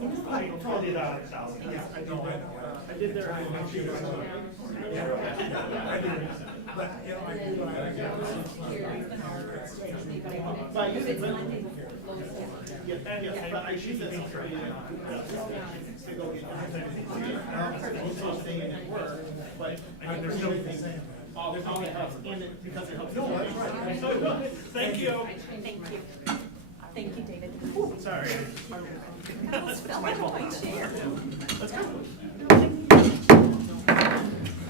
I told you that. Yeah, I know. I did their. But, you know, I do what I do. But you said, yes, but I use it to go get also staying at work, but there's no thing. All it helps, and it, because it helps. No, that's right. Thank you. Thank you. Thank you, David. Sorry. Almost fell out of my chair. Let's go.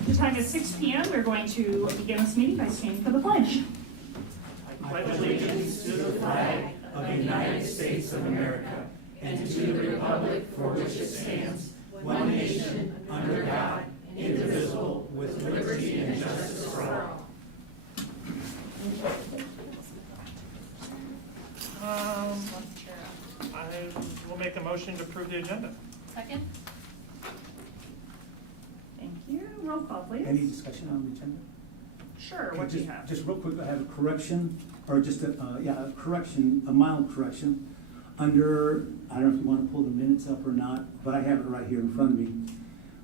The time is 6 p.m. We're going to begin this meeting by standing for the pledge. I pledge allegiance to the flag of the United States of America and to the republic for which it stands, one nation, under God, indivisible, with liberty and justice for all. I will make a motion to approve the agenda. Second? Thank you. Roll call, please. Any discussion on the agenda? Sure, Okay, what do you just- have? Just real quick, I have a correction, or just a correction, a mild correction. Under, I don't know if you want to pull the minutes up or not, but I have it right here in front of me,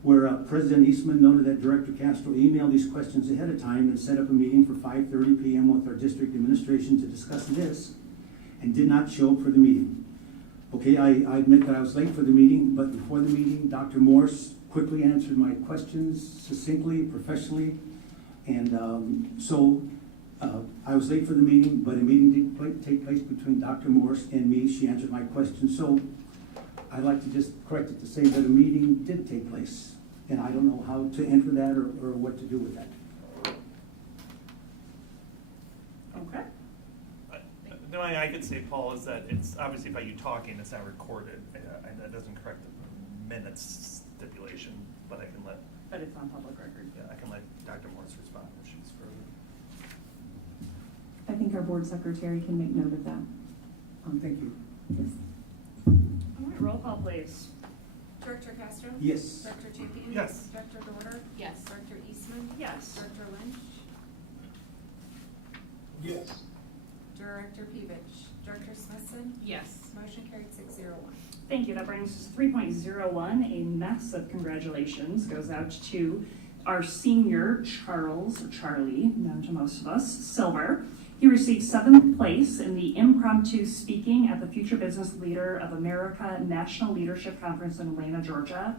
where President Eastman noted that Director Castro emailed these questions ahead of time and set up a meeting for 5:30 p.m. with our district administration to discuss this, and did not show up for the meeting. Okay, I admit that I was late for the meeting, but before the meeting, Dr. Morse quickly answered my questions succinctly, professionally, and so I was late for the meeting, but a meeting did take place between Dr. Morse and me. She answered my questions, so I'd like to just correct it to say that a meeting did take place, and I don't know how to enter that or what to do with that. Okay. The only thing I could say, Paul, is that it's obviously by you talking, it's not recorded, and that doesn't correct the minutes stipulation, but I can let, But it's on public record. yeah, I can let Dr. Morse respond if she's further. I think our board secretary can make note of that. Thank you. Yes. All right, roll call, please. Director Castro? Yes. Director Jenkins? Yes. Director Dorder? Yes. Director Eastman? Yes. Director Lynch? Yes. Director Pevich? Director Smithson? Yes. Motion carried 6-0-1. Thank you. That brings us to 3.01. A massive congratulations goes out to our senior Charles, or Charlie, known to most of us, Silver. He received 7th place in the impromptu speaking at the Future Business Leader of America National Leadership Conference in Atlanta, Georgia.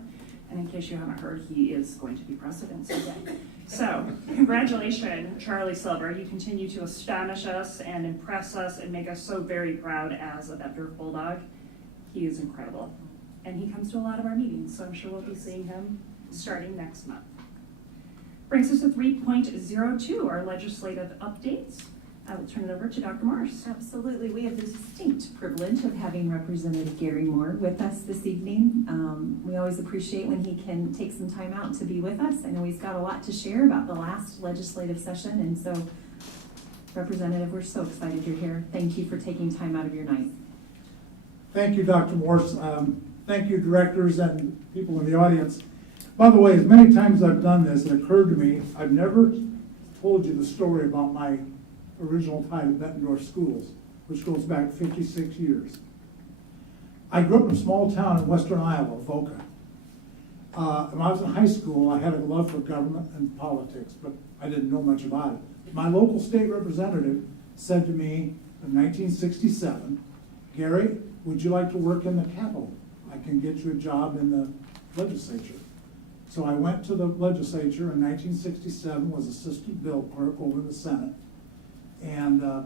And in case you haven't heard, he is going to be president someday. So, congratulations, Charlie Silver. You continue to astonish us and impress us and make us so very proud as a Bett Bulldog. He is incredible. And he comes to a lot of our meetings, so I'm sure we'll be seeing him starting next month. Brings us to 3.02, our legislative updates. I will turn it over to Dr. Morris. Absolutely. We have the distinct privilege of having Representative Gary Moore with us this evening. We always appreciate when he can take some time out to be with us. I know he's got a lot to share about the last legislative session, and so, Representative, we're so excited you're here. Thank you for taking time out of your night. Thank you, Dr. Morse. Thank you, directors and people in the audience. By the way, as many times I've done this, it occurred to me, I've never told you the story about my original tie to Bettendorf Schools, which goes back 56 years. I grew up in a small town in western Iowa, Voca. When I was in high school, I had a love for government and politics, but I didn't know much about it. My local state representative said to me in 1967, Gary, would you like to work in the Capitol? I can get you a job in the legislature. So I went to the legislature in 1967, was assistant bill clerk over the Senate. And the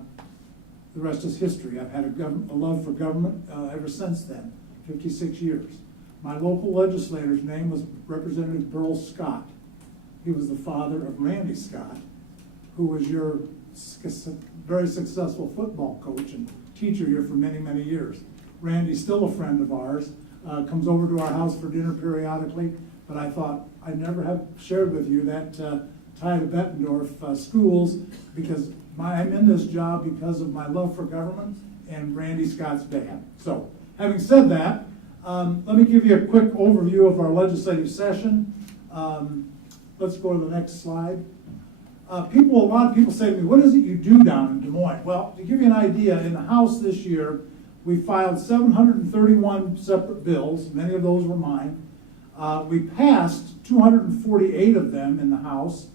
rest is history. I've had a love for government ever since then, 56 years. My local legislator's name was Representative Burl Scott. He was the father of Randy Scott, who was your very successful football coach and teacher here for many, many years. Randy's still a friend of ours, comes over to our house for dinner periodically, but I thought I'd never have shared with you that tie to Bettendorf schools, because I'm in this job because of my love for government and Randy Scott's dad. So, having said that, let me give you a quick overview of our legislative session. Let's go to the next slide. A lot of people say to me, what is it you do down in Des Moines? Well, to give you an idea, in the House this year, We filed 731 separate bills, many of those were mine. We passed 248 of them in the House,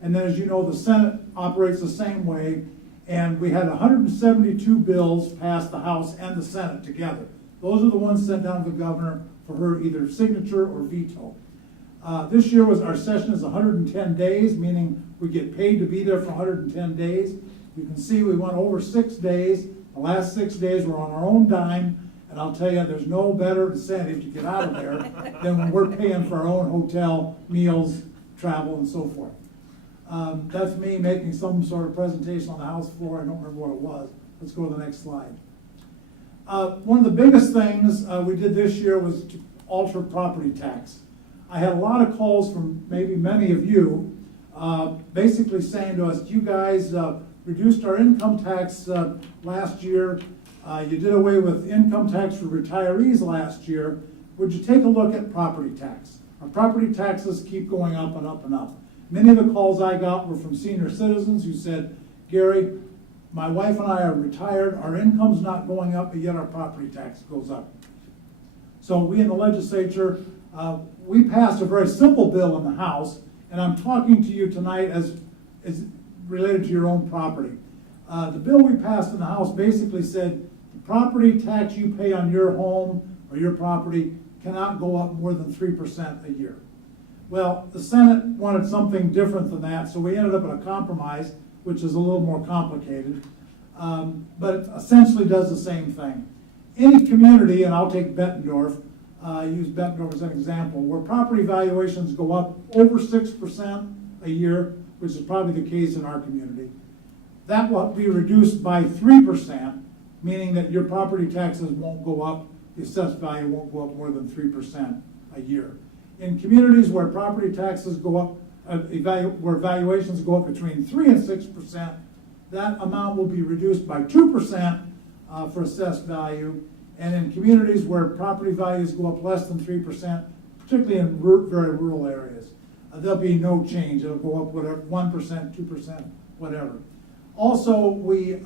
and then as you know, the Senate operates the same way, and we had 172 bills pass the House and the Senate together. Those are the ones sent down to the governor for her either signature or veto. This year our session is 110 days, meaning we get paid to be there for 110 days. You can see we went over 6 days. The last 6 days were on our own dime, and I'll tell you, there's no better incentive to get out of there than when we're paying for our own hotel, meals, travel, and so forth. That's me making some sort of presentation on the House floor. I don't remember what it was. Let's go to the next slide. One of the biggest things we did this year was to alter property tax. I had a lot of calls from maybe many of you basically saying to us, you guys reduced our income tax last year. You did away with income tax for retirees last year. Would you take a look at property tax? Our property taxes keep going up and up and up. Many of the calls I got were from senior citizens who said, Gary, my wife and I are retired, our income's not going up, but yet our property tax goes up. So we in the legislature, we passed a very simple bill in the House, and I'm talking to you tonight as related to your own property. The bill we passed in the House basically said the property tax you pay on your home or your property cannot go up more than 3% a year. Well, the Senate wanted something different than that, so we ended up in a compromise, which is a little more complicated, but it essentially does the same thing. Any community, and I'll take Bettendorf, use Bettendorf as an example, where property valuations go up over 6% a year, which is probably the case in our community, that will be reduced by 3%, meaning that your property taxes won't go up, the assessed value won't go up more than 3% a year. In communities where property taxes go up, where valuations go up between 3 and 6%, that amount will be reduced by 2% for assessed value. And in communities where property values go up less than 3%, particularly in very rural areas, there'll be no change. It'll go up whatever, 1%, 2%, whatever. Also, we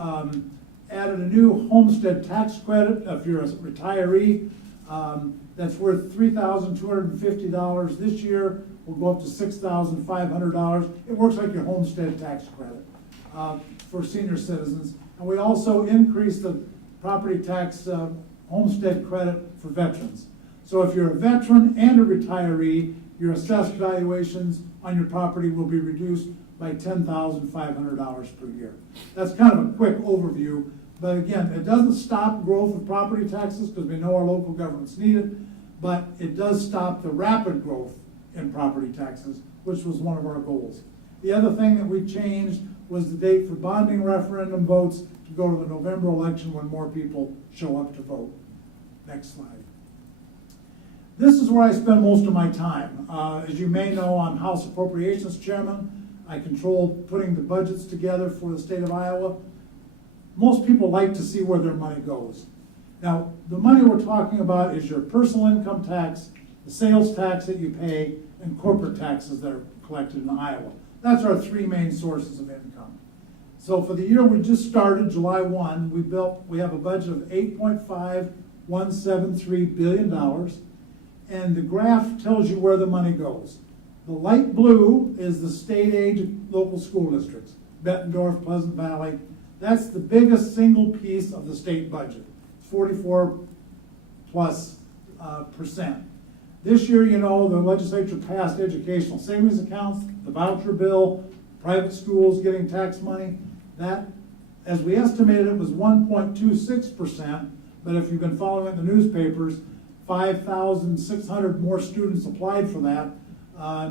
added a new homestead tax credit. If you're a retiree, that's worth $3,250 this year. Will go up to $6,500. It works like your homestead tax credit for senior citizens. And we also increased the property tax homestead credit for veterans. So if you're a veteran and a retiree, your assessed valuations on your property will be reduced by $10,500 per year. That's kind of a quick overview, but again, it doesn't stop growth of property taxes because we know our local governments need it, but it does stop the rapid growth in property taxes, which was one of our goals. The other thing that we changed was the date for bonding referendum votes to go to the November election when more people show up to vote. Next slide. This is where I spend most of my time. As you may know, I'm House Appropriations Chairman. I control putting the budgets together for the state of Iowa. Most people like to see where their money goes. Now, the money we're talking about is your personal income tax, the sales tax that you pay, and corporate taxes that are collected in Iowa. That's our three main sources of income. So for the year we just started, July 1, we have a budget of $8.5173 billion, and the graph tells you where the money goes. The light blue is the state aid local school districts, Bettendorf, Pleasant Valley. That's the biggest single piece of the state budget, 44+%. This year, you know, the legislature passed educational savings accounts, the voucher bill, private schools getting tax money. That, as we estimated, it was 1.26%, but if you've been following it in the newspapers, 5,600 more students applied for that,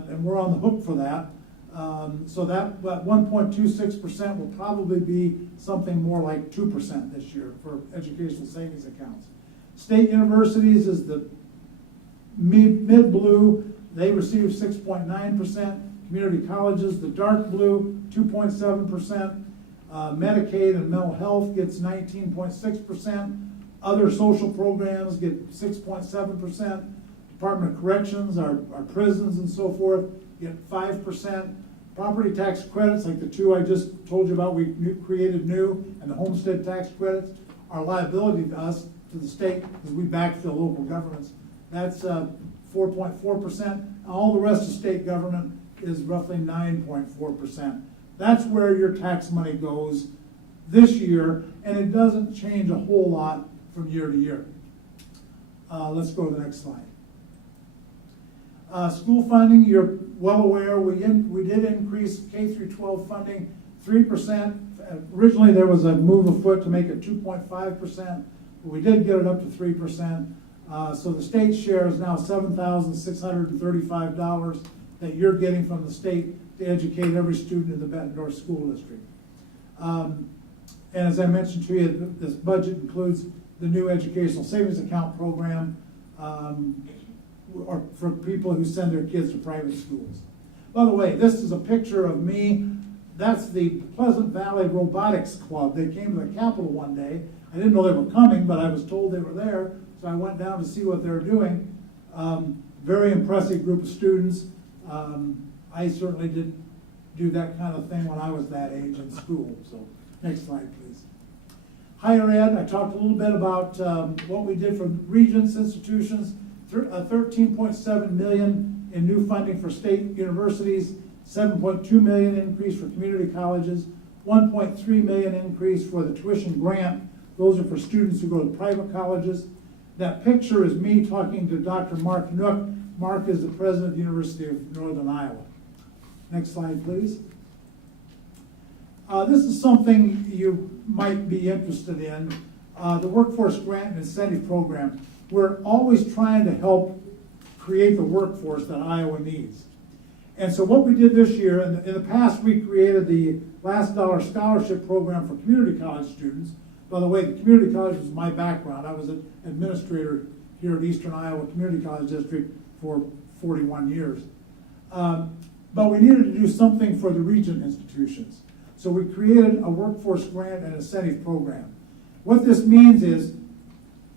and we're on the hook for that. So that 1.26% will probably be something more like 2% this year for educational savings accounts. State universities is the mid blue, they receive 6.9%. Community colleges, the dark blue, 2.7%. Medicaid and mental health gets 19.6%. Other social programs get 6.7%. Department of Corrections, our prisons and so forth, get 5%. Property tax credits, like the two I just told you about, we created new, and the homestead tax credits, our liability to us, to the state, because we backfill local governments, that's 4.4%. All the rest of state government is roughly 9.4%. That's where your tax money goes this year, and it doesn't change a whole lot from year to year. Let's go to the next slide. School funding, you're well aware, we did increase K through 12 funding 3%. Originally, there was a move afoot to make it 2.5%, but we did get it up to 3%. So the state share is now $7,635 that you're getting from the state to educate every student in the Bettendorf School District. And as I mentioned to you, this budget includes the new educational savings account program or for people who send their kids to private schools. By the way, this is a picture of me. That's the Pleasant Valley Robotics Club. They came to the Capitol one day. I didn't know they were coming, but I was told they were there, so I went down to see what they were doing. Very impressive group of students. I certainly didn't do that kind of thing when I was that age in school. So, next slide, please. Higher ed, I talked a little bit about what we did for Regents institutions. 13.7 million in new funding for state universities, 7.2 million increase for community colleges, 1.3 million increase for the tuition grant. Those are for students who go to private colleges. That picture is me talking to Dr. Mark Nook. Mark is the president of the University of Northern Iowa. Next slide, please. This is something you might be interested in, the Workforce Grant and Incentive Program. We're always trying to help create the workforce that Iowa needs. And so what we did this year, in the past we created the Last Dollar Scholarship Program for community college students. By the way, the community college was my background. I was an administrator here at Eastern Iowa Community College District for 41 years. But we needed to do something for the Regent institutions. So we created a workforce grant and incentive program. What this means is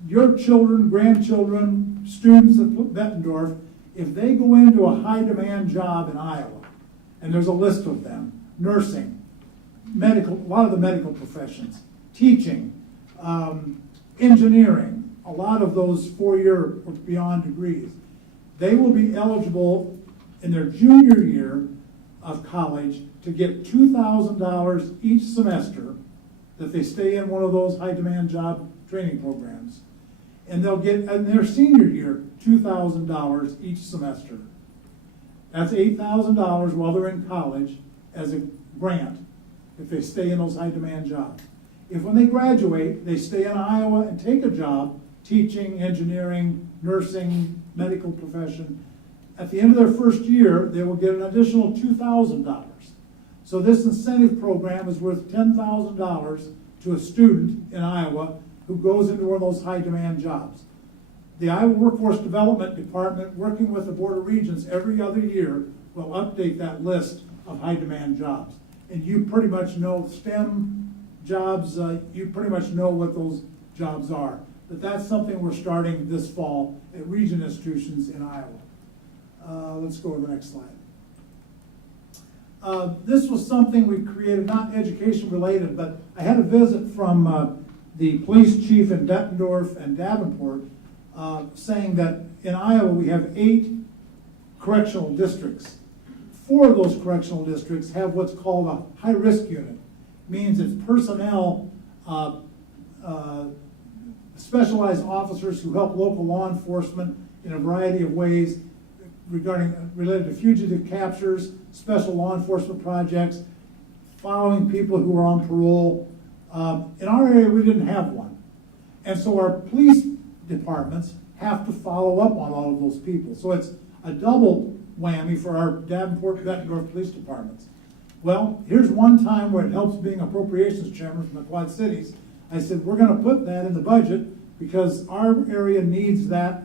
your children, grandchildren, students at Bettendorf, if they go into a high demand job in Iowa, and there's a list of them, nursing, medical, a lot of the medical professions, teaching, engineering, a lot of those 4-year or beyond degrees, they will be eligible in their junior year of college to get $2,000 each semester that they stay in one of those high demand job training programs. And they'll get in their senior year $2,000 each semester. That's $8,000 while they're in college as a grant if they stay in those high demand jobs. If when they graduate, they stay in Iowa and take a job teaching, engineering, nursing, medical profession, at the end of their first year, they will get an additional $2,000. So this incentive program is worth $10,000 to a student in Iowa who goes into one of those high demand jobs. The Iowa Workforce Development Department, working with the Board of Regents every other year, will update that list of high demand jobs. And you pretty much know STEM jobs, you pretty much know what those jobs are. But that's something we're starting this fall at Regent institutions in Iowa. Let's go to the next slide. This was something we created, not education related, but I had a visit from the police chief in Bettendorf and Davenport saying that in Iowa we have 8 correctional districts. 4 of those correctional districts have what's called a high-risk unit. Means it's personnel, specialized officers who help local law enforcement in a variety of ways related to fugitive captures, special law enforcement projects, following people who are on parole. In our area, we didn't have one. And so our police departments have to follow up on all of those people. So it's a double whammy for our Davenport, Bettendorf police departments. Well, here's one time where it helps being appropriations chairman from the Quad Cities. I said, we're going to put that in the budget because our area needs that.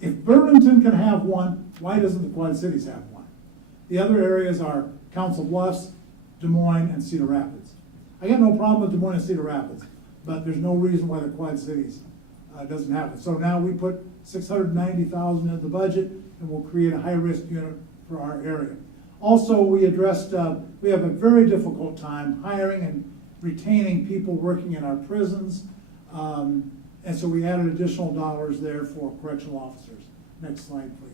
If Burlington can have one, why doesn't the Quad Cities have one? The other areas are Council Bluffs, Des Moines, and Cedar Rapids. I got no problem with Des Moines and Cedar Rapids, but there's no reason why the Quad Cities doesn't have it. So now we put $690,000 in the budget, and we'll create a high-risk unit for our area. Also, we addressed, we have a very difficult time hiring and retaining people working in our prisons. And so we added additional dollars there for correctional officers. Next slide, please.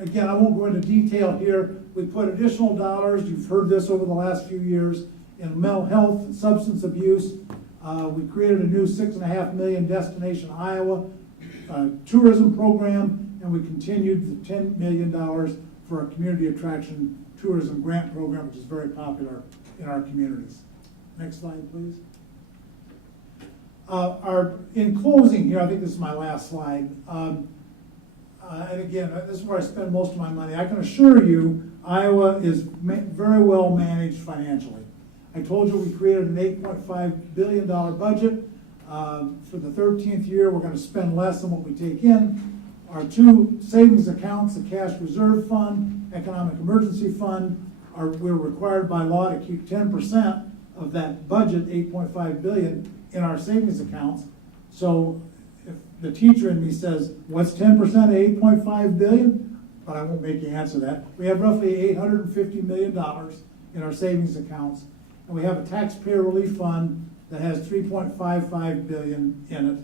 Again, I won't go into detail here. We put additional dollars, you've heard this over the last few years, in mental health and substance abuse. We created a new $6.5 million Destination Iowa tourism program, and we continued the $10 million for our community attraction tourism grant program, which is very popular in our communities. Next slide, please. In closing here, I think this is my last slide. And again, this is where I spend most of my money. I can assure you, Iowa is very well managed financially. I told you we created an $8.5 billion budget. For the 13th year, we're going to spend less than what we take in. Our two savings accounts, the cash reserve fund, economic emergency fund, we're required by law to keep 10% of that budget, $8.5 billion, in our savings accounts. So if the teacher in me says, what's 10% of $8.5 billion? But I won't make you answer that. We have roughly $850 million in our savings accounts. And we have a taxpayer relief fund that has $3.55 billion in it,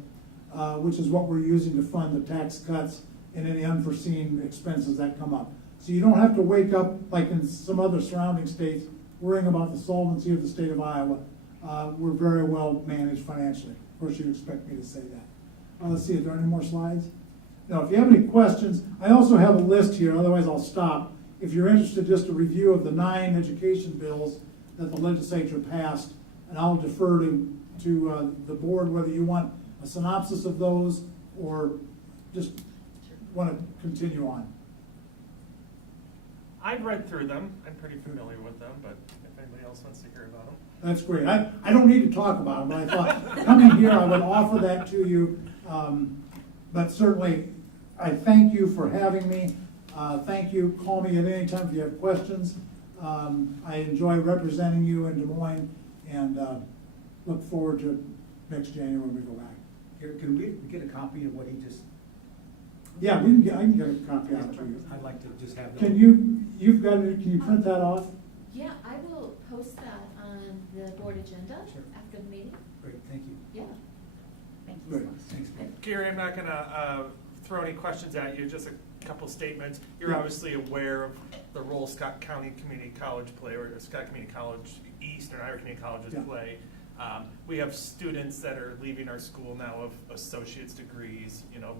which is what we're using to fund the tax cuts and any unforeseen expenses that come up. So you don't have to wake up, like in some other surrounding states, worrying about the solvency of the state of Iowa. We're very well managed financially. Of course, you'd expect me to say that. Let's see, is there any more slides? Now, if you have any questions, I also have a list here, otherwise I'll stop. If you're interested, just a review of the 9 education bills that the legislature passed, and I'll defer to the board whether you want a synopsis of those or just want to continue on. I've read through them. I'm pretty familiar with them, but if anybody else wants to hear about them. That's great. I don't need to talk about them, but I thought coming here I would offer that to you. But certainly, I thank you for having me. Thank you. Call me at any time if you have questions. I enjoy representing you in Des Moines, and look forward to next January when we go back. Here, can we get a copy of what he just? Yeah, I can get a copy out to you. I'd like to just have. You've got it, can you print that off? Yeah, I will post that on the board agenda Sure. after the meeting. Great, thank you. Yeah. Thank you. Great. Thanks. Gary, I'm not going to throw any questions at you, just a couple statements. You're Yeah. obviously aware of the role Scott County Community College play, or Scott Community College East and Iowa Community Colleges Yeah. play. We have students that are leaving our school now of associate's degrees. You know,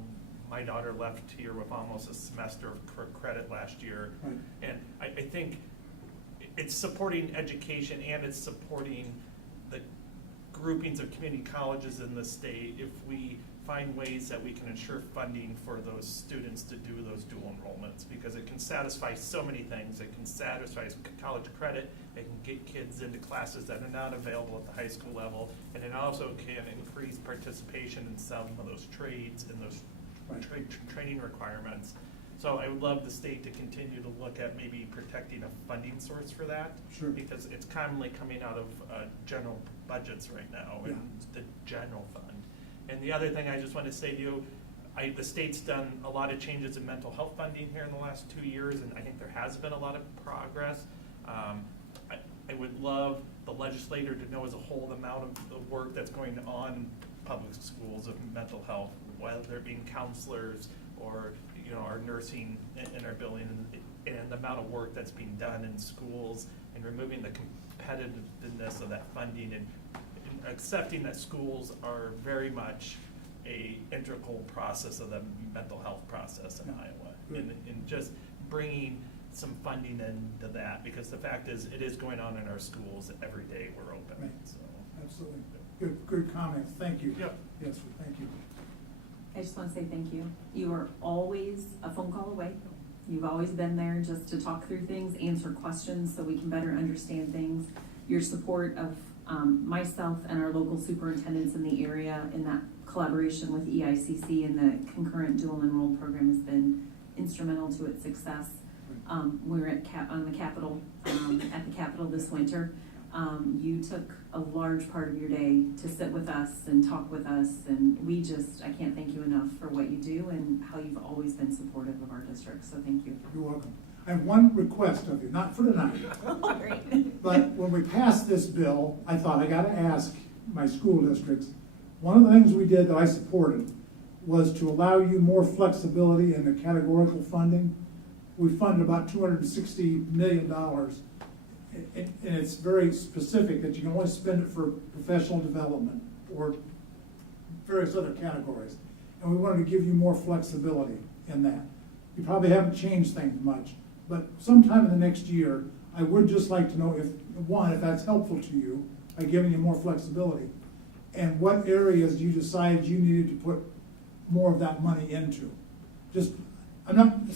my daughter left here with almost a semester of credit last year. Right. And I think it's supporting education and it's supporting the groupings of community colleges in the state if we find ways that we can ensure funding for those students to do those dual enrollments, because it can satisfy so many things. It can satisfy college credit, it can get kids into classes that are not available at the high school level, and it also can increase participation in some of those trades and those training requirements. So I would love the state to continue to look at maybe protecting a funding source for that. Sure. Because it's commonly coming out of general budgets right now, and the general fund. And the other thing I just want to say to you, the state's done a lot of changes in mental health funding here in the last 2 years, and I think there has been a lot of progress. I would love the legislator to know as a whole the amount of the work that's going on in public schools of mental health, whether it being counselors or our nursing in our building, and the amount of work that's being done in schools, and removing the competitiveness of that funding, and accepting that schools are very much a integral process of the mental health process in Iowa, and just bringing some funding into that, because the fact is it is going on in our schools every day we're open. Right. So. Absolutely. Good comments. Thank you. Yep. Yes, thank you. I just want to say thank you. You are always a phone call away. You've always been there just to talk through things, answer questions so we can better understand things. Your support of myself and our local superintendents in the area in that collaboration with EICC and the concurrent dual enrolled program has been instrumental to its success. We were at the Capitol this winter. You took a large part of your day to sit with us and talk with us, and I can't thank you enough for what you do and how you've always been supportive of our district, so thank you. You're welcome. I have one request of you, not for tonight, Great. but when we passed this bill, I thought I got to ask my school districts. One of the things we did that I supported was to allow you more flexibility in the categorical funding. We funded about $260 million. And it's very specific that you can only spend it for professional development or various other categories. And we wanted to give you more flexibility in that. You probably haven't changed things much, but sometime in the next year, I would just like to know if that's helpful to you by giving you more flexibility, and what areas you decided you needed to put more of that money into. It's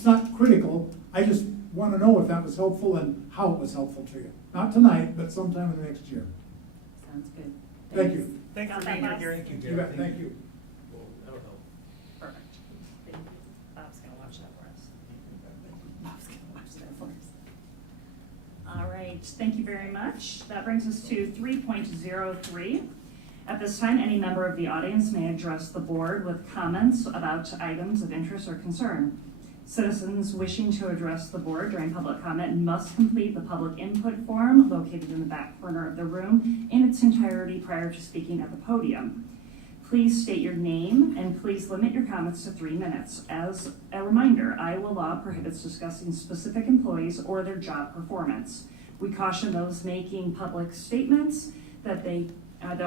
not critical, I just want to know if that was helpful and how it was helpful to you. Not tonight, but sometime in the next year. Sounds good. Thank you. Thanks for being here, Gary. You bet. Thank you. Perfect. Thank you. Bob's gonna watch that for us. Bob's gonna watch that for us. All right, thank you very much. That brings us to 3.03. At this time, any member of the audience may address the board with comments about items of interest or concern. Citizens wishing to address the board during public comment must complete the public input form located in the back corner of the room in its entirety prior to speaking at the podium. Please state your name and please limit your comments to 3 minutes. As a reminder, Iowa law prohibits discussing specific employees or their job performance. We caution those making public statements that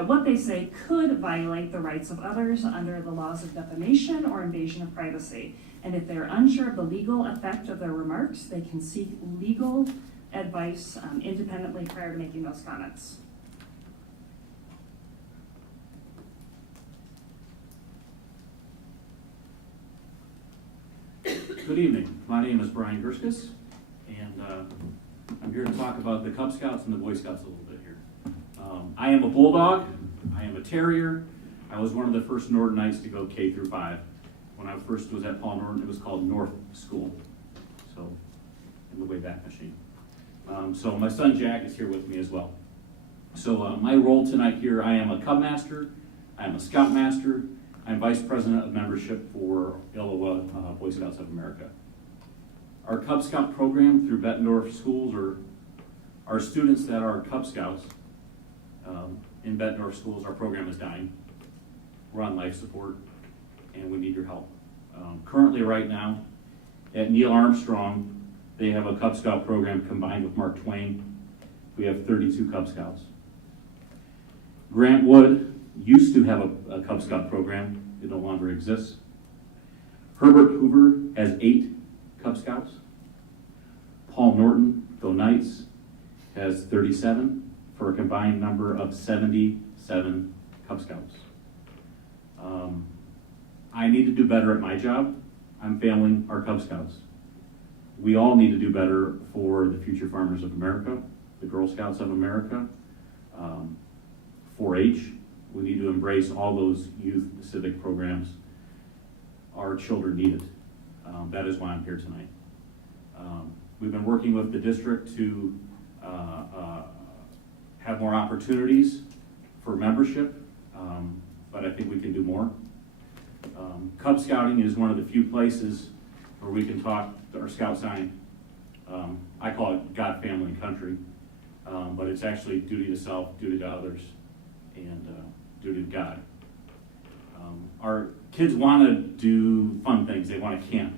what they say could violate the rights of others under the laws of defamation or invasion of privacy. And if they're unsure of the legal effect of their remarks, they can seek legal advice independently prior to making those comments. Good evening. My name is Brian Gerskus, and I'm here to talk about the Cub Scouts and the Boy Scouts a little bit here. I am a Bulldog. I am a Terrier. I was one of the first Nordenites to go K through 5. When I first was at Paul Norton, it was called North School, so in the Wayback Machine. So my son Jack is here with me as well. So my role tonight here, I am a Cub Master, I am a Scout Master, I'm Vice President of Membership for Iowa Boy Scouts of America. Our Cub Scout program through Bettendorf schools, or our students that are Cub Scouts in Bettendorf schools, our program is dying. We're on life support, and we need your help. Currently, right now, at Neil Armstrong, they have a Cub Scout program combined with Mark Twain. We have 32 Cub Scouts. Grant Wood used to have a Cub Scout program. It no longer exists. Herbert Hoover has 8 Cub Scouts. Paul Norton, go Knights, has 37 for a combined number of 77 Cub Scouts. I need to do better at my job. I'm failing our Cub Scouts. We all need to do better for the future farmers of America, the Girl Scouts of America, 4-H. We need to embrace all those youth civic programs. Our children need it. That is why I'm here tonight. We've been working with the district to have more opportunities for membership, but I think we can do more. Cub Scouting is one of the few places where we can talk our scout sign. I call it God, family, and country, but it's actually duty to self, duty to others, and duty to God. Our kids want to do fun things. They want to camp.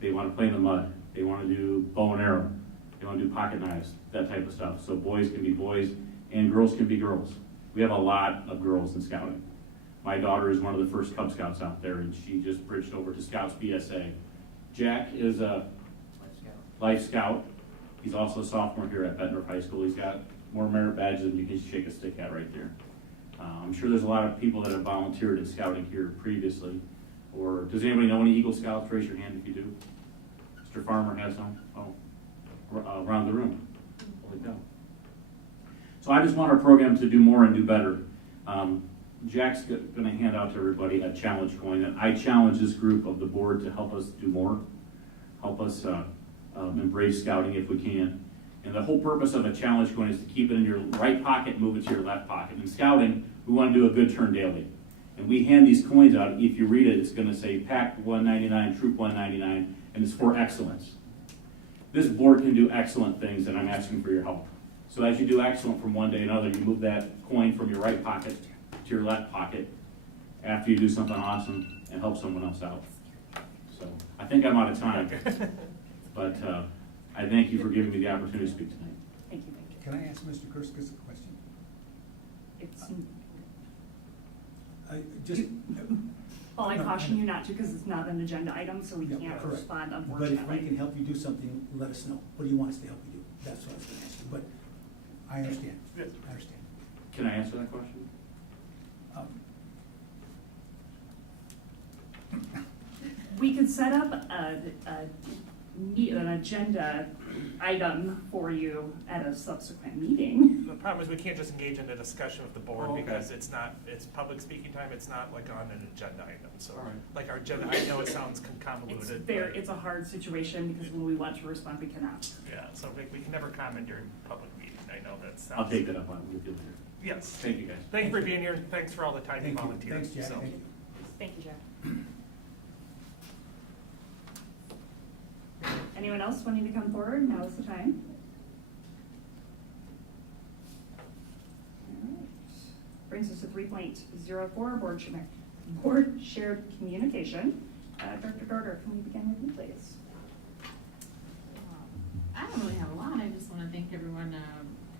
They want to play in the mud. They want to do bow and arrow. They want to do pocket knives, that type of stuff. So boys can be boys and girls can be girls. We have a lot of girls in scouting. My daughter is one of the first Cub Scouts out there, and she just bridged over to Scouts BSA. Jack is a Life Scout. He's also a sophomore here at Bettendorf High School. He's got more merit badges than you can shake a stick at right there. I'm sure there's a lot of people that have volunteered in scouting here previously. Or does anybody know any Eagle Scouts? Raise your hand if you do. Mr. Farmer has some. Oh, around the room. Holy cow. So I just want our program to do more and do better. Jack's going to hand out to everybody a challenge coin, and I challenge this group of the board to help us do more, help us embrace scouting if we can. And the whole purpose of a challenge coin is to keep it in your right pocket and move it to your left pocket. In scouting, we want to do a good turn daily. And we hand these coins out. If you read it, it's going to say Pack 199, Troop 199, and it's for excellence. This board can do excellent things, and I'm asking for your help. So as you do excellent from one day to another, you move that coin from your right pocket to your left pocket after you do something awesome and help someone else out. So I think I'm out of time, but I thank you for giving me the opportunity to speak tonight. Thank you, thank you. Can I ask Mr. Kurskas a question? It's, well, I caution you not to, because it's not an agenda item, so we Yeah, can't correct. respond, But if unfortunately. we can help you do something, let us know. What do you want us to help you do? That's what I was gonna ask you, but I understand. Yes. I understand. Can I answer that question? We could set up an agenda item for you at a subsequent meeting. The problem is we can't just engage in a discussion with the board Oh, okay. because it's not, it's public speaking time, it's not like on an agenda item, so. All right. Like our agenda, I know it sounds It's convoluted. very, but- it's a hard situation, because when we want to respond, we cannot. Yeah, so we can never comment during public meeting, I know that sounds. I'll take that up on it with you later. Yes. Thank you, guys. Thank you for being here, thanks for all the time you Thank you. volunteered. Thanks, Jack. so. Thank you. Thank you, Jack. Anyone else wanting to come forward? Now is the time. All right. Brings us to 3.04, board shared communication. Dr. Dorder, can we begin with you, please? I don't really have a lot. I just want to thank everyone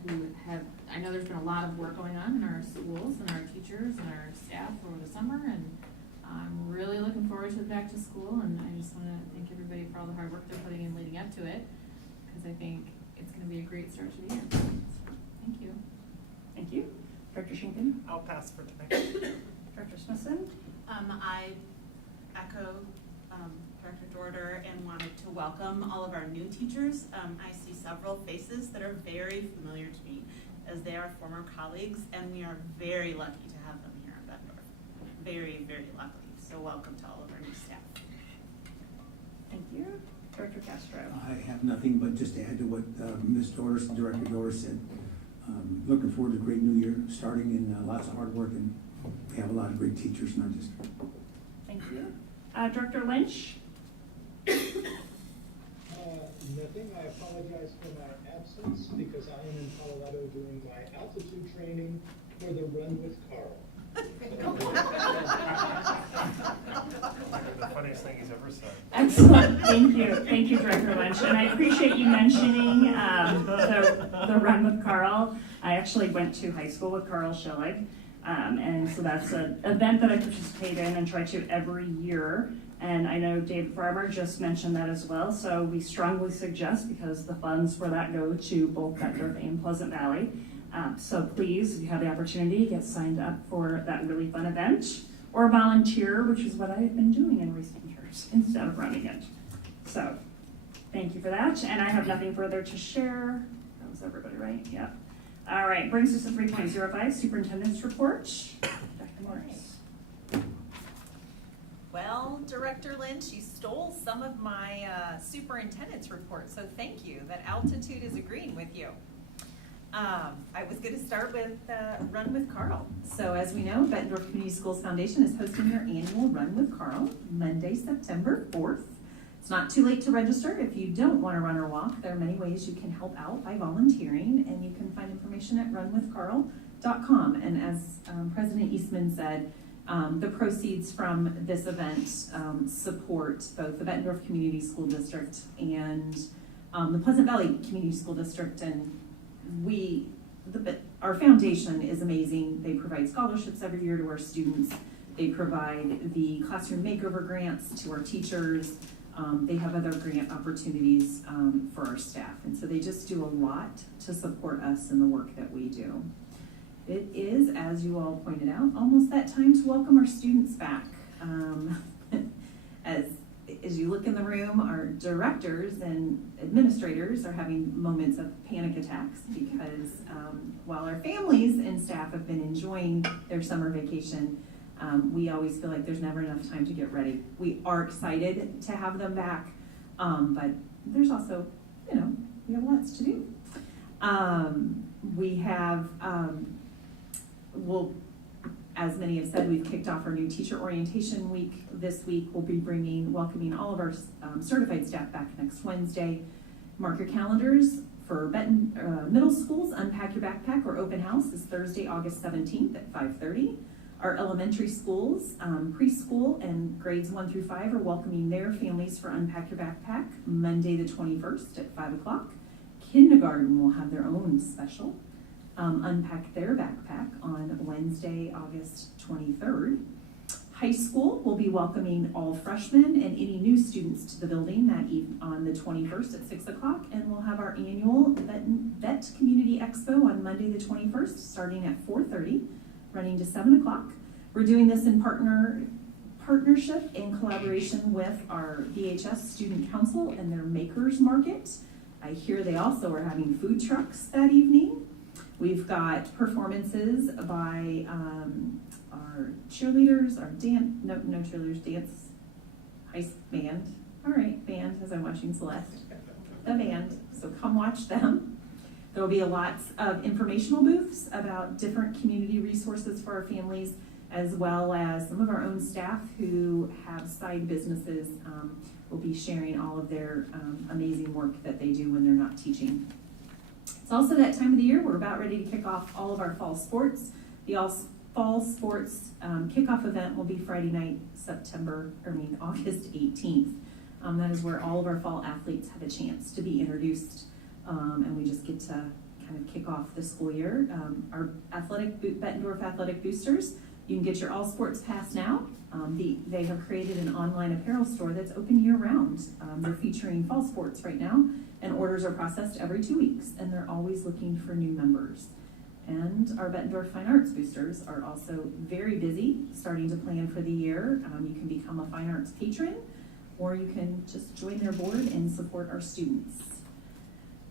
who have, I know there's been a lot of work going on in our schools and our teachers and our staff over the summer, and I'm really looking forward to the back to school, and I just want to thank everybody for all the hard work they're putting in leading up to it, because I think it's going to be a great start to the year. So, thank you. Thank you. Dr. Schinkin? I'll pass for tonight. Dr. Smithson? I echo Director Dorder and wanted to welcome all of our new teachers. I see several faces that are very familiar to me, as they are former colleagues, and we are very lucky to have them here at Bettendorf. Very, very lucky. So welcome to all of our new staff. Thank you. Director Castro? I have nothing but just to add to what Ms. Dorr, Director Dorr said. Looking forward to a great new year, starting in lots of hard work, and we have a lot of great teachers in our district. Thank you. Director Lynch? Nothing. I apologize for my absence because I am in Colorado doing my altitude training for the Run with Carl. The funniest thing he's ever said. Excellent, thank you, Director Lynch, and I appreciate you mentioning the Run with Carl. I actually went to high school with Carl Schillig, and so that's an event that I participate in and try to every year. And I know David Farmer just mentioned that as well, so we strongly suggest, because the funds for that go to both Bettendorf and Pleasant Valley. So please, if you have the opportunity, get signed up for that really fun event, or volunteer, which is what I have been doing in recent years, instead of running it. So, thank you for that, and I have nothing further to share. That was everybody, right? Yep. All right, brings us to 3.05, Superintendent's Report. Dr. Morris. Well, Director Lynch, you stole some of my superintendent's report, so thank you. That altitude is agreeing with you. I was going to start with Run with Carl. So as we know, Bettendorf Community Schools Foundation is hosting their annual Run with Carl, Monday, September 4th. It's not too late to register. If you don't want to run or walk, there are many ways you can help out by volunteering, and you can find information at runwithcarl.com. And as President Eastman said, the proceeds from this event support both the Bettendorf Community School District and the Pleasant Valley Community School District. And our foundation is amazing. They provide scholarships every year to our students. They provide the classroom makeover grants to our teachers. They have other grant opportunities for our staff. And so they just do a lot to support us in the work that we do. It is, as you all pointed out, almost that time to welcome our students back. As you look in the room, our directors and administrators are having moments of panic attacks because while our families and staff have been enjoying their summer vacation, we always feel like there's never enough time to get ready. We are excited to have them back, but there's also, we have lots to do. We have, as many have said, we've kicked off our new teacher orientation week this week. We'll be welcoming all of our certified staff back next Wednesday. Mark your calendars for Benton middle schools. Unpack Your Backpack or open house is Thursday, August 17th at 5:30. Our elementary schools, preschool and grades 1 through 5 are welcoming their families for Unpack Your Backpack Monday the 21st at 5 o'clock. Kindergarten will have their own special Unpack Their Backpack on Wednesday, August 23rd. High school will be welcoming all freshmen and any new students to the building on the 21st at 6 o'clock, and we'll have our annual Bett Community Expo on Monday the 21st, starting at 4:30, running to 7 o'clock. We're doing this in partnership and collaboration with our VHS Student Council and their Makers Market. I hear they also are having food trucks that evening. We've got performances by our cheerleaders, our no cheerleaders, dance, band. All right, band, as I'm watching Celeste. The band, so come watch them. There will be lots of informational booths about different community resources for our families, as well as some of our own staff who have side businesses will be sharing all of their amazing work that they do when they're not teaching. It's also that time of the year. We're about ready to kick off all of our fall sports. The fall sports kickoff event will be Friday night, August 18th. That is where all of our fall athletes have a chance to be introduced, and we just get to kind of kick off the school year. Our Bettendorf Athletic Boosters, you can get your all sports pass now. They have created an online apparel store that's open year round. They're featuring fall sports right now, and orders are processed every 2 weeks, and they're always looking for new members. And our Bettendorf Fine Arts Boosters are also very busy, starting to plan for the year. You can become a fine arts patron, or you can just join their board and support our students.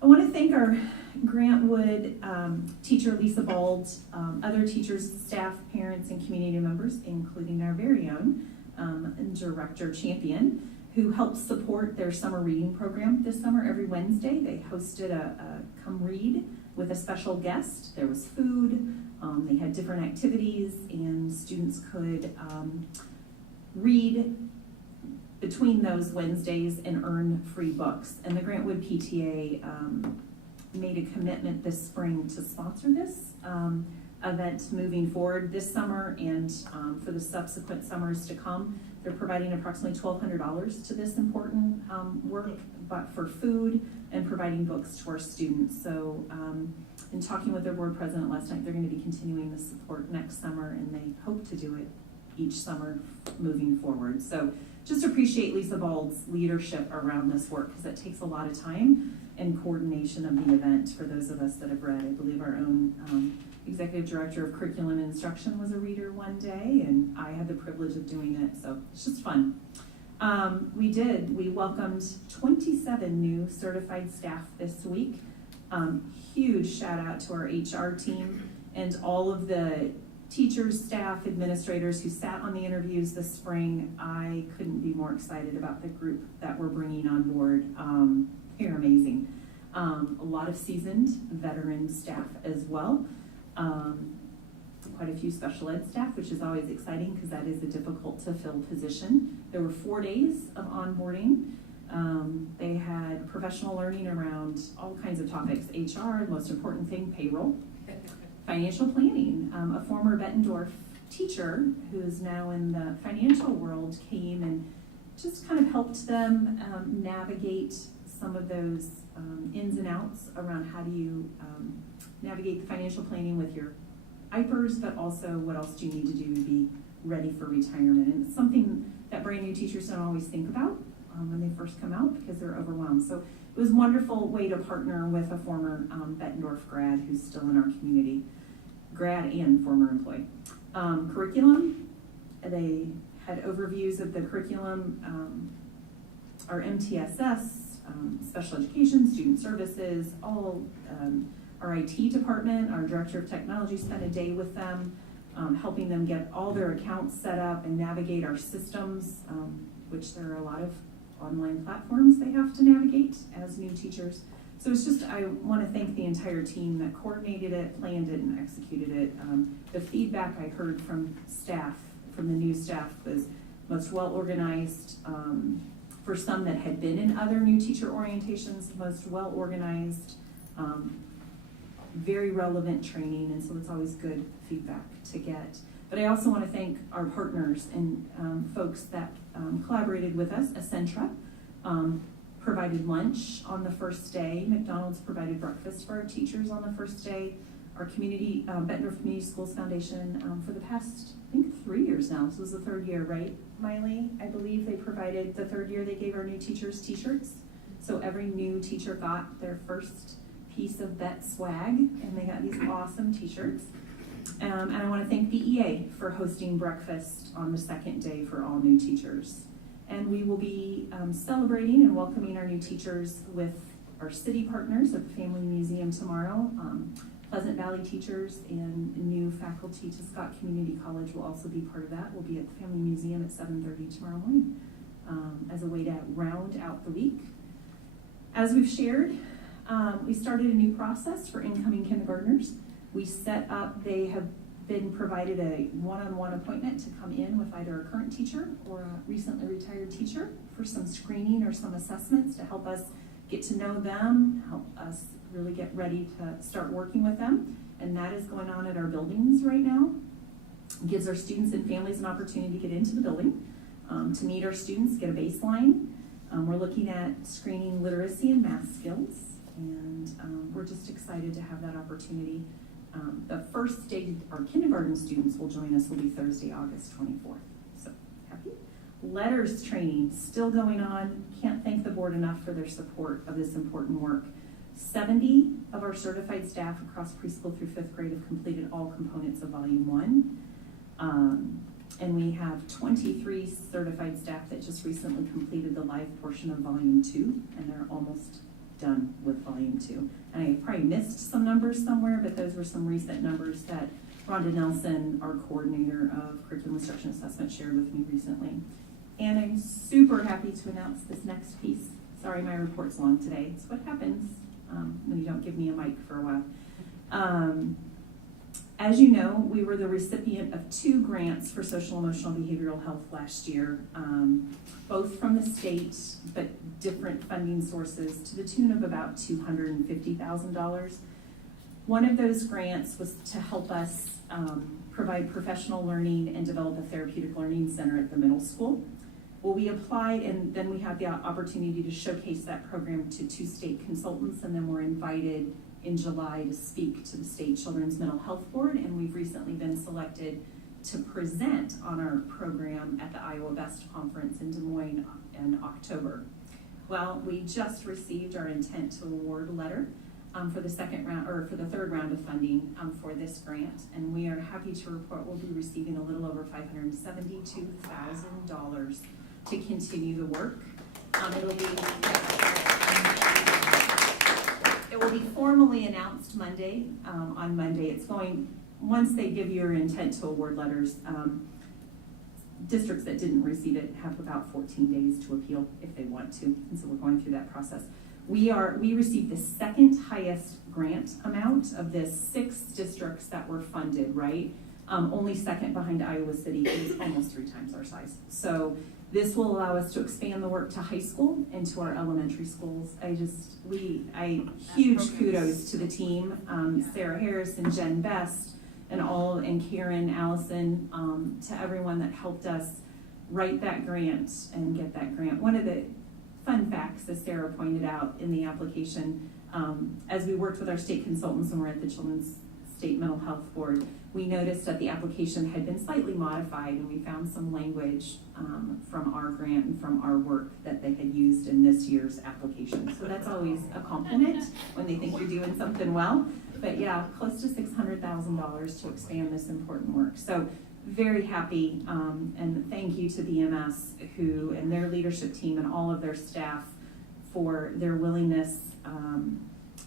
I want to thank our Grant Wood teacher, Lisa Bald, other teachers, staff, parents, and community members, including our very own Director Champion, who helps support their summer reading program this summer. Every Wednesday, they hosted a Come Read with a special guest. There was food, they had different activities, and students could read between those Wednesdays and earn free books. And the Grantwood PTA made a commitment this spring to sponsor this event moving forward this summer and for the subsequent summers to come. They're providing approximately $1,200 to this important work, but for food and providing books to our students. So in talking with their board president last night, they're going to be continuing the support next summer, and they hope to do it each summer moving forward. So just appreciate Lisa Bald's leadership around this work, because it takes a lot of time and coordination of the event. For those of us that have read, I believe our own executive director of curriculum and instruction was a reader one day, and I had the privilege of doing it, so it's just fun. We welcomed 27 new certified staff this week. Huge shout out to our HR team and all of the teachers, staff, administrators who sat on the interviews this spring. I couldn't be more excited about the group that we're bringing on board. They're amazing. A lot of seasoned veteran staff as well. Quite a few special ed staff, which is always exciting because that is a difficult to fill position. There were 4 days of onboarding. They had professional learning around all kinds of topics: HR, the most important thing, payroll, financial planning. A former Bettendorf teacher who is now in the financial world came and just kind of helped them navigate some of those ins and outs around how do you navigate the financial planning with your IPERS, but also what else do you need to do to be ready for retirement. And it's something that brand new teachers don't always think about when they first come out because they're overwhelmed. So it was a wonderful way to partner with a former Bettendorf grad who's still in our community, grad and former employee. Curriculum, they had overviews of the curriculum, our MTSS, special education, student services, all our IT department, our director of technology spent a day with them, helping them get all their accounts set up and navigate our systems, which there are a lot of online platforms they have to navigate as new teachers. So it's just, I want to thank the entire team that coordinated it, planned it, and executed it. The feedback I heard from staff, from the new staff, was most well organized. For some that had been in other new teacher orientations, most well organized, very relevant training, and so it's always good feedback to get. But I also want to thank our partners and folks that collaborated with us. Essentra provided lunch on the first day. McDonald's provided breakfast for our teachers on the first day. Our community, Bettendorf Community Schools Foundation, for the past, I think, 3 years now. This was the third year, right, Miley? I believe they provided, the third year they gave our new teachers t-shirts. So every new teacher got their first piece of Bett swag, and they got these awesome t-shirts. And I want to thank BEA for hosting breakfast on the second day for all new teachers. And we will be celebrating and welcoming our new teachers with our city partners at the Family Museum tomorrow. Pleasant Valley teachers and new faculty to Scott Community College will also be part of that. We'll be at the Family Museum at 7:30 tomorrow morning as a way to round out the week. As we've shared, we started a new process for incoming kindergartners. We set up, they have been provided a one-on-one appointment to come in with either a current teacher or a recently retired teacher for some screening or some assessments to help us get to know them, help us really get ready to start working with them. And that is going on at our buildings right now. It gives our students and families an opportunity to get into the building, to meet our students, get a baseline. We're looking at screening literacy and math skills, and we're just excited to have that opportunity. The first day our kindergarten students will join us will be Thursday, August 24th. So happy. Letters training still going on. Can't thank the board enough for their support of this important work. 70 of our certified staff across preschool through 5th grade have completed all components of Volume 1. And we have 23 certified staff that just recently completed the live portion of Volume 2, and they're almost done with Volume 2. And I probably missed some numbers somewhere, but those were some recent numbers that Rhonda Nelson, our coordinator of curriculum instruction assessment, shared with me recently. And I'm super happy to announce this next piece. Sorry, my report's long today. It's what happens when you don't give me a mic for a while. As you know, we were the recipient of 2 grants for social emotional behavioral health last year, both from the state, but different funding sources to the tune of about $250,000. One of those grants was to help us provide professional learning and develop a therapeutic learning center at the middle school. Well, we applied, and then we had the opportunity to showcase that program to 2 state consultants, and then we're invited in July to speak to the State Children's Mental Health Board, and we've recently been selected to present on our program at the Iowa Best Conference in Des Moines in October. Well, we just received our intent to award letter for the second round, or for the third round of funding for this grant, and we are happy to report we'll be receiving a little over $572,000 to continue the work. It will be formally announced Monday, on Monday. It's going, once they give your intent to award letters, districts that didn't receive it have about 14 days to appeal if they want to, and so we're going through that process. We received the second highest grant amount of the 6 districts that were funded, right? Only second behind Iowa City, is almost 3 times our size. So this will allow us to expand the work to high school and to our elementary schools. Huge kudos to the team, Sarah Harris and Jen Best, and Karen, Allison, to everyone that helped us write that grant and get that grant. One of the fun facts, as Sarah pointed out in the application, as we worked with our state consultants and we're at the Children's State Mental Health Board, we noticed that the application had been slightly modified, and we found some language from our grant and from our work that they had used in this year's application. So that's always a compliment when they think you're doing something well. But yeah, close to $600,000 to expand this important work. So very happy, and thank you to BMS and their leadership team and all of their staff for their willingness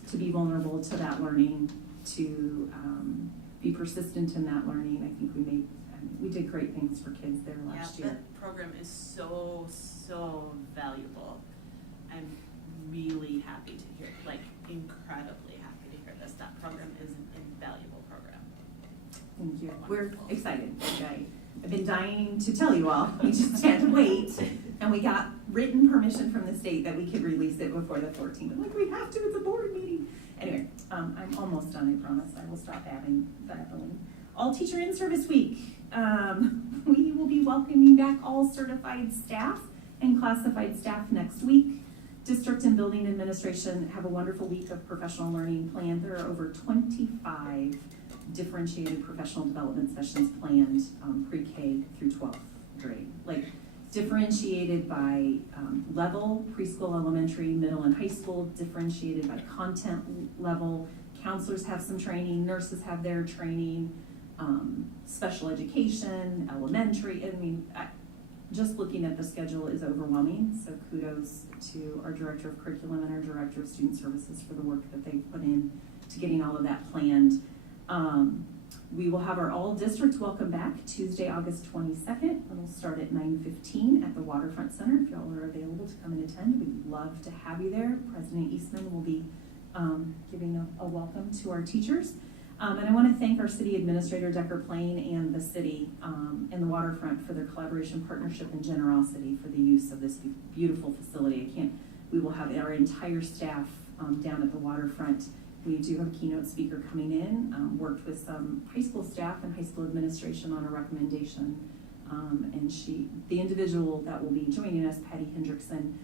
to be vulnerable to that learning, to be persistent in that learning. I think we did great things for kids there last year. That program is so valuable. I'm really happy to hear, incredibly happy to hear this. That program is an invaluable program. Thank you. We're excited. I've been dying to tell you all. We just had to wait, and we got written permission from the state that we could release it before the 14th. I'm like, we have to, it's a board meeting. Anyway, I'm almost done, I promise. I will stop babbling. All teacher in-service week. We will be welcoming back all certified staff and classified staff next week. District and building administration have a wonderful week of professional learning planned. There are over 25 differentiated professional development sessions planned, pre-K through 12th grade. Like differentiated by level, preschool, elementary, middle, and high school, differentiated by content level. Counselors have some training, nurses have their training, special education, elementary. I mean, just looking at the schedule is overwhelming, so kudos to our Director of Curriculum and our Director of Student Services for the work that they've put in to getting all of that planned. We will have our all districts welcome back Tuesday, August 22nd. It'll start at 9:15 at the Waterfront Center. If y'all are available to come and attend, we'd love to have you there. President Eastman will be giving a welcome to our teachers. And I want to thank our city administrator, Decker Plain, and the city and the Waterfront for their collaboration, partnership, and generosity for the use of this beautiful facility. We will have our entire staff down at the Waterfront. We do have a keynote speaker coming in, worked with some high school staff and high school administration on a recommendation. And the individual that will be joining us, Patty Hendrickson,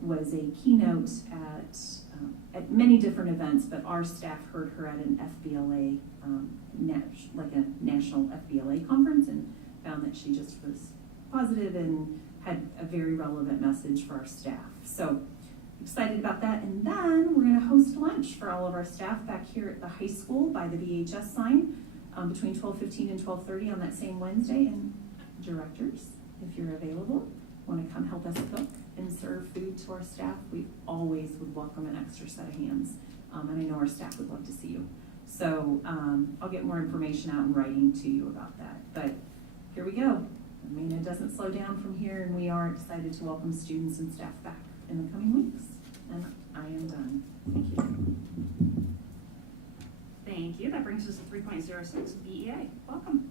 was a keynote at many different events, but our staff heard her at an FBLA, like a national FBLA conference, and found that she just was positive and had a very relevant message for our staff. So excited about that. And then we're going to host lunch for all of our staff back here at the high school by the VHS sign between 12:15 and 12:30 on that same Wednesday. And directors, if you're available, want to come help us cook and serve food to our staff, we always would welcome an extra set of hands. And I know our staff would love to see you. So I'll get more information out in writing to you about that. But here we go. I mean, it doesn't slow down from here, and we are excited to welcome students and staff back in the coming weeks. And I am done. Thank you. Thank you. That brings us to 3.06 BEA. Welcome.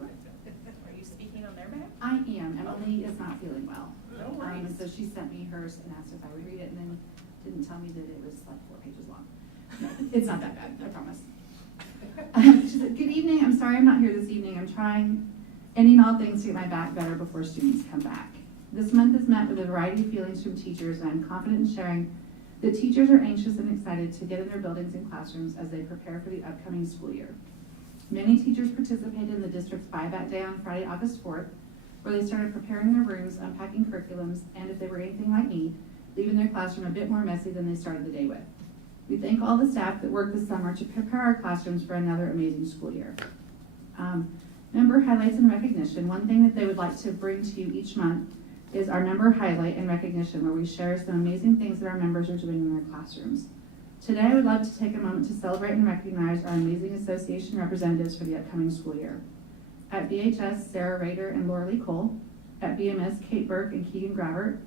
Are you speaking on their behalf? I am. Emily is not feeling well. No worries. So she sent me hers and asked if I would read it, and then didn't tell me that it was like 4 pages long. No, it's not that bad, I promise. She said, "Good evening. I'm sorry I'm not here this evening. I'm trying any and all things to get my back better before students come back. This month is met with a variety of feelings from teachers, and I'm confident in sharing that teachers are anxious and excited to get in their buildings and classrooms as they prepare for the upcoming school year. Many teachers participated in the district's buyback day on Friday, August 4th, where they started preparing their rooms, unpacking curriculums, and if they were anything like me, leaving their classroom a bit more messy than they started the day with. We thank all the staff that worked this summer to prepare our classrooms for another amazing school year. Member highlights and recognition. One thing that they would like to bring to you each month is our member highlight and recognition, where we share some amazing things that our members are doing in their classrooms. Today, I would love to take a moment to celebrate and recognize our amazing association representatives for the upcoming school year. At VHS, Sarah Rader and Laura Lee Cole. At BMS, Kate Burke and Keegan Gravert.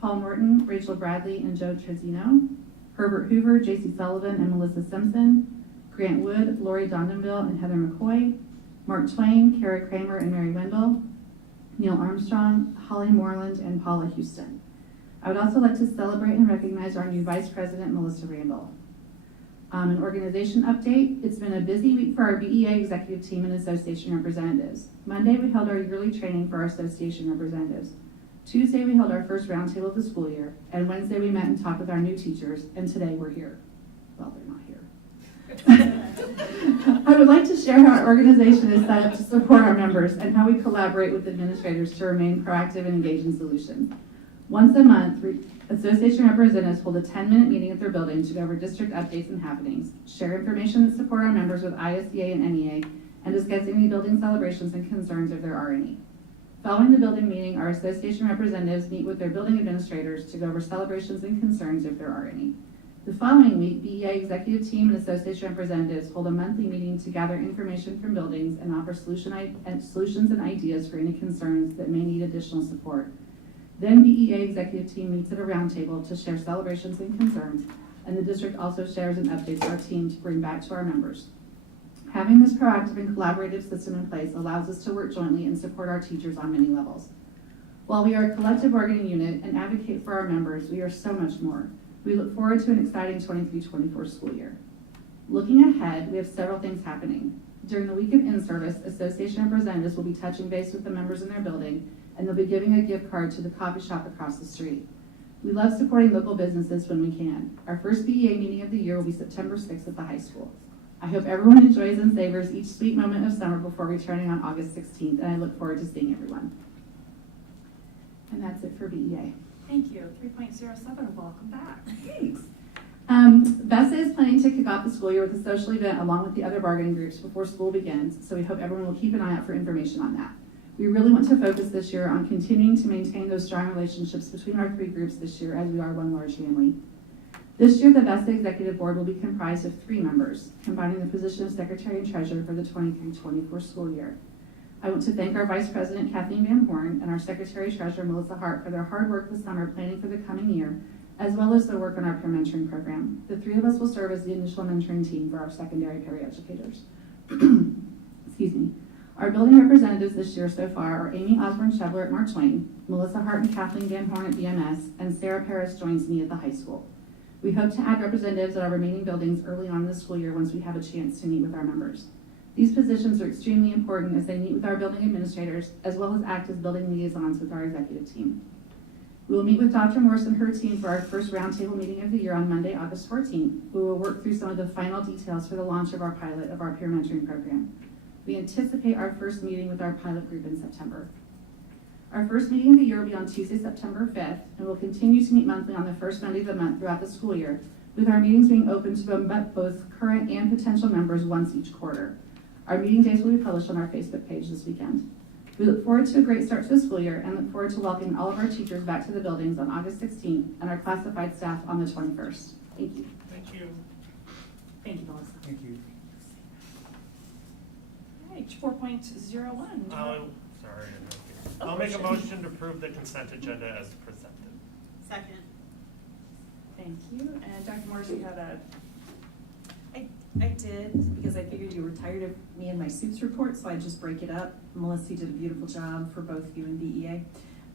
Paul Morton, Rachel Bradley, and Joe Trezino. Herbert Hoover, JC Sullivan, and Melissa Simpson. Grant Wood, Lori Dondonville, and Heather McCoy. Mark Twain, Kara Kramer, and Mary Wendell. Neil Armstrong, Holly Moreland, and Paula Houston. I would also like to celebrate and recognize our new Vice President, Melissa Randall. An organization update. It's been a busy week for our BEA executive team and association representatives. Monday, we held our yearly training for our association representatives. Tuesday, we held our first roundtable of the school year, and Wednesday, we met and talked with our new teachers, and today we're here. Well, they're not here. I would like to share how our organization is set up to support our members and how we collaborate with administrators to remain proactive and engage in solutions. Once a month, association representatives hold a 10-minute meeting at their building to go over district updates and happenings, share information that support our members with ISEA and NEA, and discuss any building celebrations and concerns if there are any. Following the building meeting, our association representatives meet with their building administrators to go over celebrations and concerns if there are any. The following week, BEA executive team and association representatives hold a monthly meeting to gather information from buildings and offer solutions and ideas for any concerns that may need additional support. Then BEA executive team meets at a roundtable to share celebrations and concerns, and the district also shares and updates our team to bring back to our members. Having this proactive and collaborative system in place allows us to work jointly and support our teachers on many levels. While we are a collective bargaining unit and advocate for our members, we are so much more. We look forward to an exciting 23-24 school year. Looking ahead, we have several things happening. During the week of in-service, association representatives will be touching base with the members in their building, and they'll be giving a gift card to the coffee shop across the street. We love supporting local businesses when we can. Our first BEA meeting of the year will be September 6th at the high school. I hope everyone enjoys and savors each sweet moment of summer before returning on August 16th, and I look forward to seeing everyone. And that's it for BEA. Thank you. 3.07, welcome back. Thanks. BESA is planning to kick off the school year with a social event along with the other bargaining groups before school begins, so we hope everyone will keep an eye out for information on that. We really want to focus this year on continuing to maintain those strong relationships between our three groups this year, as we are one large family. This year, the BESA Executive Board will be comprised of 3 members, combining the position of Secretary and Treasurer for the 23-24 school year. I want to thank our Vice President, Kathleen Van Horn, and our Secretary Treasurer, Melissa Hart, for their hard work this summer planning for the coming year, as well as their work on our peer mentoring program. The 3 of us will serve as the initial mentoring team for our secondary paraeducators. Excuse me. Our building representatives this year so far are Amy Osborne-Shevler at Mark Twain, Melissa Hart and Kathleen Van Horn at BMS, and Sarah Paris joins me at the high school. We hope to add representatives at our remaining buildings early on in the school year once we have a chance to meet with our members. These positions are extremely important as they meet with our building administrators, as well as act as building liaisons with our executive team. We will meet with Dr. Morse and her team for our first roundtable meeting of the year on Monday, August 14th. We will work through some of the final details for the launch of our pilot of our peer mentoring program. We anticipate our first meeting with our pilot group in September. Our first meeting of the year will be on Tuesday, September 5th, and we'll continue to meet monthly on the first Monday of the month throughout the school year, with our meetings being open to both current and potential members once each quarter. Our meeting dates will be published on our Facebook page this weekend. We look forward to a great start to the school year and look forward to welcoming all of our teachers back to the buildings on August 16th and our classified staff on the 21st. Thank you. Thank you. Thank you, Melissa. Thank you. All right, 4.01. I'll make a motion to approve the consent agenda as presented. Second. Thank you. And Dr. Morris, you had a... I did, because I figured you were tired of me and my suits report, so I just break it up. Melissa, you did a beautiful job for both you and BEA.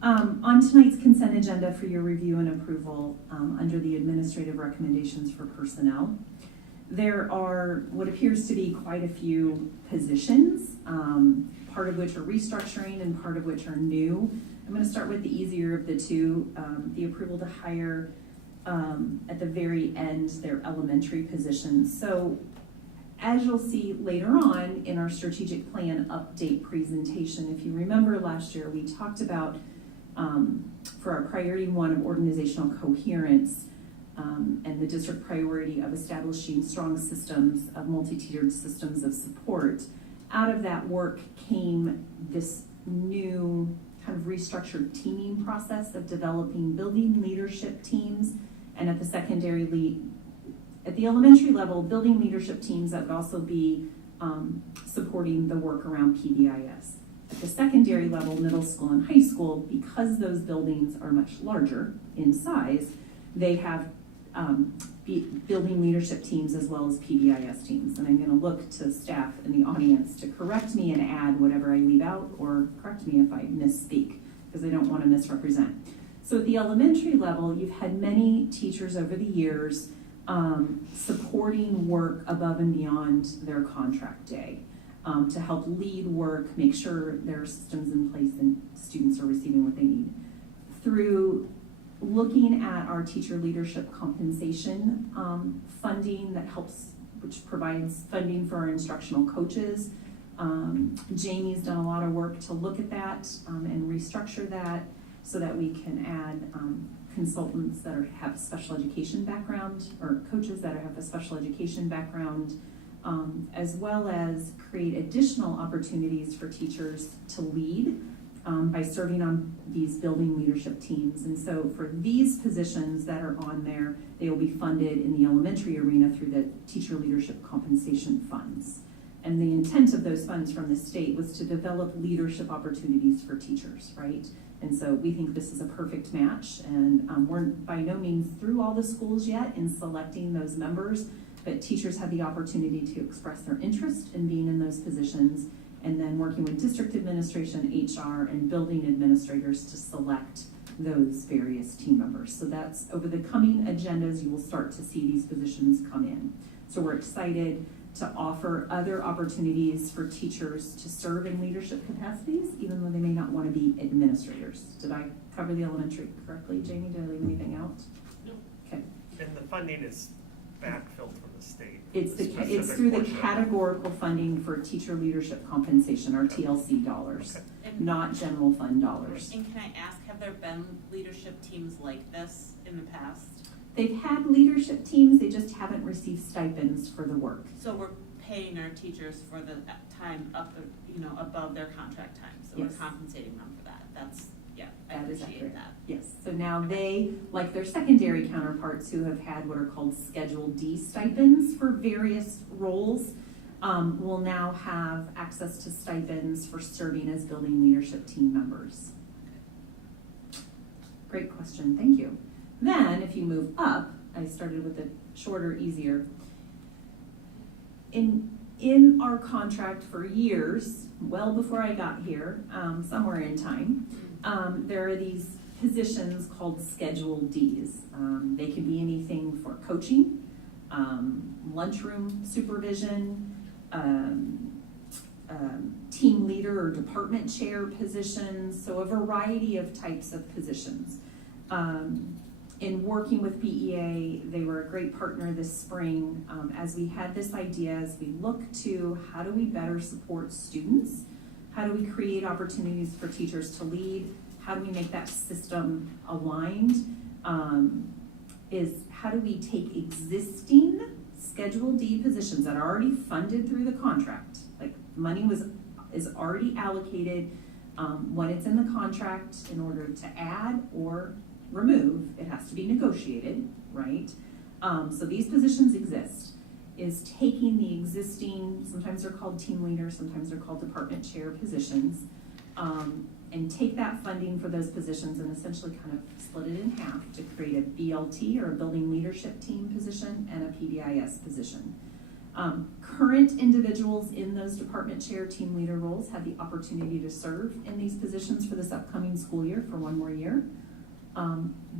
On tonight's consent agenda for your review and approval, under the administrative recommendations for personnel, there are what appears to be quite a few positions, part of which are restructuring and part of which are new. I'm going to start with the easier of the two, the approval to hire at the very end their elementary positions. So as you'll see later on in our strategic plan update presentation, if you remember last year, we talked about for our priority 1 of organizational coherence and the district priority of establishing strong systems of multi-tiered systems of support. Out of that work came this new kind of restructured teaming process of developing building leadership teams, and at the elementary level, building leadership teams that would also be supporting the work around PBIS. At the secondary level, middle school and high school, because those buildings are much larger in size, they have building leadership teams as well as PBIS teams. And I'm going to look to staff in the audience to correct me and add whatever I leave out, or correct me if I misspeak, because I don't want to misrepresent. So at the elementary level, you've had many teachers over the years supporting work above and beyond their contract day to help lead work, make sure there are systems in place and students are receiving what they need. Through looking at our teacher leadership compensation funding that helps, which provides funding for our instructional coaches, Jamie's done a lot of work to look at that and restructure that so that we can add consultants that have special education background, or coaches that have a special education background, as well as create additional opportunities for teachers to lead by serving on these building leadership teams. And so for these positions that are on there, they will be funded in the elementary arena through the teacher leadership compensation funds. And the intent of those funds from the state was to develop leadership opportunities for teachers, right? And so we think this is a perfect match, and we're by no means through all the schools yet in selecting those members, but teachers have the opportunity to express their interest in being in those positions, and then working with district administration, HR, and building administrators to select those various team members. So that's over the coming agendas, you will start to see these positions come in. So we're excited to offer other opportunities for teachers to serve in leadership capacities, even though they may not want to be administrators. Did I cover the elementary correctly, Jamie? Did I leave anything out? No. Okay. And the funding is backfilled from the state. It's specific through the portion of it. categorical funding for teacher leadership compensation, or TLC dollars, Okay. And- not general fund dollars. And can I ask, have there been leadership teams like this in the past? They've had leadership teams, they just haven't received stipends for the work. So we're paying our teachers for the time up, above their contract time, so we're Yes. compensating them for that. That's, yeah, I That is appreciate accurate. that. Yes, so now they, like their secondary counterparts who have had what are called Schedule D stipends for various roles, will now have access to stipends for serving as building leadership team members. Great question, thank you. Then, if you move up, I started with the shorter, easier. In our contract for years, well before I got here, somewhere in time, there are these positions called Schedule Ds. They can be anything for coaching, lunchroom supervision, team leader or department chair positions, so a variety of types of positions. In working with BEA, they were a great partner this spring as we had this idea, as we look to how do we better support students, how do we create opportunities for teachers to lead, how do we make that system aligned, is how do we take existing Schedule D positions that are already funded through the contract, like money is already allocated when it's in the contract in order to add or remove, it has to be negotiated, right? So these positions exist, is taking the existing, sometimes they're called team leaders, sometimes they're called department chair positions, and take that funding for those positions and essentially kind of split it in half to create a BLT or a building leadership team position and a PBIS position. Current individuals in those department chair team leader roles have the opportunity to serve in these positions for this upcoming school year for one more year.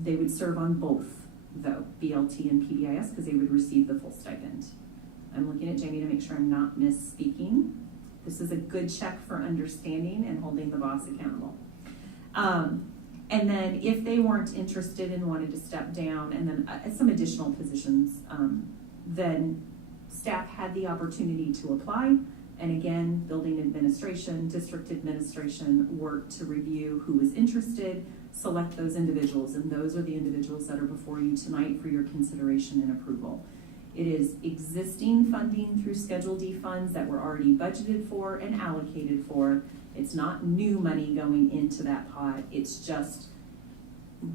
They would serve on both, though, BLT and PBIS, because they would receive the full stipend. I'm looking at Jamie to make sure I'm not misspeaking. This is a good check for understanding and holding the boss accountable. And then if they weren't interested and wanted to step down, and then some additional positions, then staff had the opportunity to apply. And again, building administration, district administration worked to review who was interested, select those individuals, and those are the individuals that are before you tonight for your consideration and approval. It is existing funding through Schedule D funds that were already budgeted for and allocated for. It's not new money going into that pot. It's just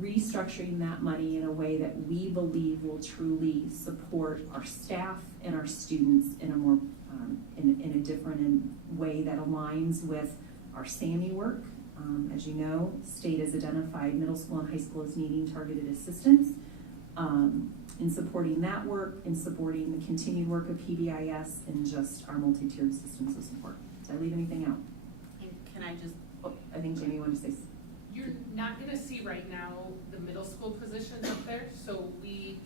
restructuring that money in a way that we believe will truly support our staff and our students in a more in a different way that aligns with our SAMI work. As you know, state has identified middle school and high school as needing targeted assistance. In supporting that work, in supporting the continued work of PBIS, and just our multi-tiered systems of support. Did I leave anything out? And can I just, Oh, I think Jamie wanted to say. You're not gonna see right now the middle school positions up there, so we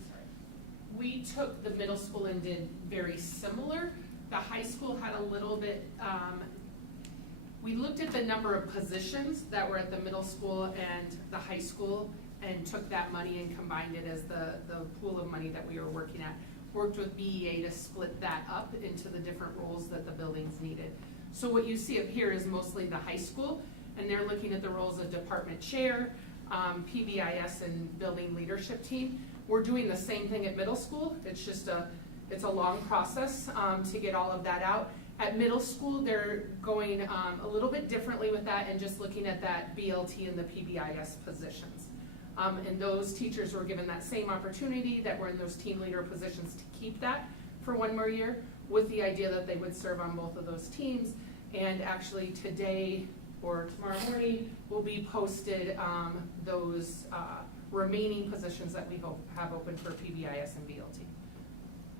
took the middle school and did very similar. The high school had a little bit, we looked at the number of positions that were at the middle school and the high school and took that money and combined it as the pool of money that we were working at. Worked with BEA to split that up into the different roles that the buildings needed. So what you see up here is mostly the high school, and they're looking at the roles of department chair, PBIS, and building leadership team. We're doing the same thing at middle school. It's just it's a long process to get all of that out. At middle school, they're going a little bit differently with that and just looking at that BLT and the PBIS positions. And those teachers were given that same opportunity that were in those team leader positions to keep that for one more year, with the idea that they would serve on both of those teams. And actually today or tomorrow morning will be posted those remaining positions that we have open for PBIS and BLT.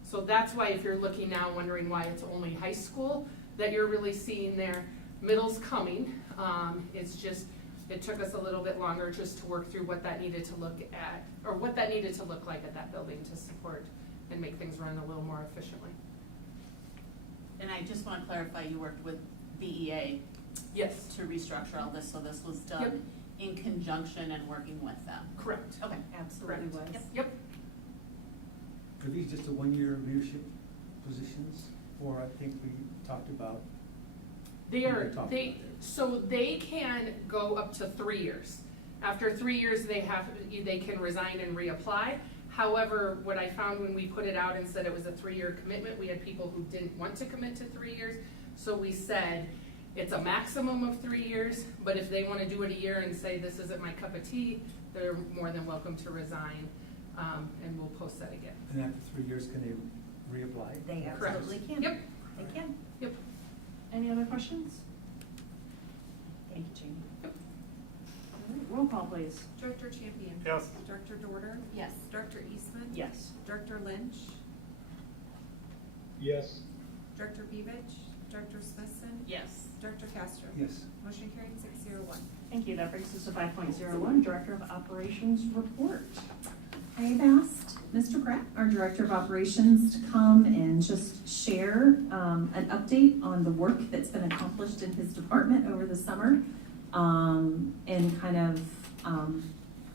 So that's why if you're looking now wondering why it's only high school that you're really seeing there, middle's coming. It's just, it took us a little bit longer just to work through what that needed to look at, or what that needed to look like at that building to support and make things run a little more efficiently. And I just want to clarify, you worked with BEA Yes, to restructure all this, so this was Yep. done in conjunction and working with them. correct. Okay. Absolutely was. Correct. Yep. Are these just a one-year leadership positions, or I think we talked about? So they can go up to 3 years. After 3 years, they can resign and reapply. However, what I found when we put it out and said it was a 3-year commitment, we had people who didn't want to commit to 3 years. So we said, it's a maximum of 3 years, but if they want to do it a year and say, this isn't my cup of tea, they're more than welcome to resign, and we'll post that again. And after 3 years, can they reapply? They Correct. absolutely can. Yep. They can. Yep. Any other questions? Thank you, Jamie. All right, roll call, please. Director Champion? Yes. Director Dorter? Yes. Director Eastman? Yes. Director Lynch? Yes. Director Pivich? Director Smithson? Yes. Director Castro? Yes. Motion carried 601. Thank you. That brings us to 5.01, Director of Operations report. I have asked Mr. Pratt, our Director of Operations, to come and just share an update on the work that's been accomplished in his department over the summer, and kind of a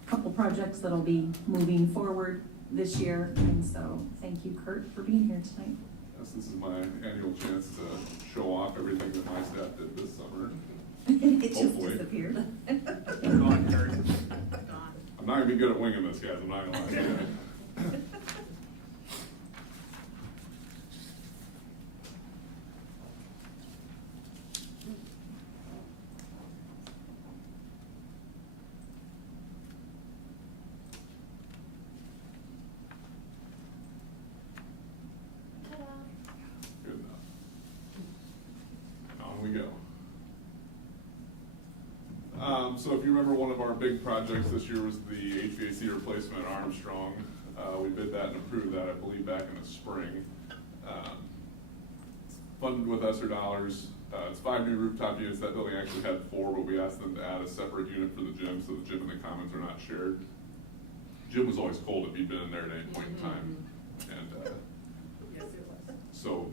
couple projects that'll be moving forward this year. And so, thank you, Kurt, for being here tonight. Yes, this is my annual chance to show off everything that my staff did this summer. It just Hopefully. disappeared. I'm not gonna be good at winging this, guys, I'm not gonna lie to you. Good enough. On we go. So if you remember, one of our big projects this year was the HVAC replacement at Armstrong. We bid that and approved that, I believe, back in the spring. Funded with ESSER dollars. It's 5 new rooftop units. That building actually had 4, but we asked them to add a separate unit for the gym, so the gym and the commons are not shared. Gym was always cold if you'd been in there at any point in time. And Yes, it was. so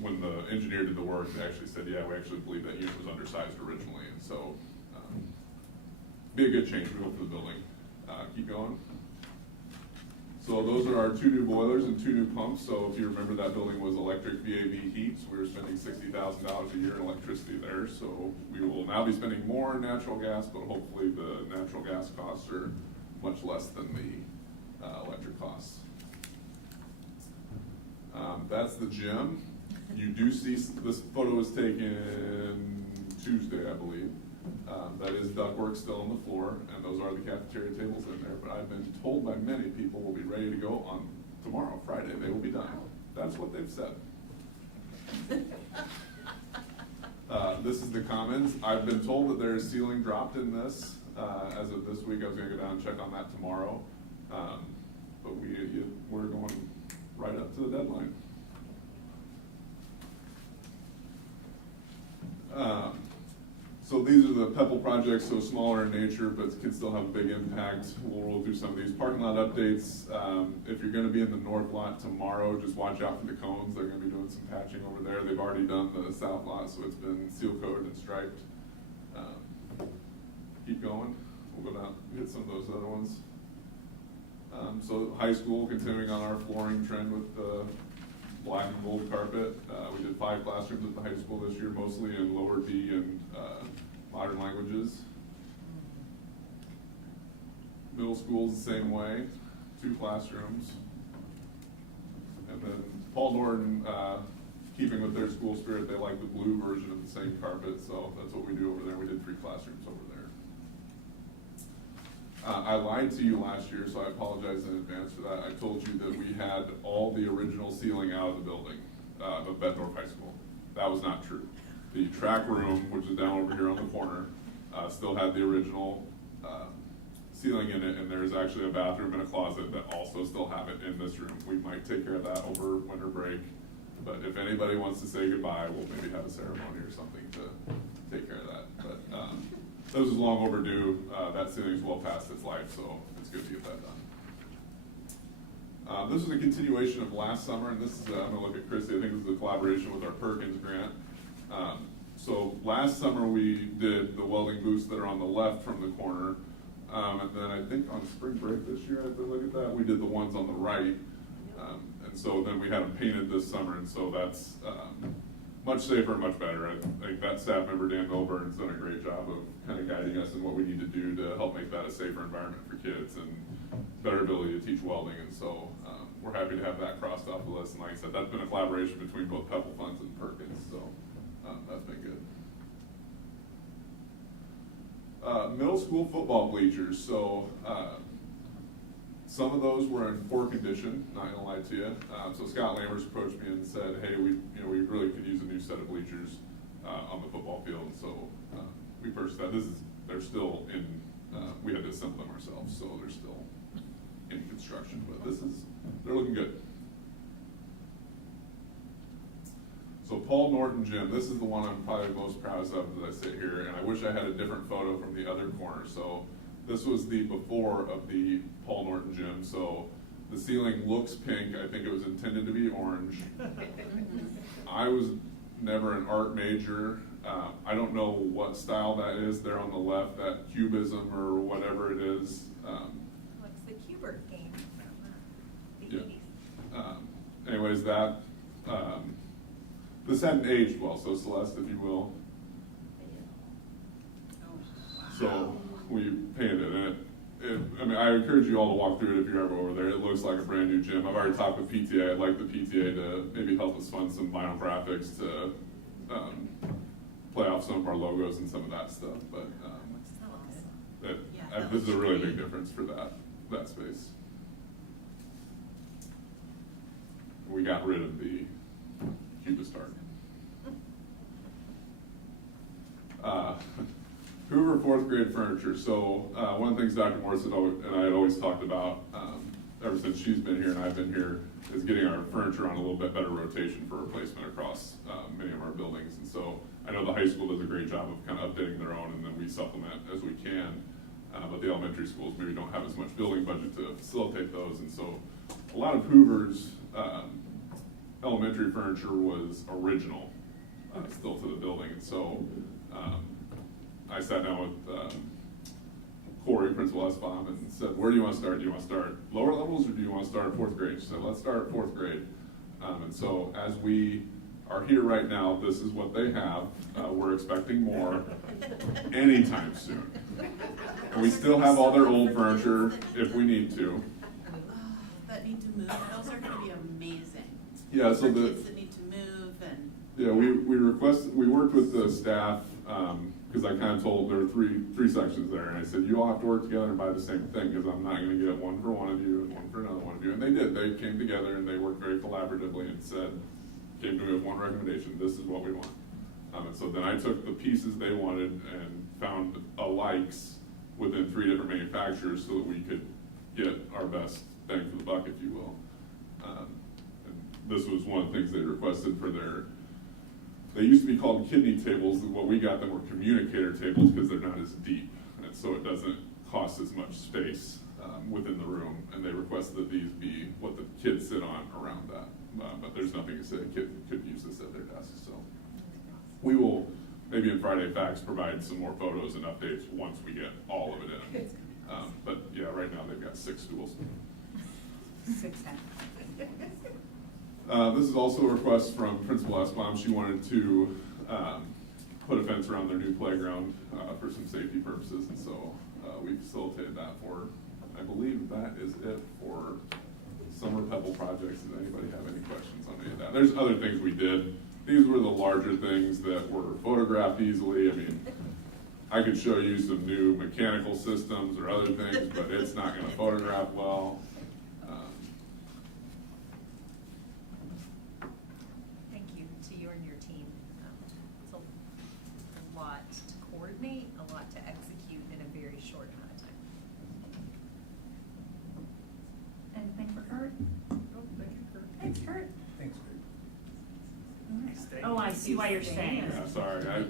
when the engineer did the work, they actually said, yeah, we actually believe that unit was undersized originally. And so be a good change move for the building. Keep going. So those are our 2 new boilers and 2 new pumps. So if you remember, that building was electric VAV heat. So we were spending $60,000 a year in electricity there. So we will now be spending more in natural gas, but hopefully the natural gas costs are much less than the electric costs. That's the gym. You do see, this photo was taken Tuesday, I believe. That is ductwork still on the floor, and those are the cafeteria tables in there. But I've been told by many people will be ready to go on tomorrow, Friday. They will be done. That's what they've said. This is the commons. I've been told that there is ceiling dropped in this as of this week. I was going to go down and check on that tomorrow. But we're going right up to the deadline. So these are the Pebble projects, so smaller in nature, but can still have a big impact. We'll roll through some of these parking lot updates. If you're gonna be in the north lot tomorrow, just watch out for the cones. They're gonna be doing some patching over there. They've already done the south lot, so it's been seal coated and striped. Keep going. We'll go down, hit some of those other ones. So high school, continuing on our flooring trend with the black and gold carpet. We did 5 classrooms at the high school this year, mostly in lower D and modern languages. Middle school's the same way, 2 classrooms. And then Paul Norton, keeping with their school spirit, they like the blue version of the same carpet, so that's what we do over there. We did 3 classrooms over there. I lied to you last year, so I apologize in advance for that. I told you that we had all the original ceiling out of the building, of Bett High School. That was not true. The track room, which is down over here on the corner, still had the original ceiling in it, and there's actually a bathroom and a closet that also still have it in this room. We might take care of that over winter break, but if anybody wants to say goodbye, we'll maybe have a ceremony or something to take care of that. But this is long overdue. That ceiling is well past its life, so it's good to get that This is a continuation of last summer, and this is, I'm gonna look at Chrissy, I think this is a collaboration with our Perkins grant. So last summer, we did the welding booths that are on the left from the corner. And then I think on spring break this year, I have to look at that, we did the ones on the right. And so then we had them painted this summer, and so that's much safer and much better. I think that staff member, Dan Milburn's done a great job of kind of guiding us in what we need to do to help make that a safer environment for kids and better ability to teach welding. And so we're happy to have that crossed off the list. And like I said, that's been a collaboration between both Pebble Funds and Perkins, so that's been good. Middle school football bleachers. So some of those were in poor condition, not gonna lie to you. So Scott Lammers approached me and said, hey, we really could use a new set of bleachers on the football field. And so we purchased that. They're still in, we had to assemble them ourselves, so they're still in construction, but they're looking good. So Paul Norton Gym, this is the one I'm probably most proud of as I sit here, and I wish I had a different photo from the other corner. So this was the before of the Paul Norton Gym. So the ceiling looks pink. I think it was intended to be orange. I was never an art major. I don't know what style that is there on the left, that cubism or whatever it is. Looks the Cubert game from the 80s. Anyways, this hadn't aged well, so Celeste, if you will. So we painted it. I mean, I encourage you all to walk through it if you're ever over there. It looks like a brand new gym. I've already talked with PTA. I'd like the PTA to maybe help us fund some vinyl graphics to play off some of our logos and some of that stuff. But this is a really big difference for that space. We got rid of the Cubist art. Hoover fourth grade furniture. So one of the things Dr. Morris and I had always talked about ever since she's been here and I've been here is getting our furniture on a little bit better rotation for replacement across many of our buildings. And so I know the high school does a great job of kind of updating their own, and then we supplement as we can. But the elementary schools maybe don't have as much building budget to facilitate those. And so a lot of Hoover's elementary furniture was original still to the building. And so I sat down with Corey, Principal Esbaum, and said, where do you want to start? Do you want to start lower levels, or do you want to start at fourth grade? She said, let's start at fourth grade. And so as we are here right now, this is what they have. We're expecting more anytime soon. And we still have all their old furniture if we need to. That need to move, those are gonna be amazing. Yeah, so for kids that need to move and. Yeah, we worked with the staff, because I kind of told, there were three sections there, and I said, you all have to work together and buy the same thing, because I'm not gonna get one for one of you and one for another one of you. And they did, they came together and they worked very collaboratively and came to me with one recommendation, this is what we want. And so then I took the pieces they wanted and found alikes within 3 different manufacturers so that we could get our best bang for the buck, if you will. And this was one of the things they requested for they used to be called kidney tables. What we got them were communicator tables because they're not as deep, and so it doesn't cost as much space within the room. And they requested that these be what the kids sit on around that. But there's nothing to say a kid could use this at their desk. So we will, maybe in Friday Facts, provide some more photos and updates once we get all of it in. But yeah, right now they've got 6 stools. 6 This is also a request from Principal Esbaum. She wanted to put a fence around their new playground for some safety purposes, and so we facilitated that for, I believe that is it for summer Pebble projects. Does anybody have any questions on any of that? There's other things we did. These were the larger things that were photographed easily. I mean, I could show you some new mechanical systems or other things, but it's not going to photograph well. Thank you to you and your team. It's a lot to coordinate, a lot to execute in a very short amount of time. Anything for Kurt? Thank you, Kurt. Thanks, Kurt. Thanks, Kurt. Oh, I see why you're staying. Yeah, sorry.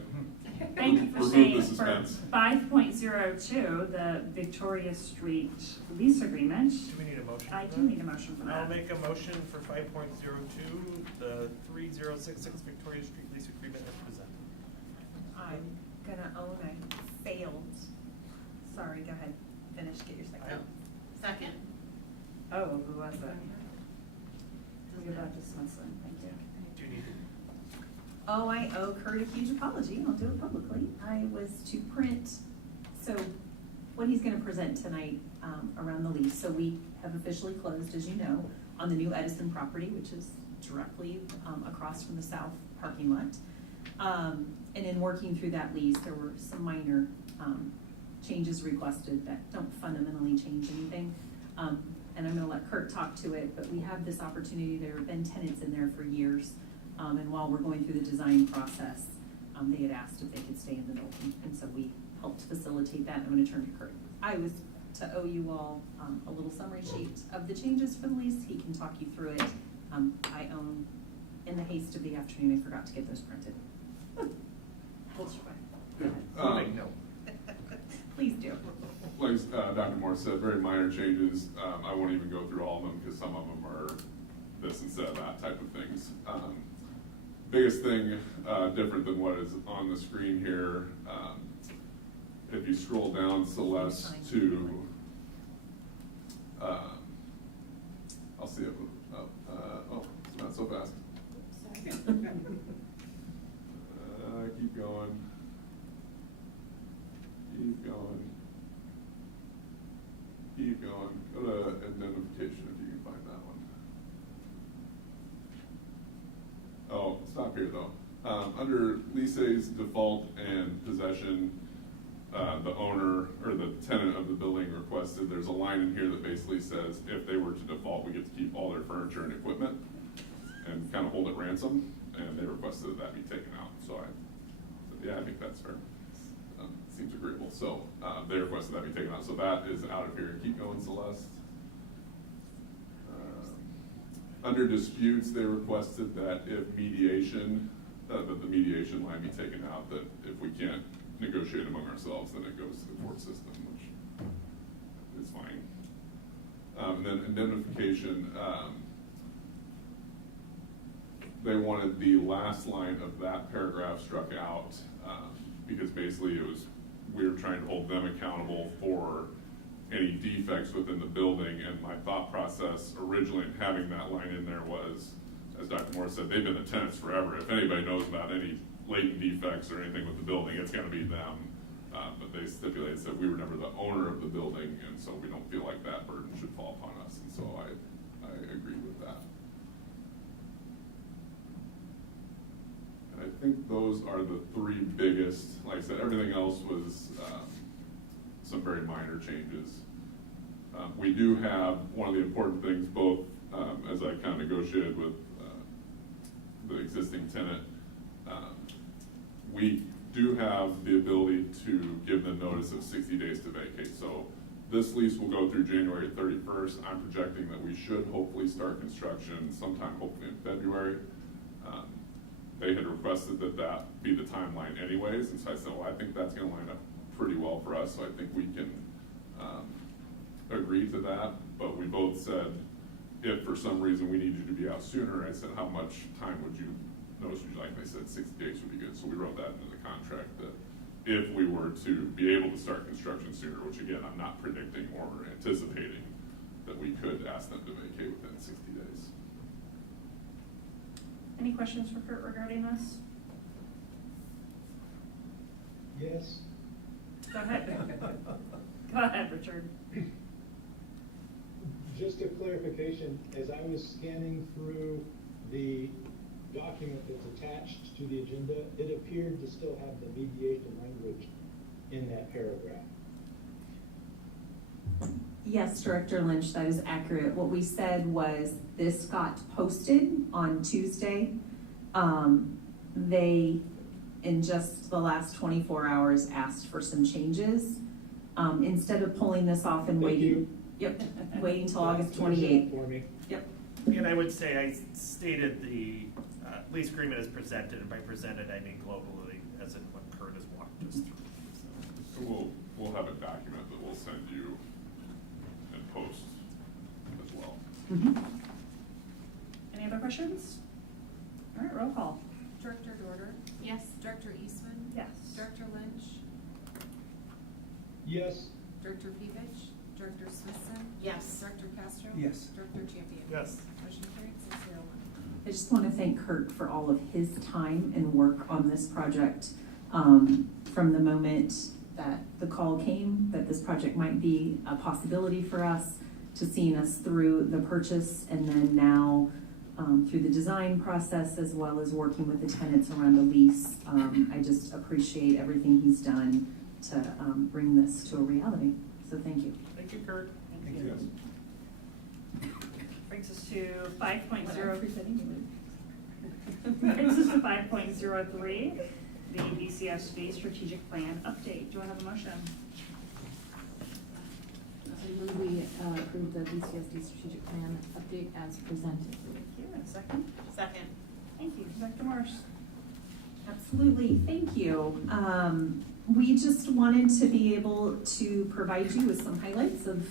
Thank you for Remove staying the for suspense. 5.02, the Victoria Street lease agreement. Do we need a motion for I that? do need a motion for I'll that. make a motion for 5.02, the 3066 Victoria Street lease agreement as presented. I'm gonna own I failed. Sorry, go ahead, finish, get your second. Second. Oh, who was it? We'll go back to Smithson, thank you. Do you need to? Oh, I owe Kurt a huge apology. I'll do it publicly. I was to print, so what he's gonna present tonight, around the lease. So we have officially closed, as you know, on the new Edison property, which is directly, across from the south parking lot. And in working through that lease, there were some minor, changes requested that don't fundamentally change anything. And I'm gonna let Kurt talk to it, but we have this opportunity. There have been tenants in there for years. And while we're going through the design process, they had asked if they could stay in the building, and so we helped facilitate that. I'm gonna turn to Kurt. I was to owe you all, a little summary sheet of the changes for the lease. He can talk you through it. I own, in the haste of the afternoon, I forgot to get those printed. Um, Please do. Like Dr. Morris said, very minor changes. I won't even go through all of them because some of them are this instead of that type of things. Biggest thing different than what is on the screen here, if you scroll down, Celeste, to, I'll see it. Oh, it's not so fast. Keep going. Keep going. Keep going. Go to identification if you can find that one. Oh, stop here though. Under leases, default, and possession, the owner or the tenant of the building requested, there's a line in here that basically says if they were to default, we get to keep all their furniture and equipment and kind of hold it ransom, and they requested that be taken out. So I said, yeah, I think that's fair. Seems agreeable. So they requested that be taken out. So that is out of here. Keep going, Celeste. Under disputes, they requested that if mediation, that the mediation line be taken out, that if we can't negotiate among ourselves, then it goes to the court system, which is fine. And then indemnification, they wanted the last line of that paragraph struck out because basically it was, we were trying to hold them accountable for any defects within the building, and my thought process originally in having that line in there was, as Dr. Moore said, they've been the tenants forever. If anybody knows about any latent defects or anything with the building, it's gonna be them. But they stipulated that we were never the owner of the building, and so we don't feel like that burden should fall upon us, and so I agree with that. And I think those are the three biggest. Like I said, everything else was some very minor changes. We do have one of the important things, both as I kind of negotiated with the existing tenant, we do have the ability to give them notice of 60 days to vacate. So this lease will go through January 31st. I'm projecting that we should hopefully start construction sometime hopefully in February. They had requested that that be the timeline anyways, and so I said, well, I think that's gonna line up pretty well for us, so I think we can agree to that. But we both said, if for some reason we need you to be out sooner, I said, how much time would you notice would you like? They said 60 days would be good, so we wrote that into the contract that if we were to be able to start construction sooner, which again, I'm not predicting or anticipating, that we could ask them to vacate within 60 days. Any questions for Kurt regarding this? Yes. Go ahead. Go ahead, Richard. Just a clarification, as I was scanning through the document that's attached to the agenda, it appeared to still have the mediation language in that paragraph. Yes, Director Lynch, that is accurate. What we said was this got posted on Tuesday. They, in just the last 24 hours, asked for some changes. Instead of pulling this off and waiting, waiting till August 28th. For me. Yep. And I would say I stated the lease agreement as presented, and by presented I mean globally, as in what Kurt has walked So we'll have a document that we'll send you and post as well. Any other questions? All right, roll call. Director Dorder? Yes. Director Eastman? Yes. Director Lynch? Yes. Director Pevich? Director Smithson? Yes. Director Castro? Yes. Director Champion? Yes. Motion carried 601. I just want to thank Kurt for all of his time and work on this project. From the moment that the call came, that this project might be a possibility for us, to seeing us through the purchase, and then now through the design process, as well as working with the tenants around the lease. I just appreciate everything he's done to bring this to a reality. So thank you. Thank you, Kurt. Thank you. Brings us to 5.0. Brings Brings us to 5.03, the BCSD strategic plan update. Do I have a motion? I move we approve the BCSD strategic plan update as presented. Thank you. And second? Second. Thank you. Dr. Morse? Absolutely, thank you. We just wanted to be able to provide you with some highlights of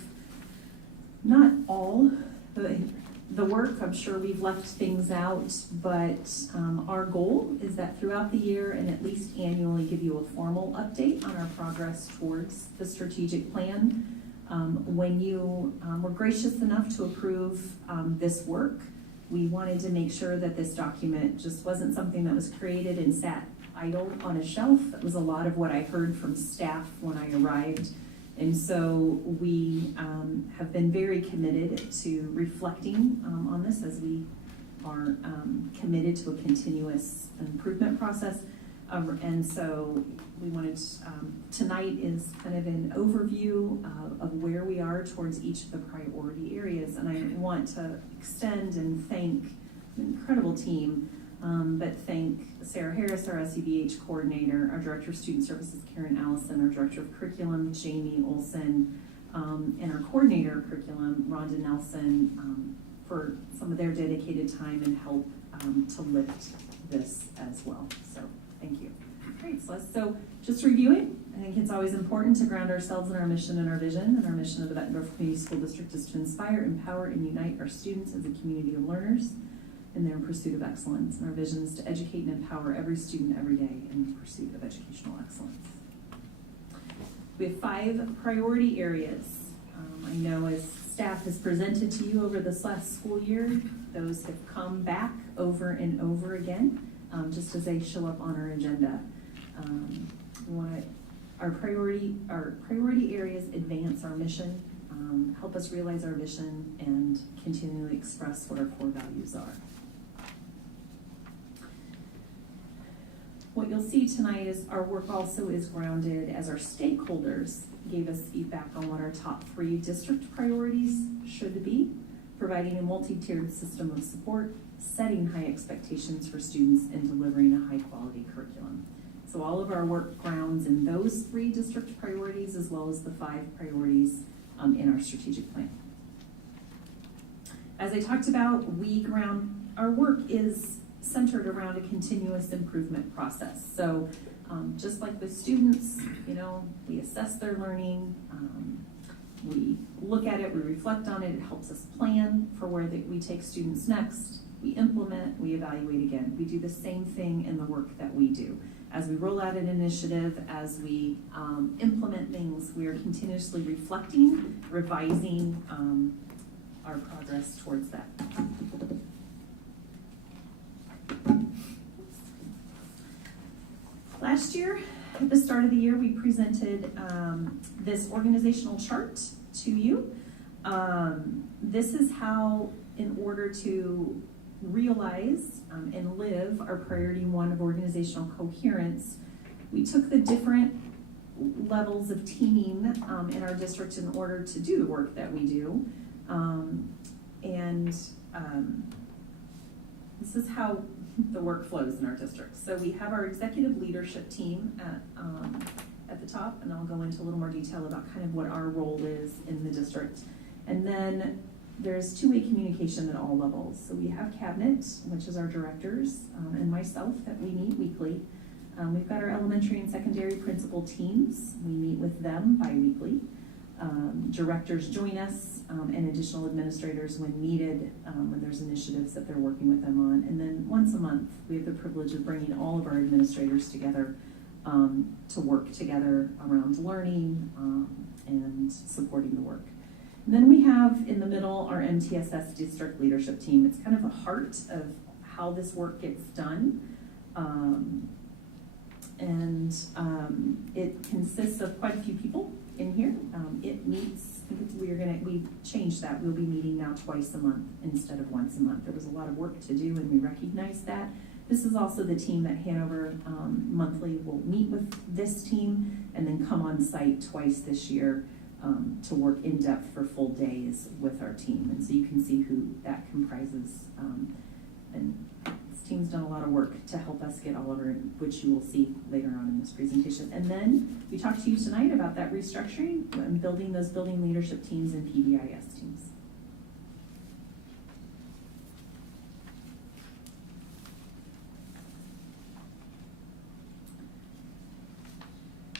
not all the work. I'm sure we've left things out, but our goal is that throughout the year and at least annually give you a formal update on our progress towards the strategic plan. When you were gracious enough to approve this work, we wanted to make sure that this document just wasn't something that was created and sat idle on a shelf. That was a lot of what I heard from staff when I arrived. And so we have been very committed to reflecting on this as we are committed to a continuous improvement process. And so we wanted, tonight is kind of an overview of where we are towards each of the priority areas. And I want to extend and thank an incredible team, but thank Sarah Harris, our SEBH coordinator, our Director of Student Services, Karen Allison, our Director of Curriculum, Jamie Olson, and our Coordinator of Curriculum, Rhonda Nelson, for some of their dedicated time and help to lift this as well. So thank you. Great, Celeste. So just reviewing, I think it's always important to ground ourselves in our mission and our vision. And our mission of the Bettendorf Community School District is to inspire, empower, and unite our students as a community of learners in their pursuit of excellence. And our vision is to educate and empower every student every day in pursuit of educational excellence. We have 5 priority areas. I know as staff has presented to you over this last school year, those have come back over and over again, just as they show up on our agenda. We want our priority areas advance our mission, help us realize our vision, and continually express what our core values are. What you'll see tonight is our work also is grounded as our stakeholders gave us feedback on what our top 3 district priorities should be: providing a multi-tiered system of support, setting high expectations for students, and delivering a high-quality curriculum. So all of our work grounds in those 3 district priorities, as well as the 5 priorities in our strategic plan. As I talked about, our work is centered around a continuous improvement process. So just like with students, we assess their learning, we look at it, we reflect on it, it helps us plan for where we take students next, we implement, we evaluate again. We do the same thing in the work that we do. As we roll out an initiative, as we implement things, we are continuously reflecting, revising our progress towards that. Last year, at the start of the year, we presented this organizational chart to you. This is how, in order to realize and live our priority 1 of organizational coherence, we took the different levels of teaming in our district in order to do the work that we do. This is how the work flows in our district. So we have our executive leadership team at the top, and I'll go into a little more detail about kind of what our role is in the district. And then there's 2-way communication at all levels. So we have cabinet, which is our directors, and myself that we meet weekly. We've got our elementary and secondary principal teams. We meet with them bi-weekly. Directors join us, and additional administrators when needed, when there's initiatives that they're working with them on. And then once a month, we have the privilege of bringing all of our administrators together to work together around learning and supporting the work. And then we have in the middle our MTSS district leadership team. It's kind of the heart of how this work gets done. It consists of quite a few people in here. It meets, we changed that. We'll be meeting now twice a month instead of once a month. There was a lot of work to do and we recognize that. This is also the team that Hanover monthly will meet with this team and then come on site twice this year to work in depth for full days with our team. And so you can see who that comprises. And this team's done a lot of work to help us get all of our, which you will see later on in this presentation. And then we talked to you tonight about that restructuring and building those building leadership teams and PBIS teams.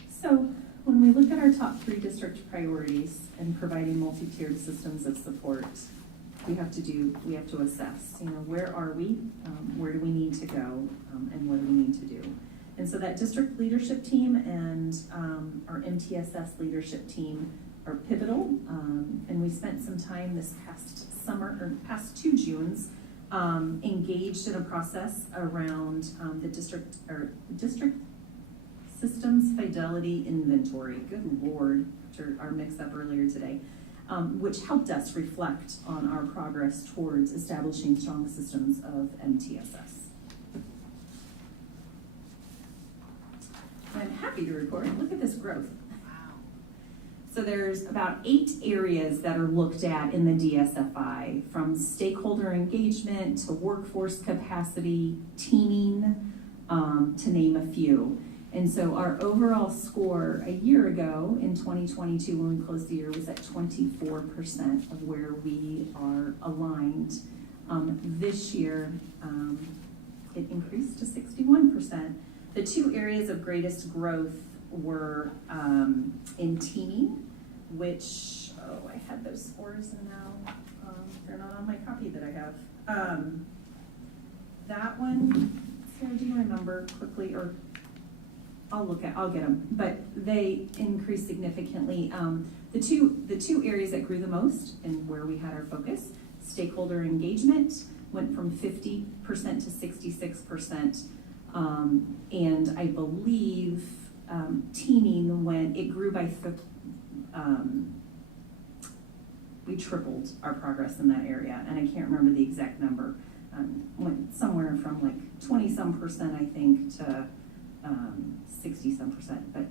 So when we look at our top 3 district priorities and providing multi-tiered systems of support, we have to assess, where are we, where do we need to go, and what do we need to do. And so that district leadership team and our MTSS leadership team are pivotal, and we spent some time this past summer, or past 2 Junes, engaged in a process around the district systems fidelity inventory. Good Lord, after our mix-up earlier today. Which helped us reflect on our progress towards establishing strong systems of MTSS. I'm happy to report, look at this growth. Wow. So there's about 8 areas that are looked at in the DSFI, from stakeholder engagement to workforce capacity, teaming, to name a few. And so our overall score a year ago in 2022, when we closed the year, was at 24% of where we are aligned. This year, it increased to 61%. The 2 areas of greatest growth were in teaming, which, I had those scores and now they're not on my copy that I have. That one, Sarah, do you remember quickly, or I'll get them, but they increased significantly. The two areas that grew the most and where we had our focus, stakeholder engagement went from 50% to 66%, and I believe teaming it grew by we tripled our progress in that area, and I can't remember the exact number. Went somewhere from like 20-some%, I think, to 60-some%, but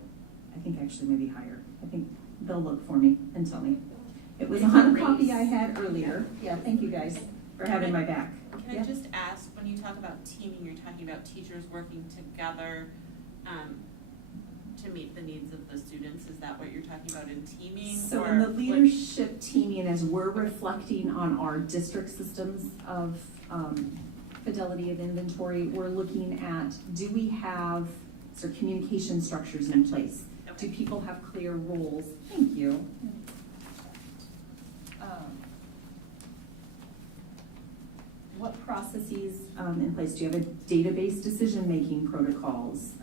I think actually maybe higher. I think they'll look for me and tell me. It was on a copy I had earlier. Yeah, thank you guys for having my back. Can I just ask, when you talk about teaming, you're talking about teachers working together to meet the needs of the students? Is that what you're talking about in teaming? So in the leadership teaming, as we're reflecting on our district systems of fidelity of inventory, we're looking at, do we have communication structures in place? Okay. Do people have clear roles? Thank you. What processes in place? Do you have a database decision-making protocols?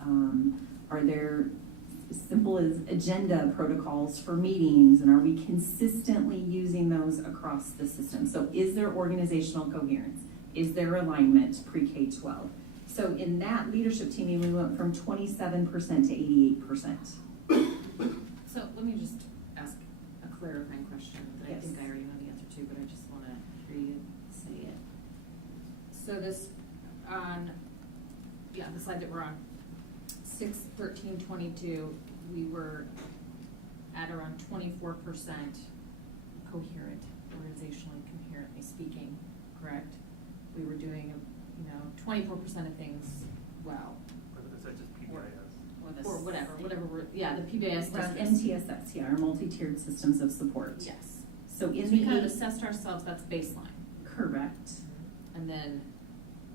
Are there as simple as agenda protocols for meetings, and are we consistently using those across the system? So is there organizational coherence? Is there alignment pre-K-12? So in that leadership teaming, we went from 27% to 88%. So let me just ask a clarifying question that Yes. I think I already know the answer to, but I just want to hear you say it. So this, the slide that we're on, 6/13/22, we were at around 24% coherent, organizationally coherently speaking, correct? We were doing, 24% of things well. Is that just PBIS? Or whatever, the PBIS Around districts. MTSS, yeah, our multi-tiered systems of support. Yes. So in we the kind of assessed ourselves, that's baseline. Correct. And then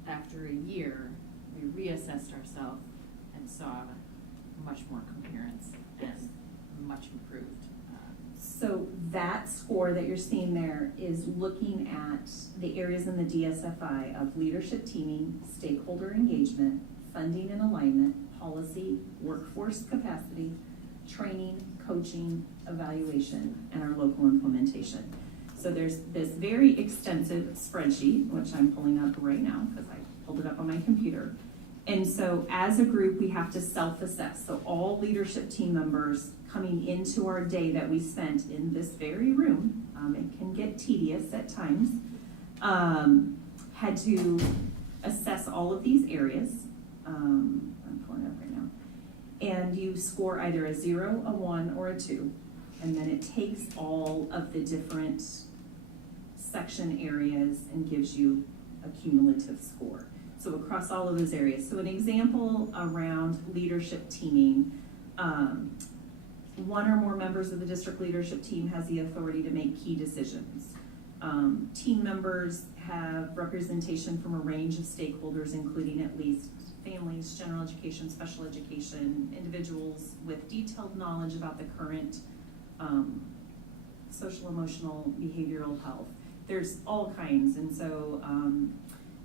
after a year, we reassessed ourselves, and saw much more coherence and much improved. So that score that you're seeing there is looking at the areas in the DSFI of leadership teaming, stakeholder engagement, funding and alignment, policy, workforce capacity, training, coaching, evaluation, and our local implementation. So there's this very extensive spreadsheet, which I'm pulling up right now because I pulled it up on my computer. And so as a group, we have to self-assess. So all leadership team members coming into our day that we spent in this very room, it can get tedious at times, had to assess all of these areas. I'm pulling it up right now. And you score either a 0, a 1, or a 2. And then it takes all of the different section areas and gives you a cumulative score. So across all of those areas. So an example around leadership teaming, one or more members of the district leadership team has the authority to make key decisions. Team members have representation from a range of stakeholders, including at least families, general education, special education, individuals with detailed knowledge about the current social, emotional, behavioral health. There's all kinds, and so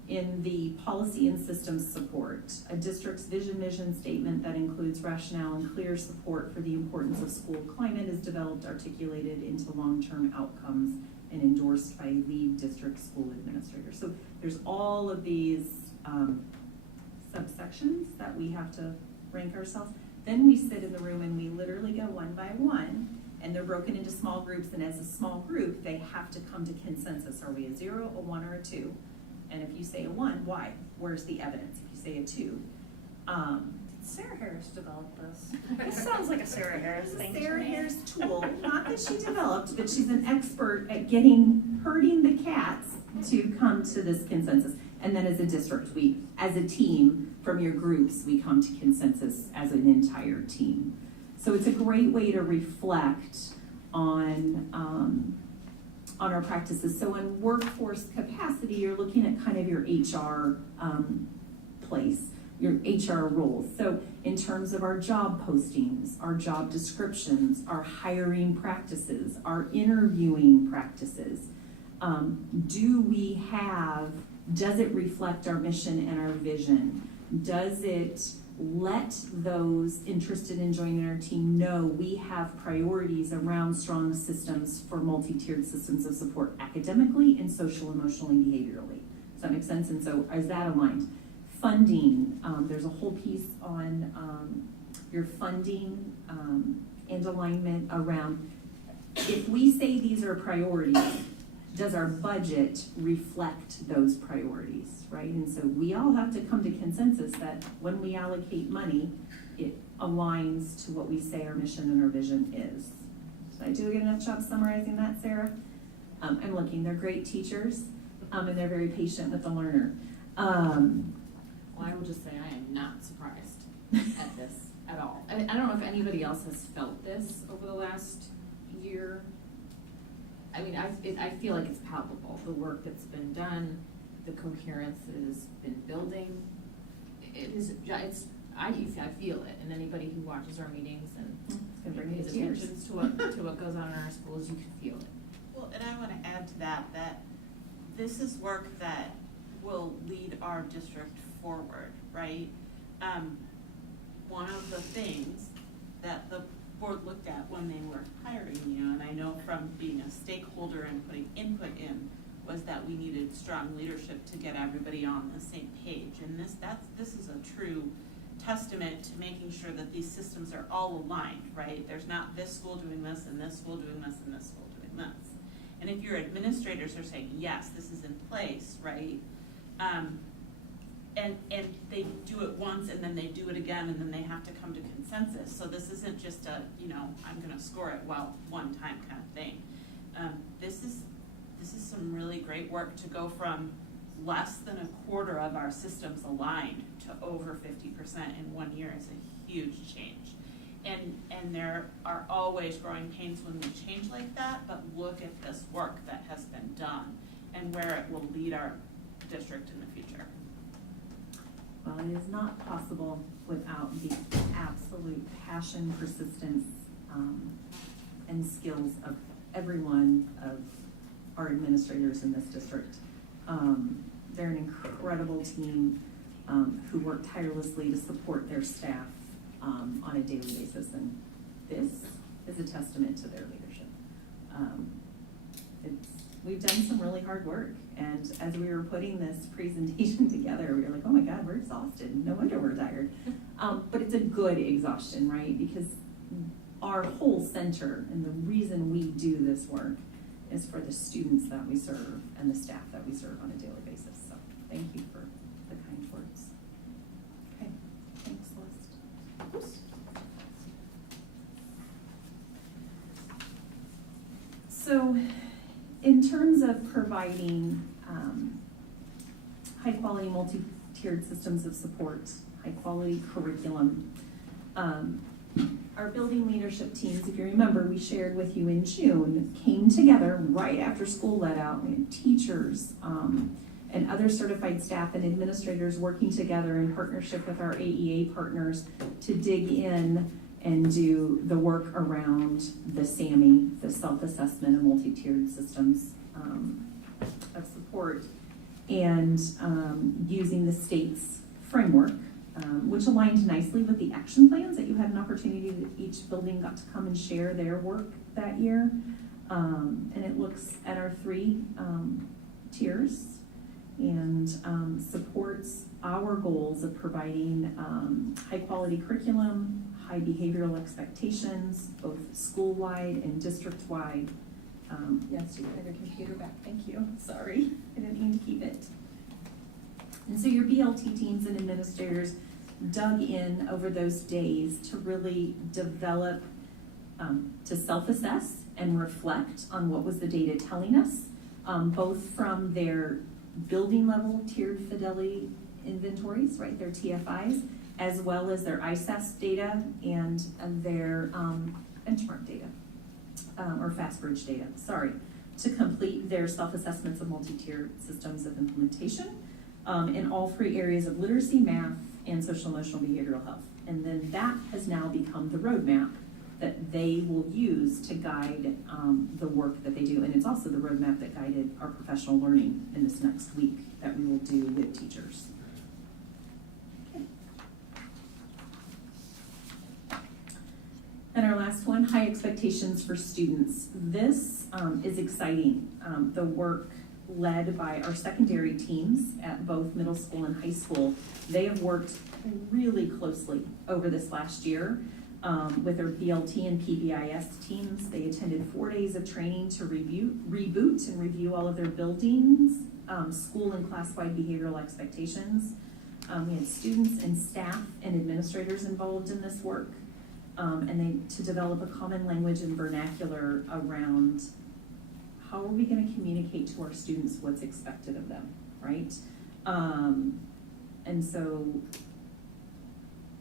in the policy and systems support, a district's vision mission statement that includes rationale and clear support for the importance of school climate is developed, articulated into long-term outcomes, and endorsed by lead district school administrators. So there's all of these subsections that we have to rank ourselves. Then we sit in the room and we literally go one by one, and they're broken into small groups, and as a small group, they have to come to consensus. Are we a 0, a 1, or a 2? And if you say a 1, why? Where's the evidence? If you say a 2, Sarah Harris developed this. This sounds like a Sarah Harris thing to me. Sarah Harris tool, not that she developed, but she's an expert at herding the cats to come to this consensus. And then as a district, we, as a team, from your groups, we come to consensus as an entire team. So it's a great way to reflect on our practices. So in workforce capacity, you're looking at kind of your HR place, your HR roles. So in terms of our job postings, our job descriptions, our hiring practices, our interviewing practices, does it reflect our mission and our vision? Does it let those interested in joining our team know we have priorities around strong systems for multi-tiered systems of support academically and social, emotionally, behaviorally? Does that make sense? And so is that aligned? Funding, there's a whole piece on your funding and alignment around, if we say these are priorities, does our budget reflect those priorities, right? And so we all have to come to consensus that when we allocate money, it aligns to what we say our mission and our vision is. Did I do a good enough job summarizing that, Sarah? I'm looking, they're great teachers, and they're very patient with the learner. Well, I will just say I am not surprised at this at all. I don't know if anybody else has felt this over the last year. I mean, I feel like it's palpable, the work that's been done, the coherence that has been building. I feel it, and anybody who watches our meetings and pays attention to what goes on in our schools, you can feel it. Well, and I want to add to that this is work that will lead our district forward, right? One of the things that the board looked at when they were hiring you, and I know from being a stakeholder and putting input in, was that we needed strong leadership to get everybody on the same page. And this is a true testament to making sure that these systems are all aligned, right? There's not this school doing this and this school doing this and this school doing this. And if your administrators are saying, yes, this is in place, right? And they do it once and then they do it again and then they have to come to consensus. So this isn't just a, I'm gonna score it one time kind of thing. This is some really great work to go from less than a quarter of our systems aligned to over 50% in 1 year is a huge change. And there are always growing pains when we change like that, but look at this work that has been done and where it will lead our district in the future. Well, it is not possible without the absolute passion, persistence, and skills of every one of our administrators in this district. They're an incredible team who work tirelessly to support their staff on a daily basis, and this is a testament to their leadership. We've done some really hard work, and as we were putting this presentation together, we were like, oh my God, we're exhausted. No wonder we're tired. But it's a good exhaustion, right? Because our whole center and the reason we do this work is for the students that we serve and the staff that we serve on a daily basis. So thank you for the kind words. Okay, thanks, Celeste. Oops. So in terms of providing high-quality multi-tiered systems of support, high-quality curriculum, our building leadership teams, if you remember, we shared with you in June, came together right after school let out. We had teachers and other certified staff and administrators working together in partnership with our AEA partners to dig in and do the work around the SAMI, the self-assessment and multi-tiered systems of support, and using the state's framework, which aligned nicely with the action plans that you had an opportunity that each building got to come and share their work that year. And it looks at our 3 tiers and supports our goals of providing high quality curriculum, high behavioral expectations, both school-wide and district-wide. Yes, you have your computer back, thank you. Sorry, I didn't mean to keep it. And so your BLT teams and administrators dug in over those days to really develop, to self-assess and reflect on what was the data telling us, both from their building level tiered fidelity inventories, right, their TFIs, as well as their ISASS data and their benchmark data, or FastBridge data, sorry, to complete their self-assessments of multi-tiered systems of implementation in all 3 areas of literacy, math, and social emotional behavioral health. And then that has now become the roadmap that they will use to guide the work that they do. And it's also the roadmap that guided our professional learning in this next week that we will do with teachers. Okay. And our last one, high expectations for students. This is exciting. The work led by our secondary teams at both middle school and high school. They have worked really closely over this last year with our BLT and PBIS teams. They attended 4 days of training to reboot and review all of their buildings, school and class-wide behavioral expectations. We had students and staff and administrators involved in this work, and to develop a common language and vernacular around how are we going to communicate to our students what's expected of them, right? And so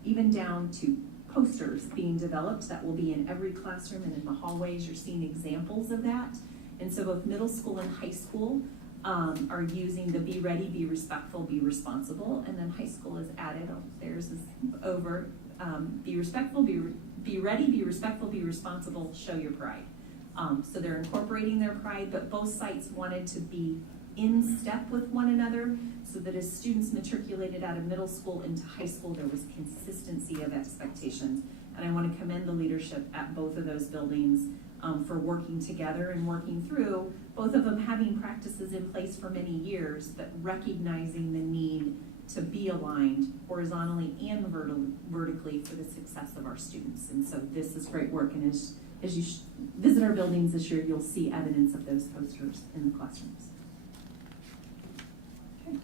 even down to posters being developed that will be in every classroom and in the hallways, you're seeing examples of that. And so both middle school and high school are using the be ready, be respectful, be responsible, and then high school is added, theirs is over, be respectful, be ready, be respectful, be responsible, show your pride. So they're incorporating their pride, but both sites wanted to be in step with one another so that as students matriculated out of middle school into high school, there was consistency of expectations. And I want to commend the leadership at both of those buildings for working together and working through, both of them having practices in place for many years, but recognizing the need to be aligned horizontally and vertically for the success of our students. And so this is great work, and as you visit our buildings this year, you'll see evidence of those posters in the classrooms. Okay.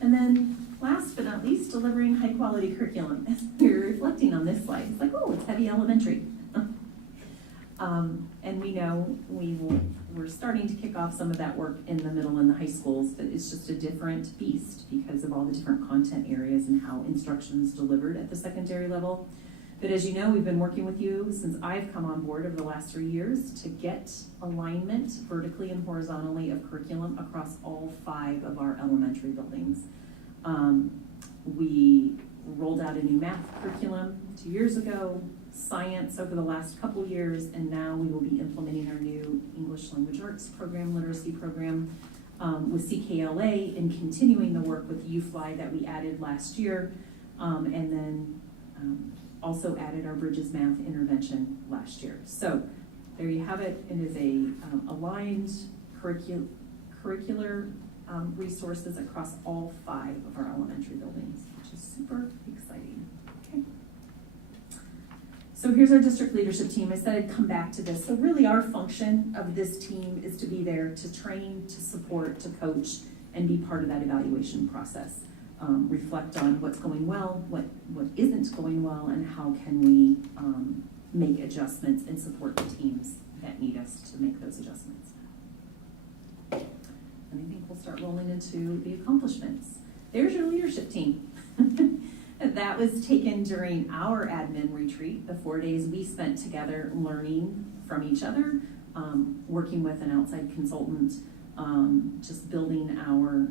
And then last but not least, delivering high quality curriculum. As we were reflecting on this slide, it's like, oh, it's heavy elementary. And we know we're starting to kick off some of that work in the middle and the high schools, but it's just a different beast because of all the different content areas and how instruction is delivered at the secondary level. But as you know, we've been working with you since I've come on board over the last 3 years to get alignment vertically and horizontally of curriculum across all 5 of our elementary buildings. We rolled out a new math curriculum 2 years ago, science over the last couple years, and now we will be implementing our new English Language Arts program, literacy program, with CKLA, and continuing the work with UFly that we added last year, and then also added our Bridges Math intervention last year. So there you have it. It is a aligned curricular resources across all 5 of our elementary buildings, which is super exciting. Okay. So here's our district leadership team. I said I'd come back to this. So really our function of this team is to be there to train, to support, to coach, and be part of that evaluation process. Reflect on what's going well, what isn't going well, and how can we make adjustments and support the teams that need us to make those adjustments. And I think we'll start rolling into the accomplishments. There's your leadership team. That was taken during our admin retreat, the 4 days we spent together learning from each other, working with an outside consultant, just building our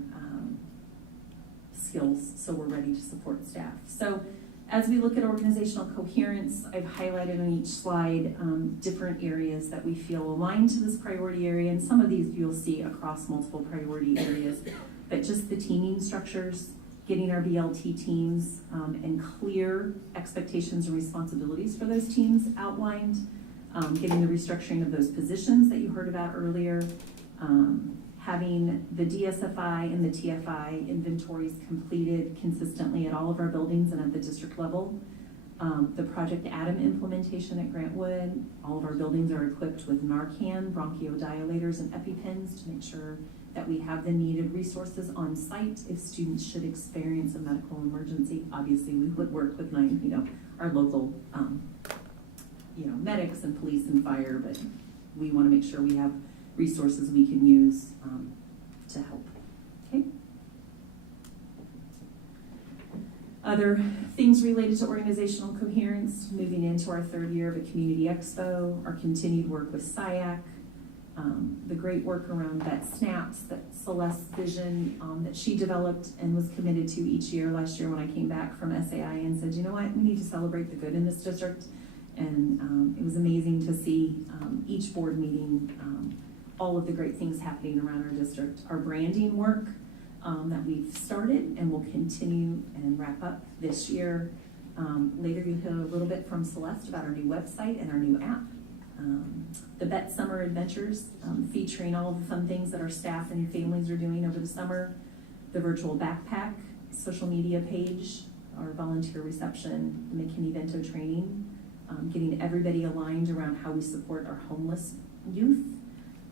skills so we're ready to support staff. So as we look at organizational coherence, I've highlighted on each slide different areas that we feel aligned to this priority area, and some of these you'll see across multiple priority areas, but just the teaming structures, getting our BLT teams and clear expectations and responsibilities for those teams outlined, getting the restructuring of those positions that you heard about earlier, having the DSFI and the TFI inventories completed consistently at all of our buildings and at the district level. The Project Adam implementation at Grantwood, all of our buildings are equipped with Narcan, bronchodilators, and EpiPens to make sure that we have the needed resources on site if students should experience a medical emergency. Obviously, we would work with our local medics and police and fire, but we want to make sure we have resources we can use to help. Okay. Other things related to organizational coherence, moving into our 3rd year of a community expo, our continued work with SIAC, the great work around Bett Snaps, that Celeste's vision that she developed and was committed to each year. Last year when I came back from SAI and said, you know what, we need to celebrate the good in this district. And it was amazing to see each board meeting, all of the great things happening around our district. Our branding work that we've started and will continue and wrap up this year. Later you'll hear a little bit from Celeste about our new website and our new app. The Bett Summer Adventures, featuring all of the fun things that our staff and families are doing over the summer. The virtual backpack, social media page, our volunteer reception, the McKinney-Vento training, getting everybody aligned around how we support our homeless youth,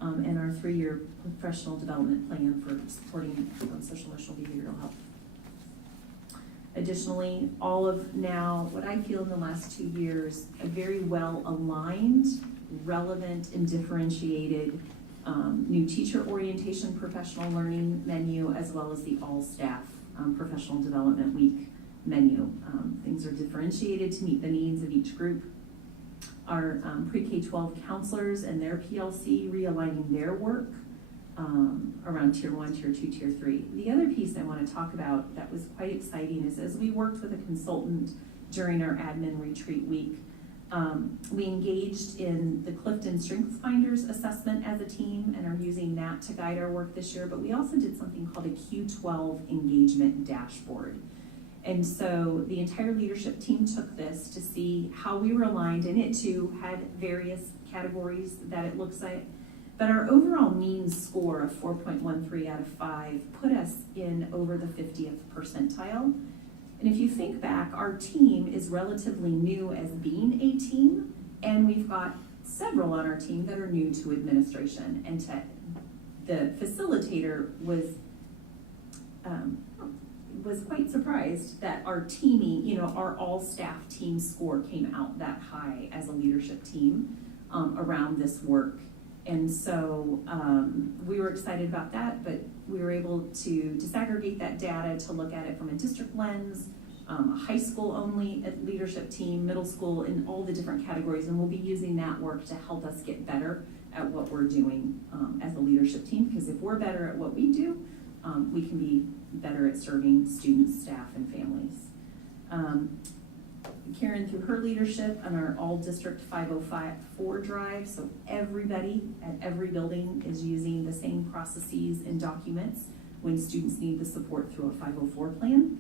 and our 3-year professional development plan for supporting social emotional behavioral health. Additionally, all of now, what I feel in the last 2 years, a very well aligned, relevant, and differentiated new teacher orientation professional learning menu, as well as the all staff professional development week menu. Things are differentiated to meet the needs of each group. Our pre-K-12 counselors and their PLC realigning their work around Tier 1, Tier 2, Tier 3. The other piece I want to talk about that was quite exciting is as we worked with a consultant during our admin retreat week, we engaged in the Clifton Strengths Finders assessment as a team and are using that to guide our work this year, but we also did something called a Q12 engagement dashboard. And so the entire leadership team took this to see how we were aligned, and it too had various categories that it looks like. But our overall mean score of 4.13 out of 5 put us in over the 50th percentile. And if you think back, our team is relatively new as being a team, and we've got several on our team that are new to administration. And the facilitator was quite surprised that our teaming, our all staff team score came out that high as a leadership team around this work. And so we were excited about that, but we were able to disaggregate that data to look at it from a district lens, high school only leadership team, middle school, in all the different categories. And we'll be using that work to help us get better at what we're doing as a leadership team, because if we're better at what we do, we can be better at serving students, staff, and families. Karen, through her leadership on our all-district 504 drive, so everybody at every building is using the same processes and documents when students need the support through a 504 plan.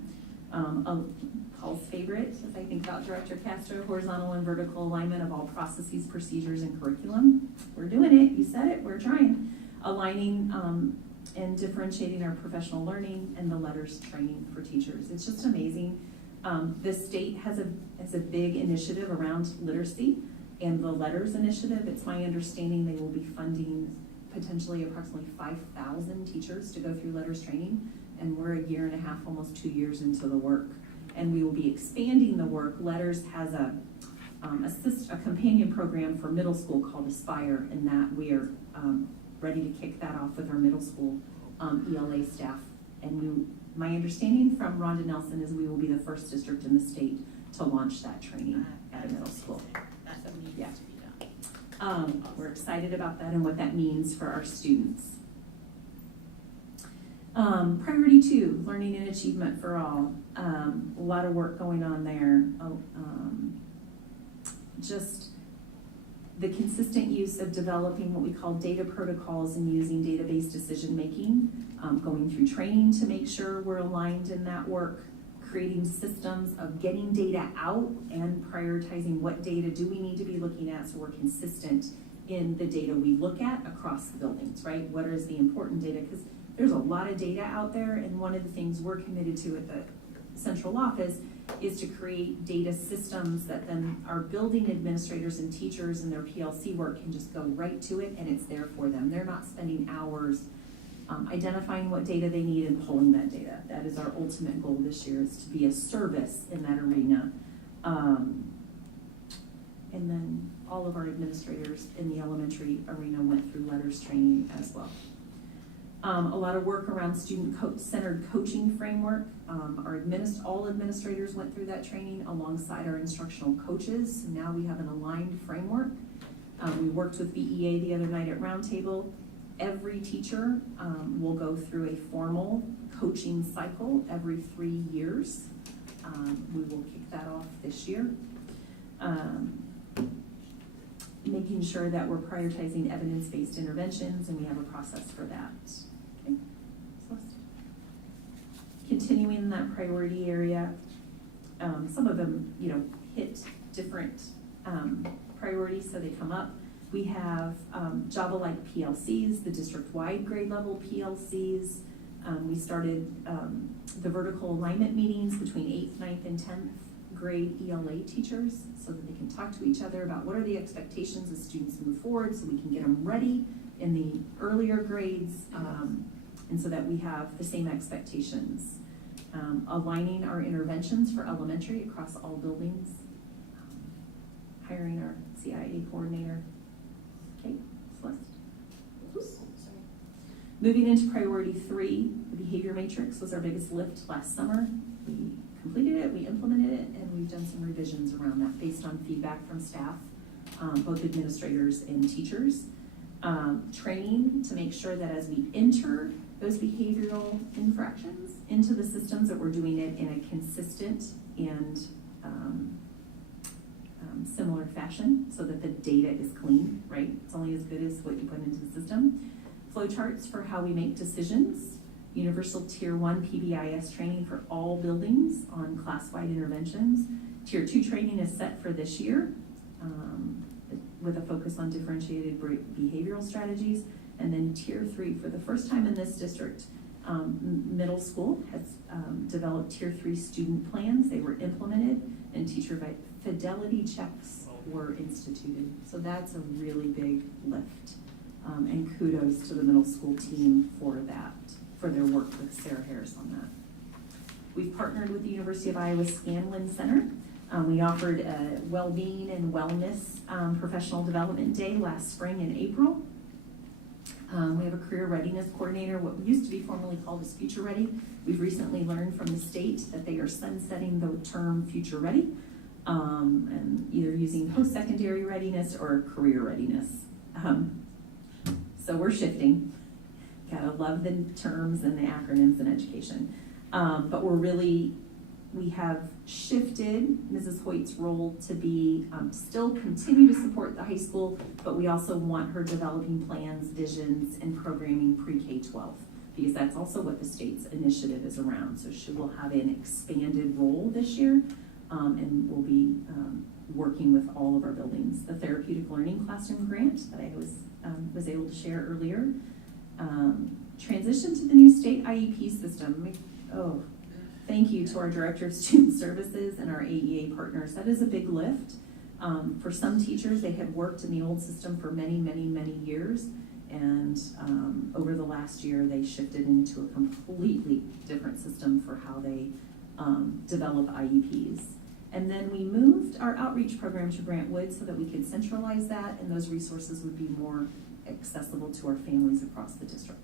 Paul's favorite, as I think about Director Castro, horizontal and vertical alignment of all processes, procedures, and curriculum. We're doing it, you said it, we're trying. Aligning and differentiating our professional learning and the letters training for teachers. It's just amazing. The state has a big initiative around literacy and the letters initiative. It's my understanding they will be funding potentially approximately 5,000 teachers to go through letters training, and we're a year and a half, almost 2 years into the work. And we will be expanding the work. Letters has a companion program for middle school called Aspire, and that we are ready to kick that off with our middle school ELA staff. And my understanding from Rhonda Nelson is we will be the first district in the state to launch that training at a middle school. That needs Yeah. to be done. We're excited about that and what that means for our students. Priority 2, learning and achievement for all. A lot of work going on there. Just the consistent use of developing what we call data protocols and using database decision making, going through training to make sure we're aligned in that work, creating systems of getting data out and prioritizing what data do we need to be looking at so we're consistent in the data we look at across the buildings, right? What is the important data? Because there's a lot of data out there, and one of the things we're committed to at the central office is to create data systems that then our building administrators and teachers and their PLC work can just go right to it, and it's there for them. They're not spending hours identifying what data they need and pulling that data. That is our ultimate goal this year, is to be a service in that arena. And then all of our administrators in the elementary arena went through letters training as well. A lot of work around student-centered coaching framework. All administrators went through that training alongside our instructional coaches. Now we have an aligned framework. We worked with BEA the other night at Roundtable. Every teacher will go through a formal coaching cycle every 3 years. We will kick that off this year. Making sure that we're prioritizing evidence-based interventions, and we have a process for that. Okay, Celeste. Continuing in that priority area, some of them, hit different priorities, so they come up. We have Java-like PLCs, the district-wide grade level PLCs. We started the vertical alignment meetings between 8th, 9th, and 10th grade ELA teachers so that they can talk to each other about what are the expectations as students move forward, so we can get them ready in the earlier grades, and so that we have the same expectations. Aligning our interventions for elementary across all buildings. Hiring our CIA coordinator. Okay, Celeste. Oops. Sorry. Moving into priority 3, the behavior matrix was our biggest lift last summer. We completed it, we implemented it, and we've done some revisions around that based on feedback from staff, both administrators and teachers. Training to make sure that as we enter those behavioral infractions into the systems, that we're doing it in a consistent and similar fashion so that the data is clean, right? It's only as good as what you put into the system. Flowcharts for how we make decisions. Universal Tier 1 PBIS training for all buildings on class-wide interventions. Tier 2 training is set for this year with a focus on differentiated behavioral strategies. And then Tier 3, for the first time in this district, middle school has developed Tier 3 student plans. They were implemented, and teacher fidelity checks were instituted. So that's a really big lift. And kudos to the middle school team for that, for their work with Sarah Harris on that. We've partnered with the University of Iowa Scanlon Center. We offered a well-being and wellness professional development day last spring in April. We have a career readiness coordinator, what used to be formerly called as Future Ready. We've recently learned from the state that they are sunsetting the term Future Ready, and either using post-secondary readiness or career readiness. So we're shifting. Gotta love the terms and the acronyms in education. But we're really We have shifted Mrs. Hoyt's role to be, still continue to support the high school, but we also want her developing plans, visions, and programming pre-K-12, because that's also what the state's initiative is around. So she will have an expanded role this year, and will be working with all of our buildings. The Therapeutic Learning Classroom Grant that I was able to share earlier. Transition to the new state IEP system. Oh, thank you to our Director of Student Services and our AEA partners. That is a big lift. For some teachers, they had worked in the old system for many, many, many years. And over the last year, they shifted into a completely different system for how they develop IEPs. And then we moved our outreach program to Grant Wood so that we could centralize that, and those resources would be more accessible to our families across the district.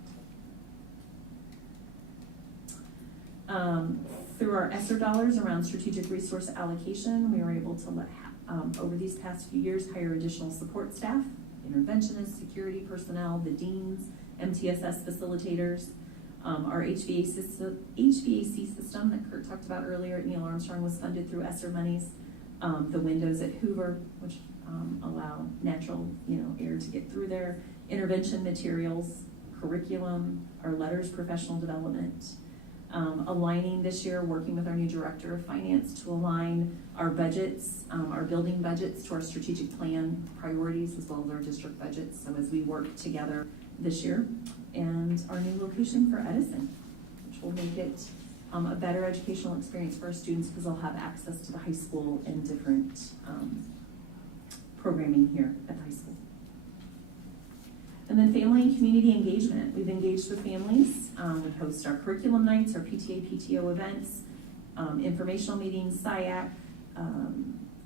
Through our ESSER dollars around strategic resource allocation, we were able to, over these past few years, hire additional support staff, interventionists, security personnel, the deans, MTSS facilitators. Our HVAC system that Kurt talked about earlier at Neil Armstrong was funded through ESSER monies. The windows at Hoover, which allow natural air to get through there. Intervention materials, curriculum, our letters professional development. Aligning this year, working with our new Director of Finance to align our budgets, our building budgets to our strategic plan priorities as well as our district budgets. So as we work together this year, and our new location for Edison, which will make it a better educational experience for our students because they'll have access to the high school and different programming here at the high school. And then family and community engagement. We've engaged with families. We host our curriculum nights, our PTA, PTO events, informational meetings, SIAC.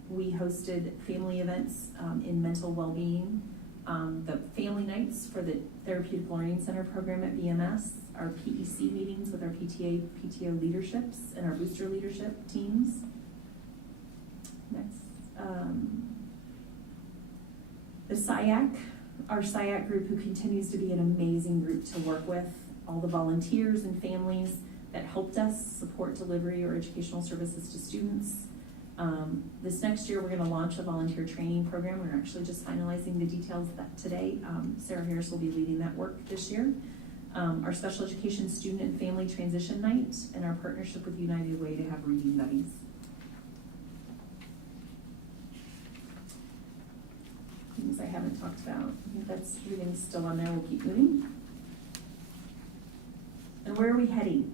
We hosted family events in mental well-being. The family nights for the Therapeutic Learning Center program at BMS, our PEC meetings with our PTA, PTO leaderships and our booster leadership teams. Next. The SIAC, our SIAC group, who continues to be an amazing group to work with, all the volunteers and families that helped us support delivery or educational services to students. This next year, we're going to launch a volunteer training program. We're actually just finalizing the details of that today. Sarah Harris will be leading that work this year. Our special education student and family transition night, and our partnership with United Way to have reading buddies. Things I haven't talked about. I think that's everything's still on there. We'll keep moving. And where are we heading?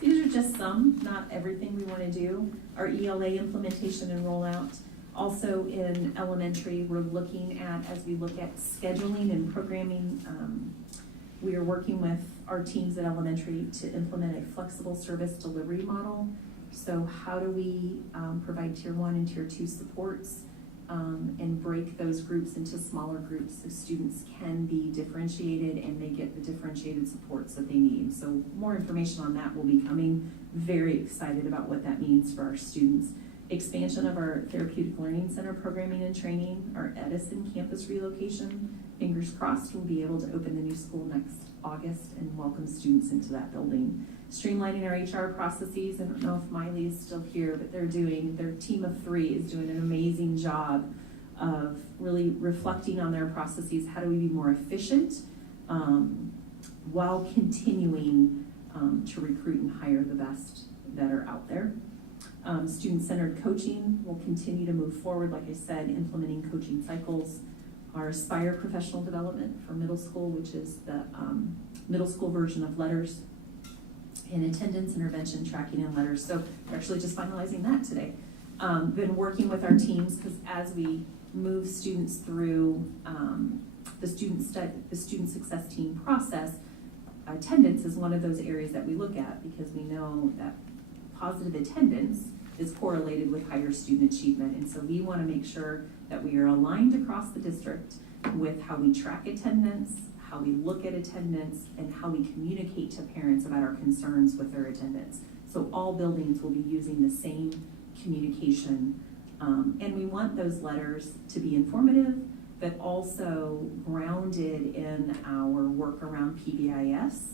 These are just some, not everything we want to do. Our ELA implementation and rollout. Also in elementary, we're looking at, as we look at scheduling and programming, we are working with our teams at elementary to implement a flexible service delivery model. So how do we provide tier 1 and tier 2 supports and break those groups into smaller groups so students can be differentiated and they get the differentiated supports that they need. So more information on that will be coming. Very excited about what that means for our students. Expansion of our Therapeutic Learning Center programming and training, our Edison campus relocation. Fingers crossed we'll be able to open the new school next August and welcome students into that building. Streamlining our HR processes. I don't know if Miley is still here, but their team of 3 is doing an amazing job of really reflecting on their processes. How do we be more efficient while continuing to recruit and hire the best that are out there. Student-centered coaching will continue to move forward, like I said, implementing coaching cycles. Our Aspire professional development for middle school, which is the middle school version of letters, and attendance, intervention, tracking, and letters. So we're actually just finalizing that today. Been working with our teams because as we move students through the student success team process, attendance is one of those areas that we look at because we know that positive attendance is correlated with higher student achievement. And so we want to make sure that we are aligned across the district with how we track attendance, how we look at attendance, and how we communicate to parents about our concerns with their attendance. So all buildings will be using the same communication. And we want those letters to be informative, but also grounded in our work around PBIS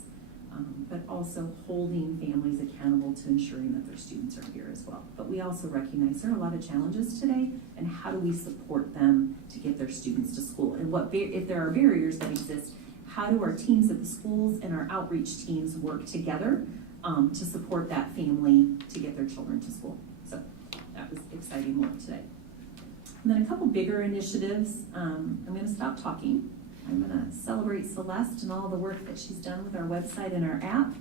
but also holding families accountable to ensuring that their students are here as well. But we also recognize there are a lot of challenges today, and how do we support them to get their students to school? And if there are barriers that exist, how do our teams at the schools and our outreach teams work together to support that family to get their children to school? So that was exciting work today. And then a couple bigger initiatives. I'm going to stop talking. I'm going to celebrate Celeste and all the work that she's done with our website and our app,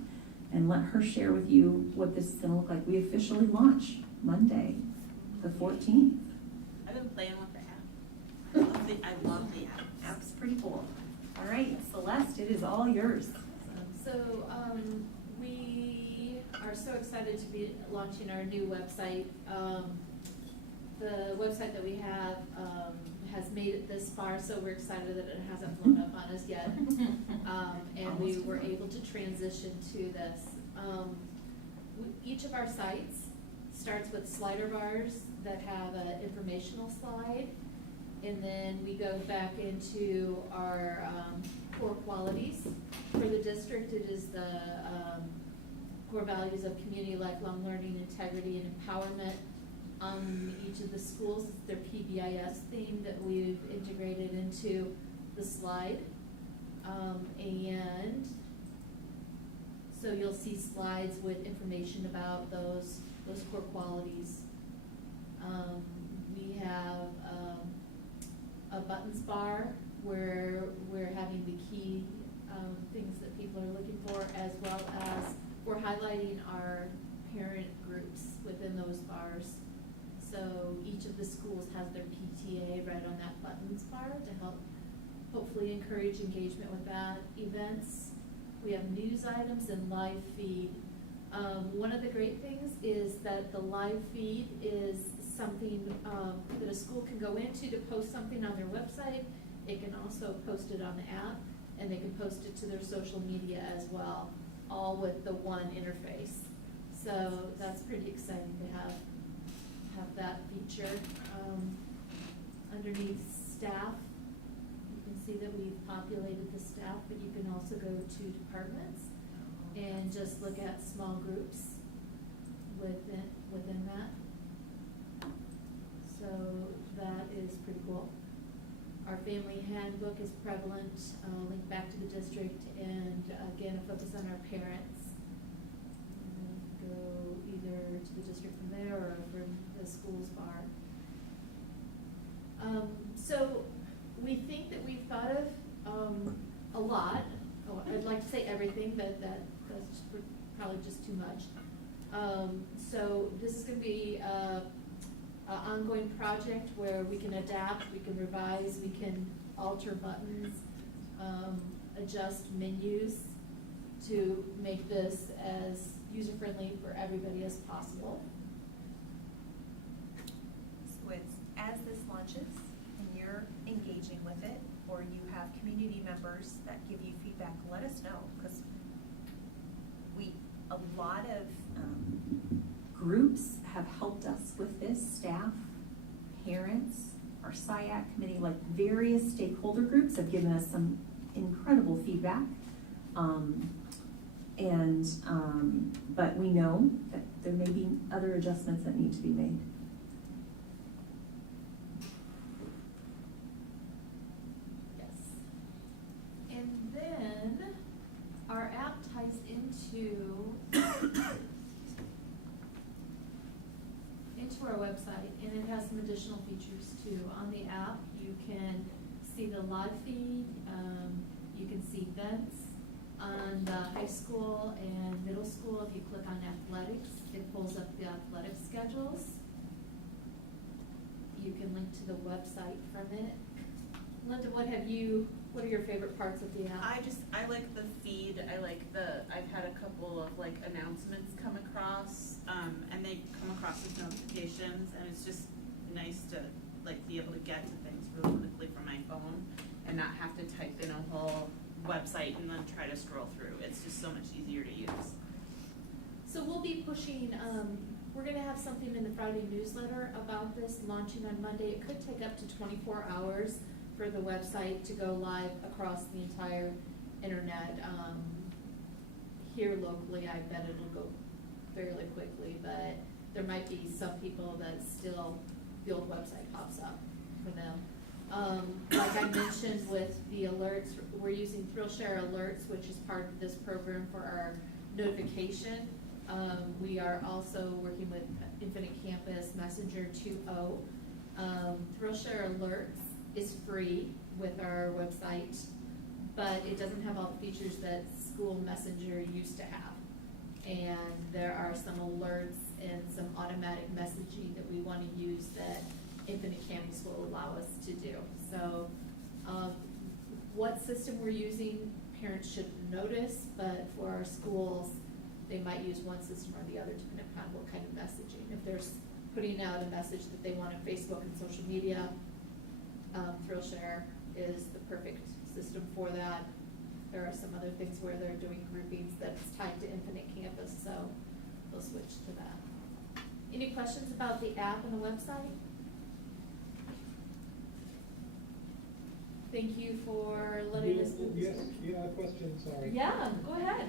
and let her share with you what this is going to look like. We officially launch Monday, the 14th. I've been playing with the app. I love the app. App's pretty cool. All right, Celeste, it is all yours. So, we are so excited to be launching our new website. The website that we have has made it this far, so we're excited that it hasn't blown up on us yet. And we were able to transition to this. Each of our sites starts with slider bars that have an informational slide, and then we go back into our core qualities. For the district, it is the core values of community, lifelong learning, integrity, and empowerment. On each of the schools, it's their PBIS theme that we've integrated into the slide. And so you'll see slides with information about those core qualities. We have a buttons bar where we're having the key things that people are looking for, as well as we're highlighting our parent groups within those bars. So each of the schools has their PTA right on that buttons bar to help hopefully encourage engagement with that. Events, we have news items and live feed. One of the great things is that the live feed is something that a school can go into to post something on their website. It can also post it on the app, and they can post it to their social media as well, all with the one interface. So that's pretty exciting to have that feature. Underneath staff, you can see that we've populated the staff, but you can also go to departments and just look at small groups within that. So that is pretty cool. Our family handbook is prevalent, linked back to the district, and again, a focus on our parents. Go either to the district from there or from the school's bar. So we think that we've thought of a lot. Oh, I'd like to say everything, but that's probably just too much. So this is going to be an ongoing project where we can adapt, we can revise, we can alter buttons, adjust menus to make this as user-friendly for everybody as possible. So it's, as this launches and you're engaging with it, or you have community members that give you feedback, let us know, because a lot of Groups have helped us with this, staff, parents, our SIAC committee, like various stakeholder groups have given us some incredible feedback. But we know that there may be other adjustments that need to be made. Yes. And then our app ties into our website, and it has some additional features too. On the app, you can see the live feed, you can see events. On the high school and middle school, if you click on athletics, it pulls up the athletic schedules. You can link to the website from it. Linda, what are your favorite parts of the app? I like the feed. I've had a couple of announcements come across, and they come across as notifications, and it's just nice to be able to get to things really quickly from my phone and not have to type in a whole website and then try to scroll through. It's just so much easier to use. So we'll be pushing, we're gonna have something in the Friday newsletter about this launching on Monday. It could take up to 24 hours for the website to go live across the entire internet. here locally, I bet it'll go fairly quickly, but there might be some people that still, the old website pops up for them. Like I mentioned with the alerts, we're using ThrillShare alerts, which is part of this program for our notification. We are also working with Infinite Campus Messenger 2.0. ThrillShare alerts is free with our website, but it doesn't have all the features that School Messenger used to have. And there are some alerts and some automatic messaging that we want to use that Infinite Campus will allow us to do. So what system we're using, parents should notice, but for our schools, they might use one system or the other depending upon what kind of messaging. If they're putting out a message that they want on Facebook and social media, ThrillShare is the perfect system for that. There are some other things where they're doing groupings that's tied to Infinite Campus, so we'll switch to that. Any questions about the app and the website? Thank you for letting us do this. Yes, yeah, a question, sorry. Yeah, go ahead.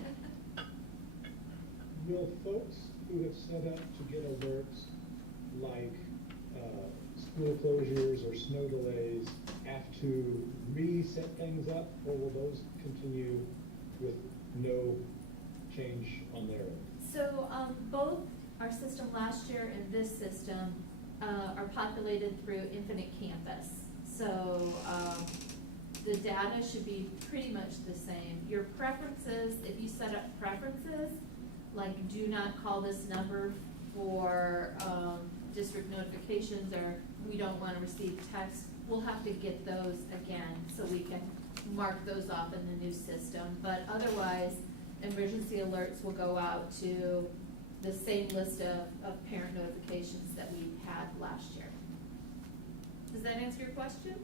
Will folks who have set up to get alerts like school closures or snow delays have to reset things up, or will those continue with no change on their end? So both our system last year and this system are populated through Infinite Campus. So the data should be pretty much the same. Your preferences, if you set up preferences, like do not call this number for district notifications, or we don't want to receive text, we'll have to get those again so we can mark those off in the new system. But otherwise, emergency alerts will go out to the same list of parent notifications that we had last year. Does that answer your question?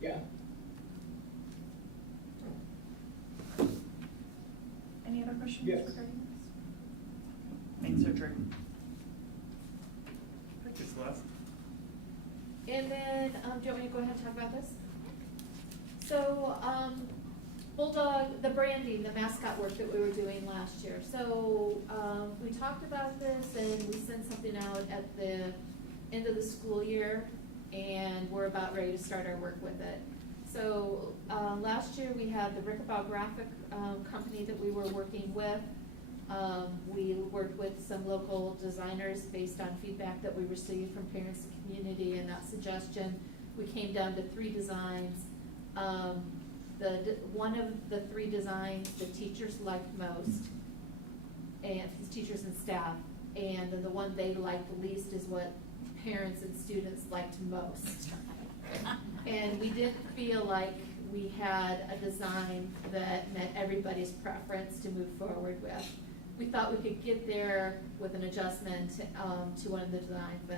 Yeah. Any other questions Yes. regarding this? Thanks, Richard. Thank you, Celeste. And then, do you want me to go ahead and talk about this? So, Bulldog, the branding, the mascot work that we were doing last year. So, we talked about this and we sent something out at the end of the school year, and we're about ready to start our work with it. So, last year we had the Rickabout Graphic company that we were working with. We worked with some local designers based on feedback that we received from parents and community, and that suggestion, we came down to 3 designs. One of the 3 designs the teachers liked most, and teachers and staff, and then the one they liked the least is what parents and students liked most. And we didn't feel like we had a design that met everybody's preference to move forward with. We thought we could get there with an adjustment to one of the designs,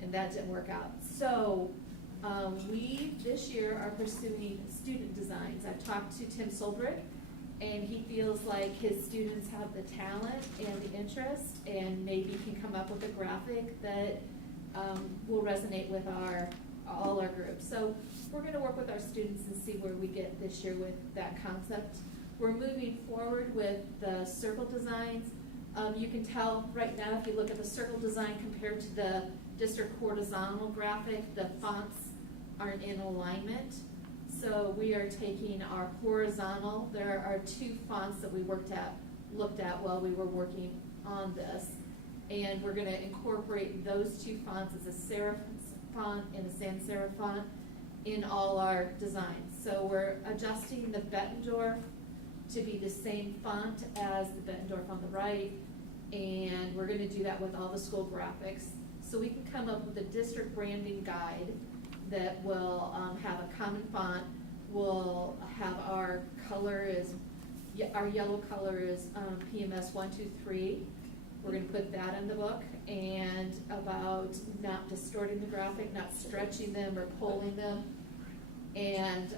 and that didn't work out. So we this year are pursuing student designs. I've talked to Tim Solbrick, and he feels like his students have the talent and the interest, and maybe can come up with a graphic that will resonate with all our groups. So we're going to work with our students and see where we get this year with that concept. We're moving forward with the circle designs. You can tell right now if you look at the circle design compared to the district horizontal graphic, the fonts aren't in alignment. So we are taking our horizontal, there are 2 fonts that we looked at while we were working on this. And we're going to incorporate those 2 fonts as a serif font and a sans serif font in all our designs. So we're adjusting the Bettendorf to be the same font as the Bettendorf on the right, and we're going to do that with all the school graphics. So we can come up with a district branding guide that will have a common font. We'll have our color our yellow color is PMS 123. We're going to put that in the book, and about not distorting the graphic, not stretching them or pulling them. And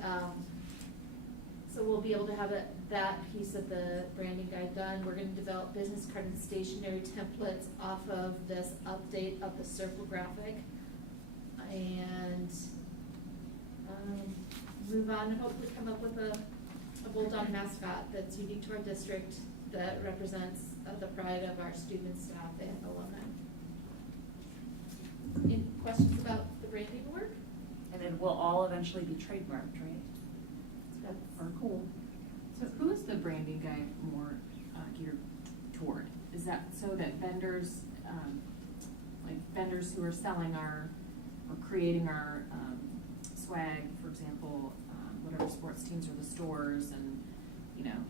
so we'll be able to have that piece of the branding guide done. We're going to develop business card and stationery templates off of this update of the circle graphic, and move on and hopefully come up with a bulldog mascot that's unique to our district that represents the pride of our students, staff, and alumni. Any questions about the branding work? And it will all eventually be trademarked, right? That's Or cool. So who is the branding guide more geared toward? Is that so that vendors, like vendors who are selling our, or creating our swag, for example, whatever sports teams or the stores and, you know,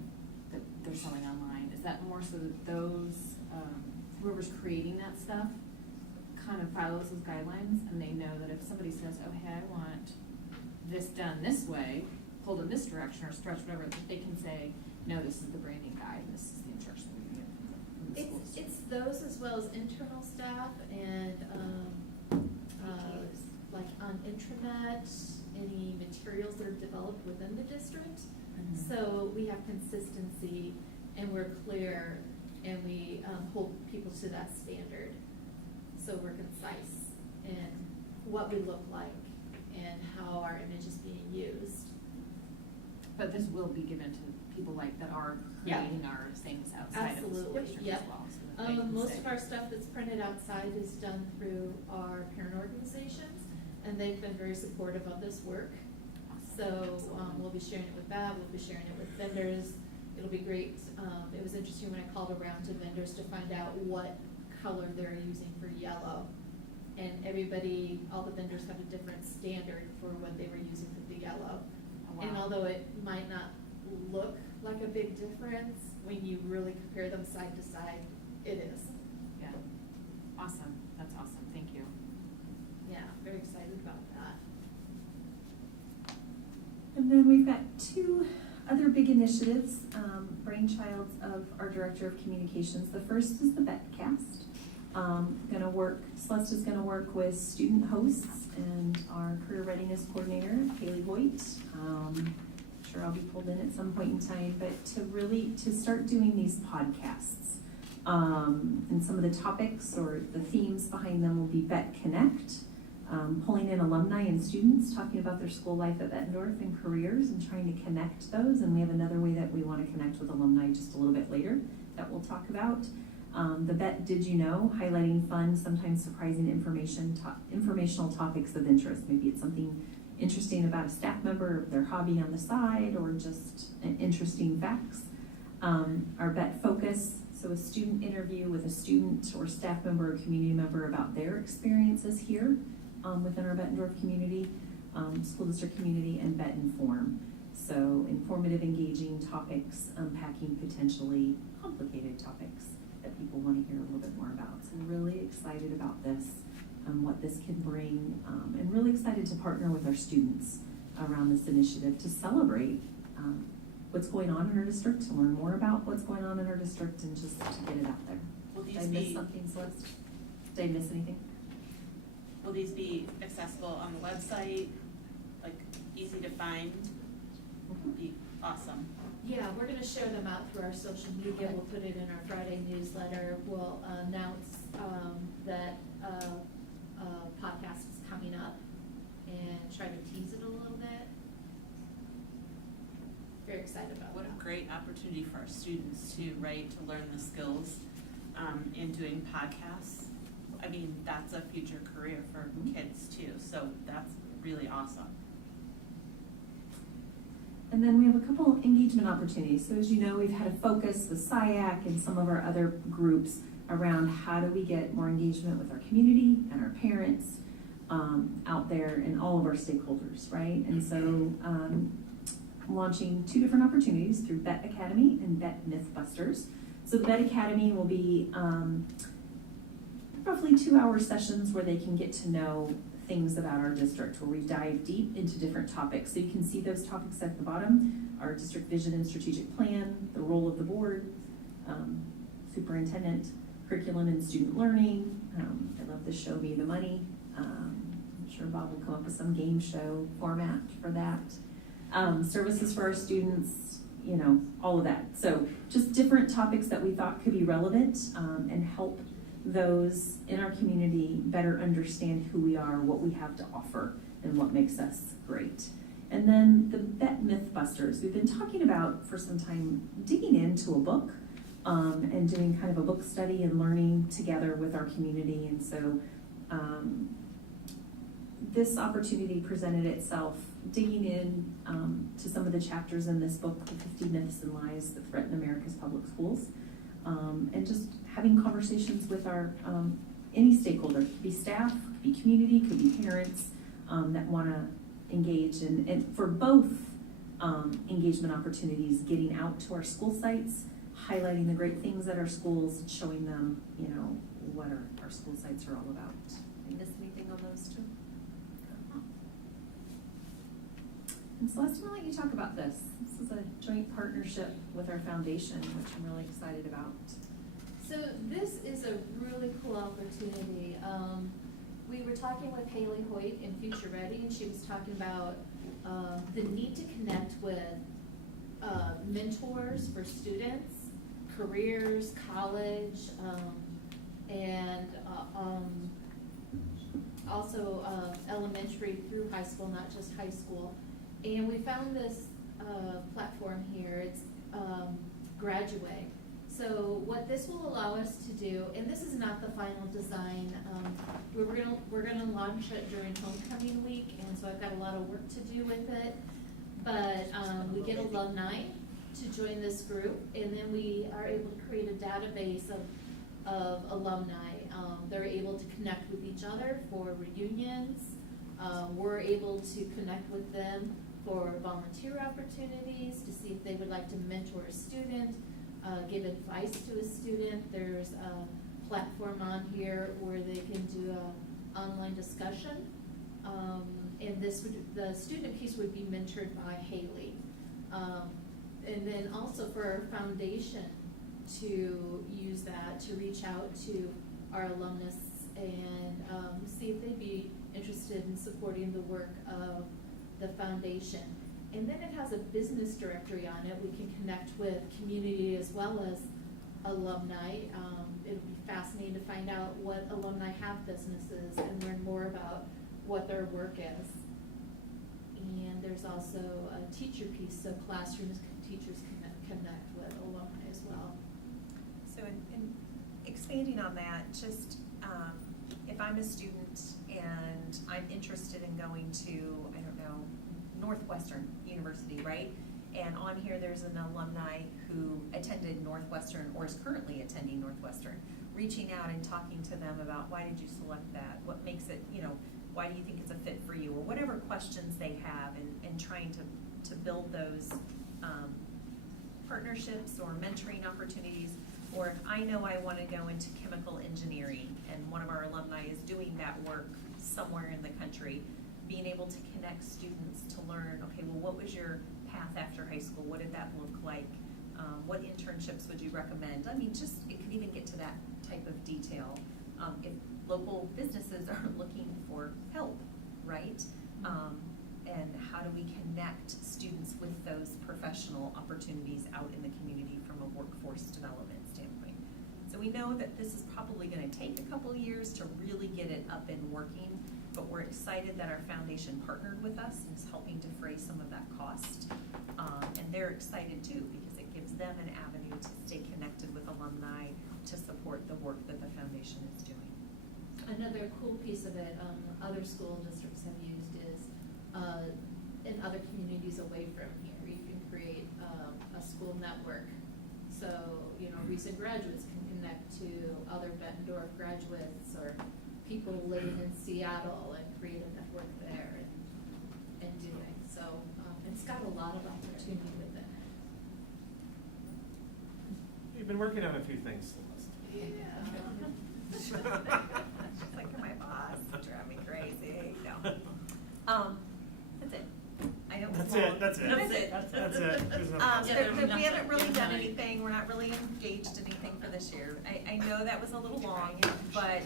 that they're selling online, is that more so that those, whoever's creating that stuff kind of follows those guidelines and they know that if somebody says, oh, hey, I want this done this way, pulled in this direction or stretch, whatever, that they can say, no, this is the branding guide, and this is the instruction we get from the schools. It's those as well as internal staff and, like on intranet, any materials that are developed within the district. Mhm. So we have consistency and we're clear and we hold people to that standard. So we're concise in what we look like and how our image is being used. But this will be given to people like that are Yeah. creating our things outside of the school Absolutely, district yep. as well. So that they can Most say- of our stuff that's printed outside is done through our parent organizations, and they've been very supportive of this work. So, we'll be sharing it with Bab, we'll be sharing it with vendors. It'll be great. It was interesting when I called around to vendors to find out what color they're using for yellow. And everybody, all the vendors have a different standard for what they were using for the yellow. Oh, And wow. although it might not look like a big difference, when you really compare them side to side, it is. Yeah, awesome, that's awesome, thank you. Yeah, very excited about that. And then we've got two other big initiatives, brainchilds of our Director of Communications. The first is the Bettcast. Celeste is gonna work with student hosts and our career readiness coordinator, Kaylee Hoyt. Sure I'll be pulled in at some point in time, but to start doing these podcasts. And some of the topics or the themes behind them will be Bett Connect, pulling in alumni and students, talking about their school life at Bettendorf and careers and trying to connect those. And we have another way that we want to connect with alumni just a little bit later that we'll talk about. The Bett Did You Know, highlighting fun, sometimes surprising informational topics of interest. Maybe it's something interesting about a staff member, their hobby on the side, or just interesting facts. Our Bett Focus, so a student interview with a student or staff member or community member about their experiences here within our Bettendorf community, school district community, and Bett Inform. So informative, engaging topics, unpacking potentially complicated topics that people want to hear a little bit more about. So we're really excited about this, what this can bring, and really excited to partner with our students around this initiative to celebrate what's going on in our district, to learn more about what's going on in our district, and just to get it out there. Will Did these I miss be, something, Celeste? Did I miss anything? will these be accessible on the website, like easy to find? Be awesome. Yeah, we're gonna share them out through our social media. We'll put it in our Friday newsletter. We'll announce that podcast is coming up and try to tease it a little bit. Very excited about What that. a great opportunity for our students to, right, to learn the skills in doing podcasts. I mean, that's a future career for kids too, so that's really awesome. And then we have a couple engagement opportunities. So as you know, we've had a focus with SIAC and some of our other groups around how do we get more engagement with our community and our parents out there and all of our stakeholders, right? And so launching two different opportunities through Bett Academy and Bett Mythbusters. So the Bett Academy will be roughly 2-hour sessions where they can get to know things about our district, where we dive deep into different topics. So you can see those topics at the bottom: our district vision and strategic plan, the role of the board, superintendent, curriculum and student learning. I love the Show Me the Money. I'm sure Bob will come up with some game show format for that. Services for our students, you know, all of that. So just different topics that we thought could be relevant and help those in our community better understand who we are, what we have to offer, and what makes us great. And then the Bett Mythbusters. We've been talking about for some time digging into a book and doing kind of a book study and learning together with our community. And so this opportunity presented itself digging in to some of the chapters in this book, The 50 Myths and Lies That Threaten America's Public Schools, and just having conversations with our any stakeholder. It could be staff, could be community, could be parents that want to engage, and for both engagement opportunities, getting out to our school sites, highlighting the great things at our schools, showing them, you know, what our school sites are all about. Did I miss anything on those two? And Celeste, I'm gonna let you talk about this. This is a joint partnership with our foundation, which I'm really excited about. So this is a really cool opportunity. We were talking with Haley Hoyt in Future Ready, and she was talking about the need to connect with mentors for students, careers, college, and also elementary through high school, not just high school. And we found this platform here. It's Graduate. So what this will allow us to do, and this is not the final design, we're gonna launch it during homecoming week, and so I've got a lot of work to do with it. But we get alumni to join this group, and then we are able to create a database of alumni. They're able to connect with each other for reunions. We're able to connect with them for volunteer opportunities, to see if they would like to mentor a student, give advice to a student. There's a platform on here where they can do an online discussion. And the student piece would be mentored by Haley. And then also for our foundation to use that to reach out to our alumnus and see if they'd be interested in supporting the work of the foundation. And then it has a business directory on it. We can connect with community as well as alumni. It'll be fascinating to find out what alumni have businesses and learn more about what their work is. And there's also a teacher piece, so classrooms, teachers connect with alumni as well. So in expanding on that, just if I'm a student and I'm interested in going to, I don't know, Northwestern University, right? And on here there's an alumni who attended Northwestern or is currently attending Northwestern, reaching out and talking to them about why did you select that? What makes it, you know, why do you think it's a fit for you? Or whatever questions they have, and trying to build those partnerships or mentoring opportunities. Or if I know I want to go into chemical engineering and one of our alumni is doing that work somewhere in the country, being able to connect students to learn, okay, well, what was your path after high school? What did that look like? What internships would you recommend? I mean, just, it could even get to that type of detail. If local businesses are looking for help, right? And how do we connect students with those professional opportunities out in the community from a workforce development standpoint? So we know that this is probably going to take a couple of years to really get it up and working, but we're excited that our foundation partnered with us and is helping defray some of that cost. And they're excited too, because it gives them an avenue to stay connected with alumni to support the work that the foundation is doing. Another cool piece of it, other school districts have used is in other communities away from here, you can create a school network. So, you know, recent graduates can connect to other Bettendorf graduates or people living in Seattle and create a network there and doing. So it's got a lot of opportunity with it. You've been working on a few things. Yeah. She's like, you're my boss, drive me crazy. No. That's it. I know. That's well, it. That's it. That's it. That's it. There's nothing else. We haven't really done anything. We're not really engaged in anything for this year. I know that was a little long, but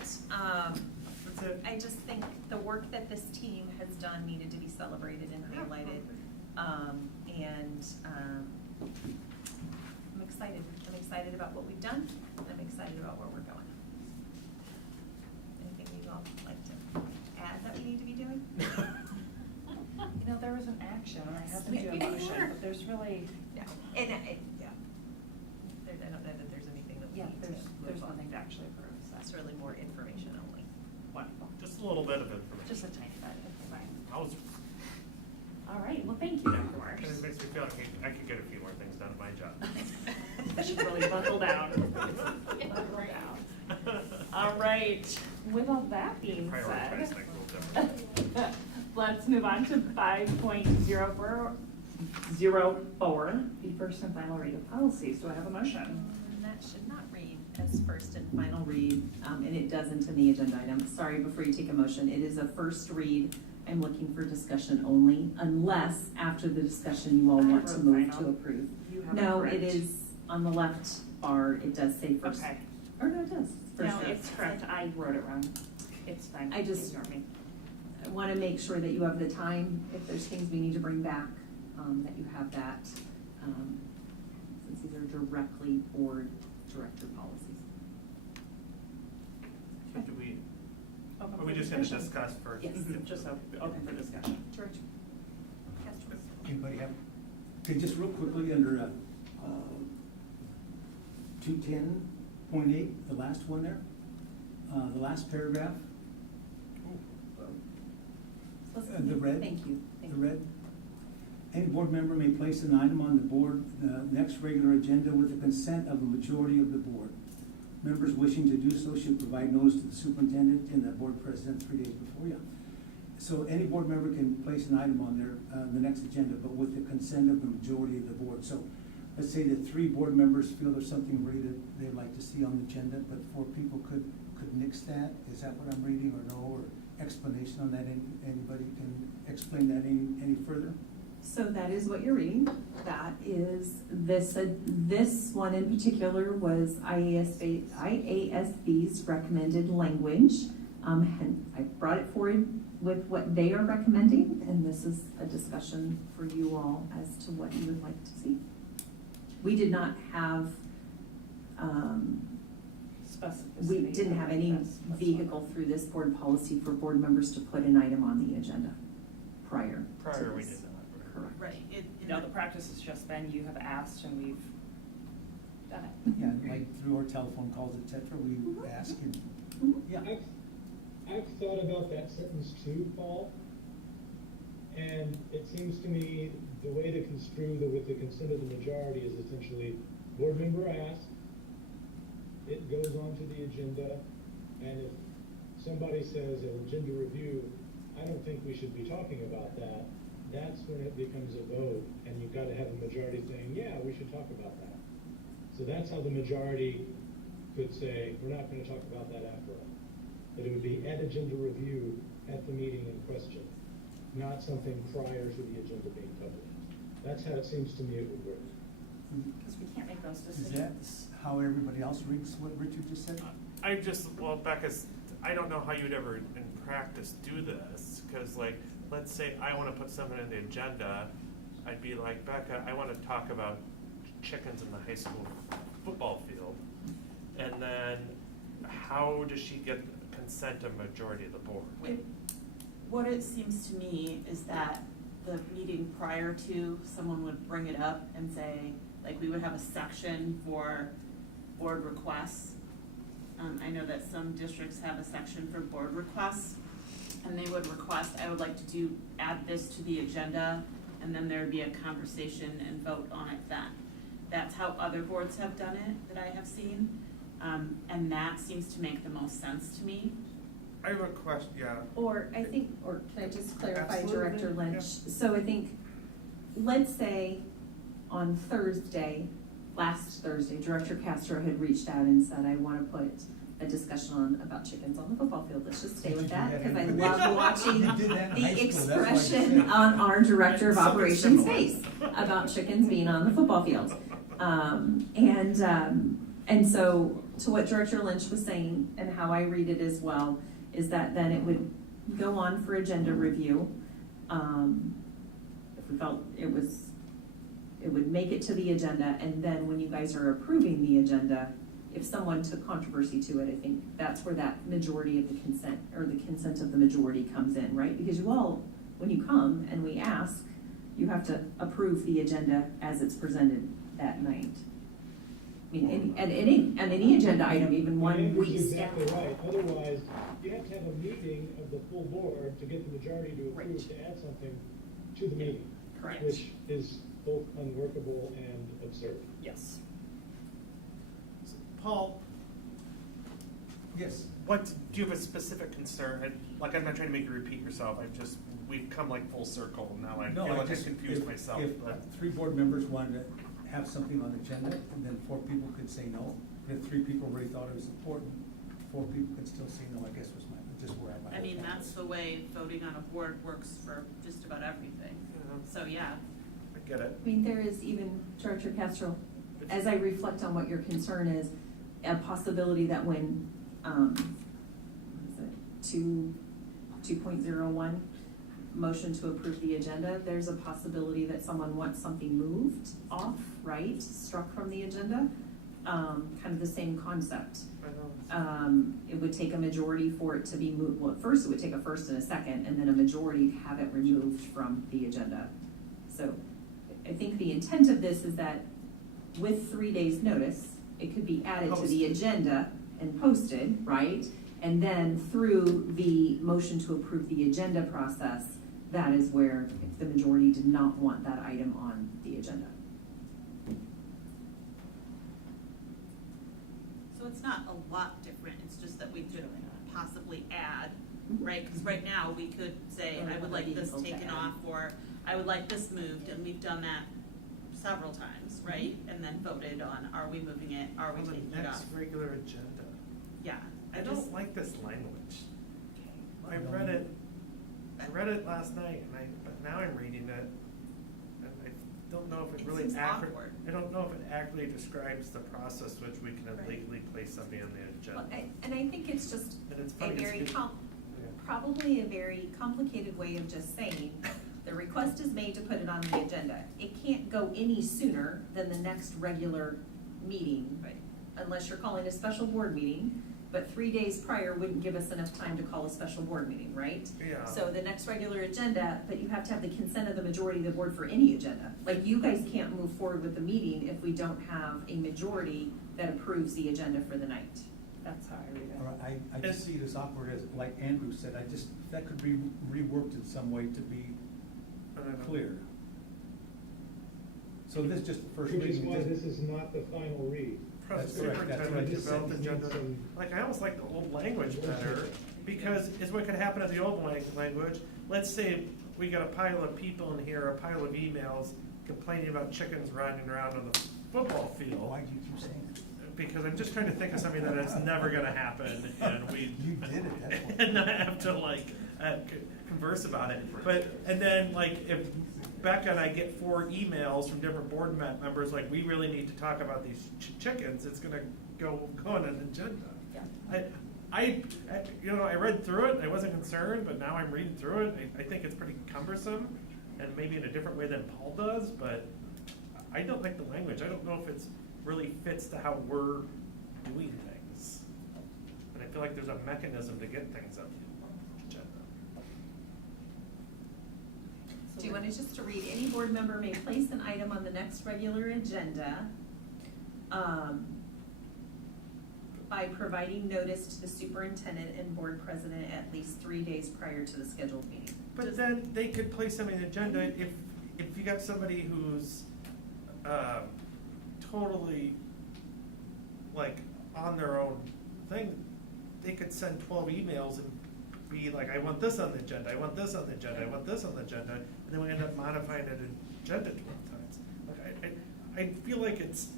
That's it. I just think the work that this team has done needed to be celebrated and highlighted. I'm excited. I'm excited about what we've done. I'm excited about where we're going. Anything you'd all like to add that we need to be doing? You know, there was an action action, or it has to do a motion, but there's really, Yeah, and, yeah. I don't know that there's anything that we yeah, need to there's move on. nothing to actually approve, so That's really more information only. wonderful. Just a little bit of information. Just a tiny bit, okay, fine. I was, All right, well, thank you, Dr. kind of Morse. makes me feel like I could get a few more things done at my job. I should really buckle down. Buckle down. All right, with all that being Prioritize said, things a little different. let's move on to 5.04, the first and final read of policies. Do I have a motion? And that should not read as first and final read, and it doesn't in the agenda item. Sorry, before you take a motion, it is a first read. I'm looking for discussion only, unless after the discussion you all I want to wrote move final. to approve. You have No, correct. it is on the left bar, it does say first. Okay. Or no, it does. First No, read. it's correct. I wrote it wrong. It's fine. I just- Ignore me. I want to make sure that you have the time, if there's things we need to bring back, that you have that, since these are directly board director policies. So do we, Open are for we just gonna discussion. discuss first? Yes. Just open for discussion. George? Anybody have? Okay, just real quickly, under 210.8, the last one there, the last paragraph, the red. Thank you. the red. Any board member may place an item on the board, next regular agenda with the consent of the majority of the board. Members wishing to do so should provide notice to the superintendent and the board president 3 days before. Yeah. So any board member can place an item on their, the next agenda, but with the consent of the majority of the board. So let's say that 3 board members feel there's something really that they'd like to see on the agenda, but 4 people could nix that. Is that what I'm reading, or no, or explanation on that? Anybody can explain that any further? So that is what you're reading. That is, this one in particular was IASB's recommended language. And I brought it forward with what they are recommending, and this is a discussion for you all as to what you would like to see. We did not have, we didn't have any vehicle through this board policy for board members to put an item on the agenda prior to Prior, we this. did not. Correct. Right. No, the practice has just been, you have asked and we've done it. Yeah, like through our telephone calls, et cetera, we ask and, yeah. I've thought about that sentence too, Paul. And it seems to me the way to construe with the consent of the majority is essentially board member asks, it goes on to the agenda, and if somebody says an agenda review, I don't think we should be talking about that, that's when it becomes a vote, and you've got to have a majority saying, yeah, we should talk about that. So that's how the majority could say, we're not going to talk about that after all. But it would be at agenda review at the meeting in question, not something prior to the agenda being published. That's how it seems to me it would work. Because we can't make those Is decisions. that how everybody else reads what Richard just said? I just, well, Becca's, I don't know how you'd ever in practice do this, because like, let's say I want to put something in the agenda, I'd be like, Becca, I want to talk about chickens in the high school football field. And then how does she get consent of majority of the board? What it seems to me is that the meeting prior to, someone would bring it up and say, like, we would have a section for board requests. I know that some districts have a section for board requests, and they would request, I would like to add this to the agenda, and then there'd be a conversation and vote on it then. That's how other boards have done it, that I have seen, and that seems to make the most sense to me. I have a question, yeah. Or I think, or can I just clarify, Absolutely, Director Lynch? yeah. So I think, let's say on Thursday, last Thursday, Director Castro had reached out and said, I want to put a discussion on about chickens on the football field. Let's just stay Did with you do that, that because I in- love watching You did that in high the school, that's why you expression said it. on our Director of Something Operations similar. face about chickens being on the football field. And so, to what Director Lynch was saying, and how I read it as well, is that then it would go on for agenda review. If we felt it would make it to the agenda, and then when you guys are approving the agenda, if someone took controversy to it, I think that's where that majority of the consent, or the consent of the majority comes in, right? Because you all, when you come and we ask, You have to approve the agenda as it's presented that night. I mean, any agenda item, even one Andrew's week. exactly right. Otherwise, you have to have a meeting of the full board to get the majority to approve Right. to add something to the meeting. Correct. Which is both unworkable and absurd. Yes. Paul, Yes. what, do you have a specific concern? Like, I'm not trying to make you repeat yourself, we've come like full circle, now I No, feel like I just- confused if- myself, If but. 3 board members wanted to have something on the agenda, and then 4 people could say no. If 3 people really thought it was important, 4 people could still say no, I guess was just where I might. I mean, that's the way voting on a board works for just about everything. So, yeah. I get it. I mean, there is even, Director Castro, as I reflect on what your concern is, a possibility that when, what is it, 2.01, motion to approve the agenda, there's a possibility that someone wants something moved off, right, struck from the agenda. Kind of the same concept. It would take a majority for it to be moved, well, at first it would take a first and a second, and then a majority to have it removed from the agenda. So I think the intent of this is that with 3 days' notice, it could be added to the agenda and posted, right? And then through the motion to approve the agenda process, that is where if the majority did not want that item on the agenda. So it's not a lot different, it's just that we could possibly add, right? Because right now, we could say, I would like this taken off, or I would like this moved, and we've done that several times, right? And then voted on, are we moving it, are we On taking the it off? next regular agenda. Yeah. I don't like this language. I read it last night, but now I'm reading it, and I don't know if it It really seems accurate. awkward. I don't know if it accurately describes the process which we can Right. legally place something on the Well, agenda. and I think it's just And it's a funny, very it's- Yeah. probably a very complicated way of just saying, the request is made to put it on the agenda. It can't go any sooner than the next regular meeting, Right. unless you're calling a special board meeting, but 3 days prior wouldn't give us enough time to call a special board meeting, right? Yeah. So the next regular agenda, but you have to have the consent of the majority of the board for any agenda. Like, you guys can't move forward with the meeting if we don't have a majority that approves the agenda for the night. That's how I read it. All right, I just see it as awkward as, like Andrew said, that could be reworked in some way to be clear. So this is just the first Which is reading. why this is not the final read. That's correct, that's Superintendent right. This developed sentence needs agenda. some- Like, I almost like the old language better, because it's what could happen in the old language. Let's say we got a pile of people in here, a pile of emails complaining about chickens running around on the football field. Why do you keep saying it? Because I'm just trying to think of something that it's never gonna happen, and we. You did it, that's why. And not have to like, converse about it. But, and then like, if Becca and I get 4 emails from different board members, like, we really need to talk about these chickens, it's gonna go on an agenda. Yeah. I read through it, I wasn't concerned, but now I'm reading through it, I think it's pretty cumbersome, and maybe in a different way than Paul does, but I don't like the language, I don't know if it's really fits to how we're doing things. And I feel like there's a mechanism to get things on the agenda. Do you want it just to read, any board member may place an item on the next regular agenda, by providing notice to the superintendent and board president at least 3 days prior to the scheduled meeting. But then they could place something on the agenda if you got somebody who's totally like on their own thing, they could send 12 emails and be like, I want this on the agenda, I want this on the agenda, I want this on the agenda, and then we end up modifying an agenda 12 times. Like, I feel like it's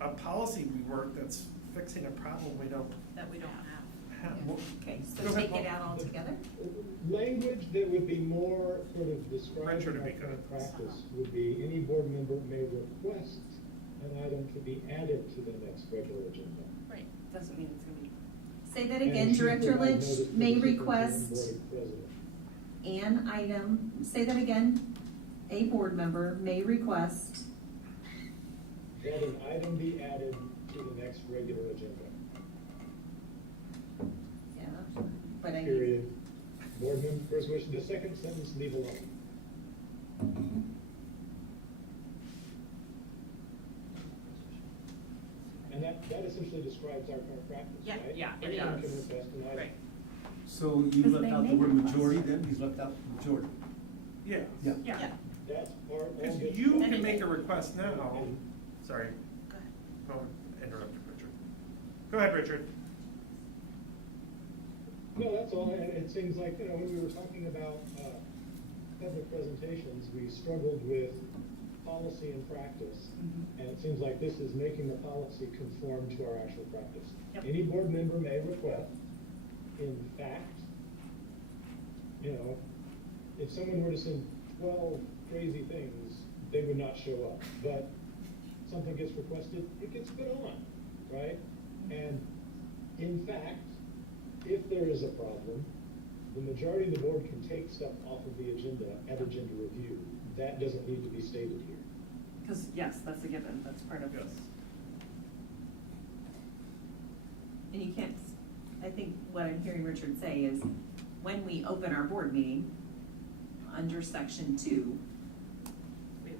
a policy we work that's fixing a problem we don't That we don't have. have. Okay, Go so ahead, take it Paul. out altogether? Language that would be more sort of describing Richard, our to be good. current practice would be, any board member may request an item to be added to the next regular agenda. Right. Doesn't mean it's gonna be. Say that And again, should Director provide Lynch notice to the may superintendent request and board president. an item, say that again, a board member may request, That an item be added to the next regular agenda, yeah, but I need, period. Board members wish, the second sentence leave alone. that essentially describes our current practice, Yeah, right? yeah, it Anyone can does. request an item. Right. So you Because left they out the make word requests. majority, then he's left out majority. Yeah. Yeah. Yeah. Yeah. That's part of Because this. you document. can make a request now, sorry, Go ahead. don't interrupt Richard. Go ahead, Richard. No, that's all, and it seems like, you know, when we were talking about, public presentations, we struggled with policy and practice. And it seems like this is making the policy conform to our actual practice. Yep. Any board member may request, in fact, you know, if someone were to send 12 crazy things, they would not show up. But something gets requested, it gets put on, right? And in fact, if there is a problem, the majority of the board can take stuff off of the agenda at agenda review. That doesn't need to be stated here. Because, yes, that's a given, that's part of this. And you can't, I think what I'm hearing Richard say is, when we open our board meeting, under section 2,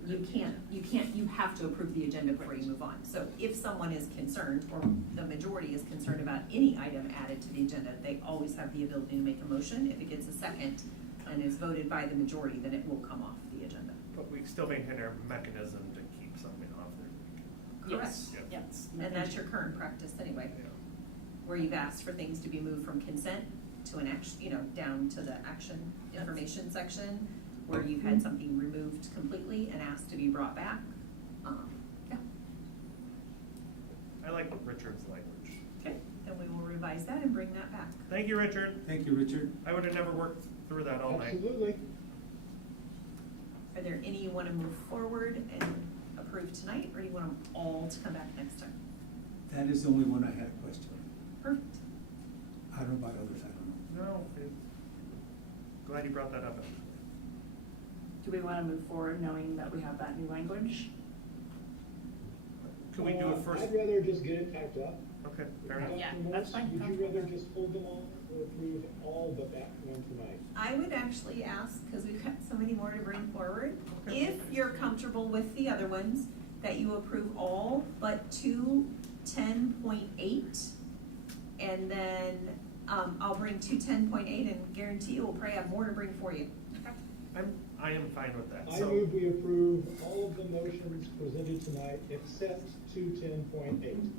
you have to approve the agenda before you move on. So if someone is concerned, or the majority is concerned about any item added to the agenda, they always have the ability to make a motion. If it gets a second and is voted by the majority, then it will come off the agenda. But we still maintain our mechanism to keep something off there. Yes, Correct. yes. And that's your current practice anyway, Yeah. where you've asked for things to be moved from consent to an action, down to the action information section, where you've had something removed completely and asked to be brought back. Yeah, I like Richard's language. okay, then we will revise that and bring that back. Thank you, Richard. Thank you, Richard. I would have never worked through that all night. Absolutely. Are there any you want to move forward and approve tonight, or do you want them all to come back next time? That is the only one I had a question on. Perfect. I don't know about others, I don't know. No, glad you brought that up. Do we want to move forward knowing that we have that new language? Can we do it first? I'd rather just get it typed up. Okay, fair enough. Yeah, Dr. that's Morse, fine. Would you rather just hold them all or approve all but that one tonight? I would actually ask, because we've got so many more to bring forward, if you're comfortable with the other ones, that you approve all but 210.8. And then, I'll bring 210.8 and guarantee you we'll probably have more to bring for you. I am fine with that. I So, move we approve all of the motions presented tonight except 210.8.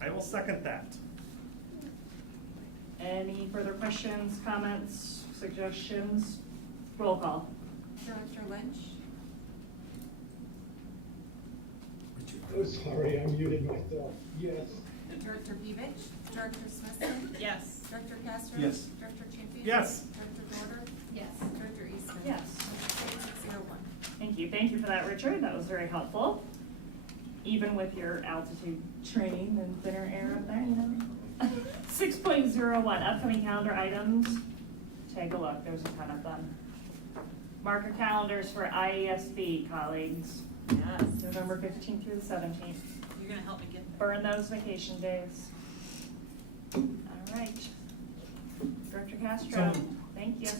I will second that. Any further questions, comments, suggestions? Roll call. Director Lynch, Richard. Oh, sorry, I muted myself. Yes. Director Pevich, Director Smithson, Yes. Director Castro. Yes. Director Champion. Yes. Director Dorter, Yes. Director Eastman. Yes. Motion carries 601. Thank you. Thank you for that, Richard. That was very helpful. Even with your altitude training and thinner air up there, 6.01, upcoming calendar items. Take a look. There's a ton of them. Mark your calendars for IESB, colleagues. Yes. November 15th through the 17th. You're gonna help me get there. Burn those vacation days. All right. Director Castro, So- thank you.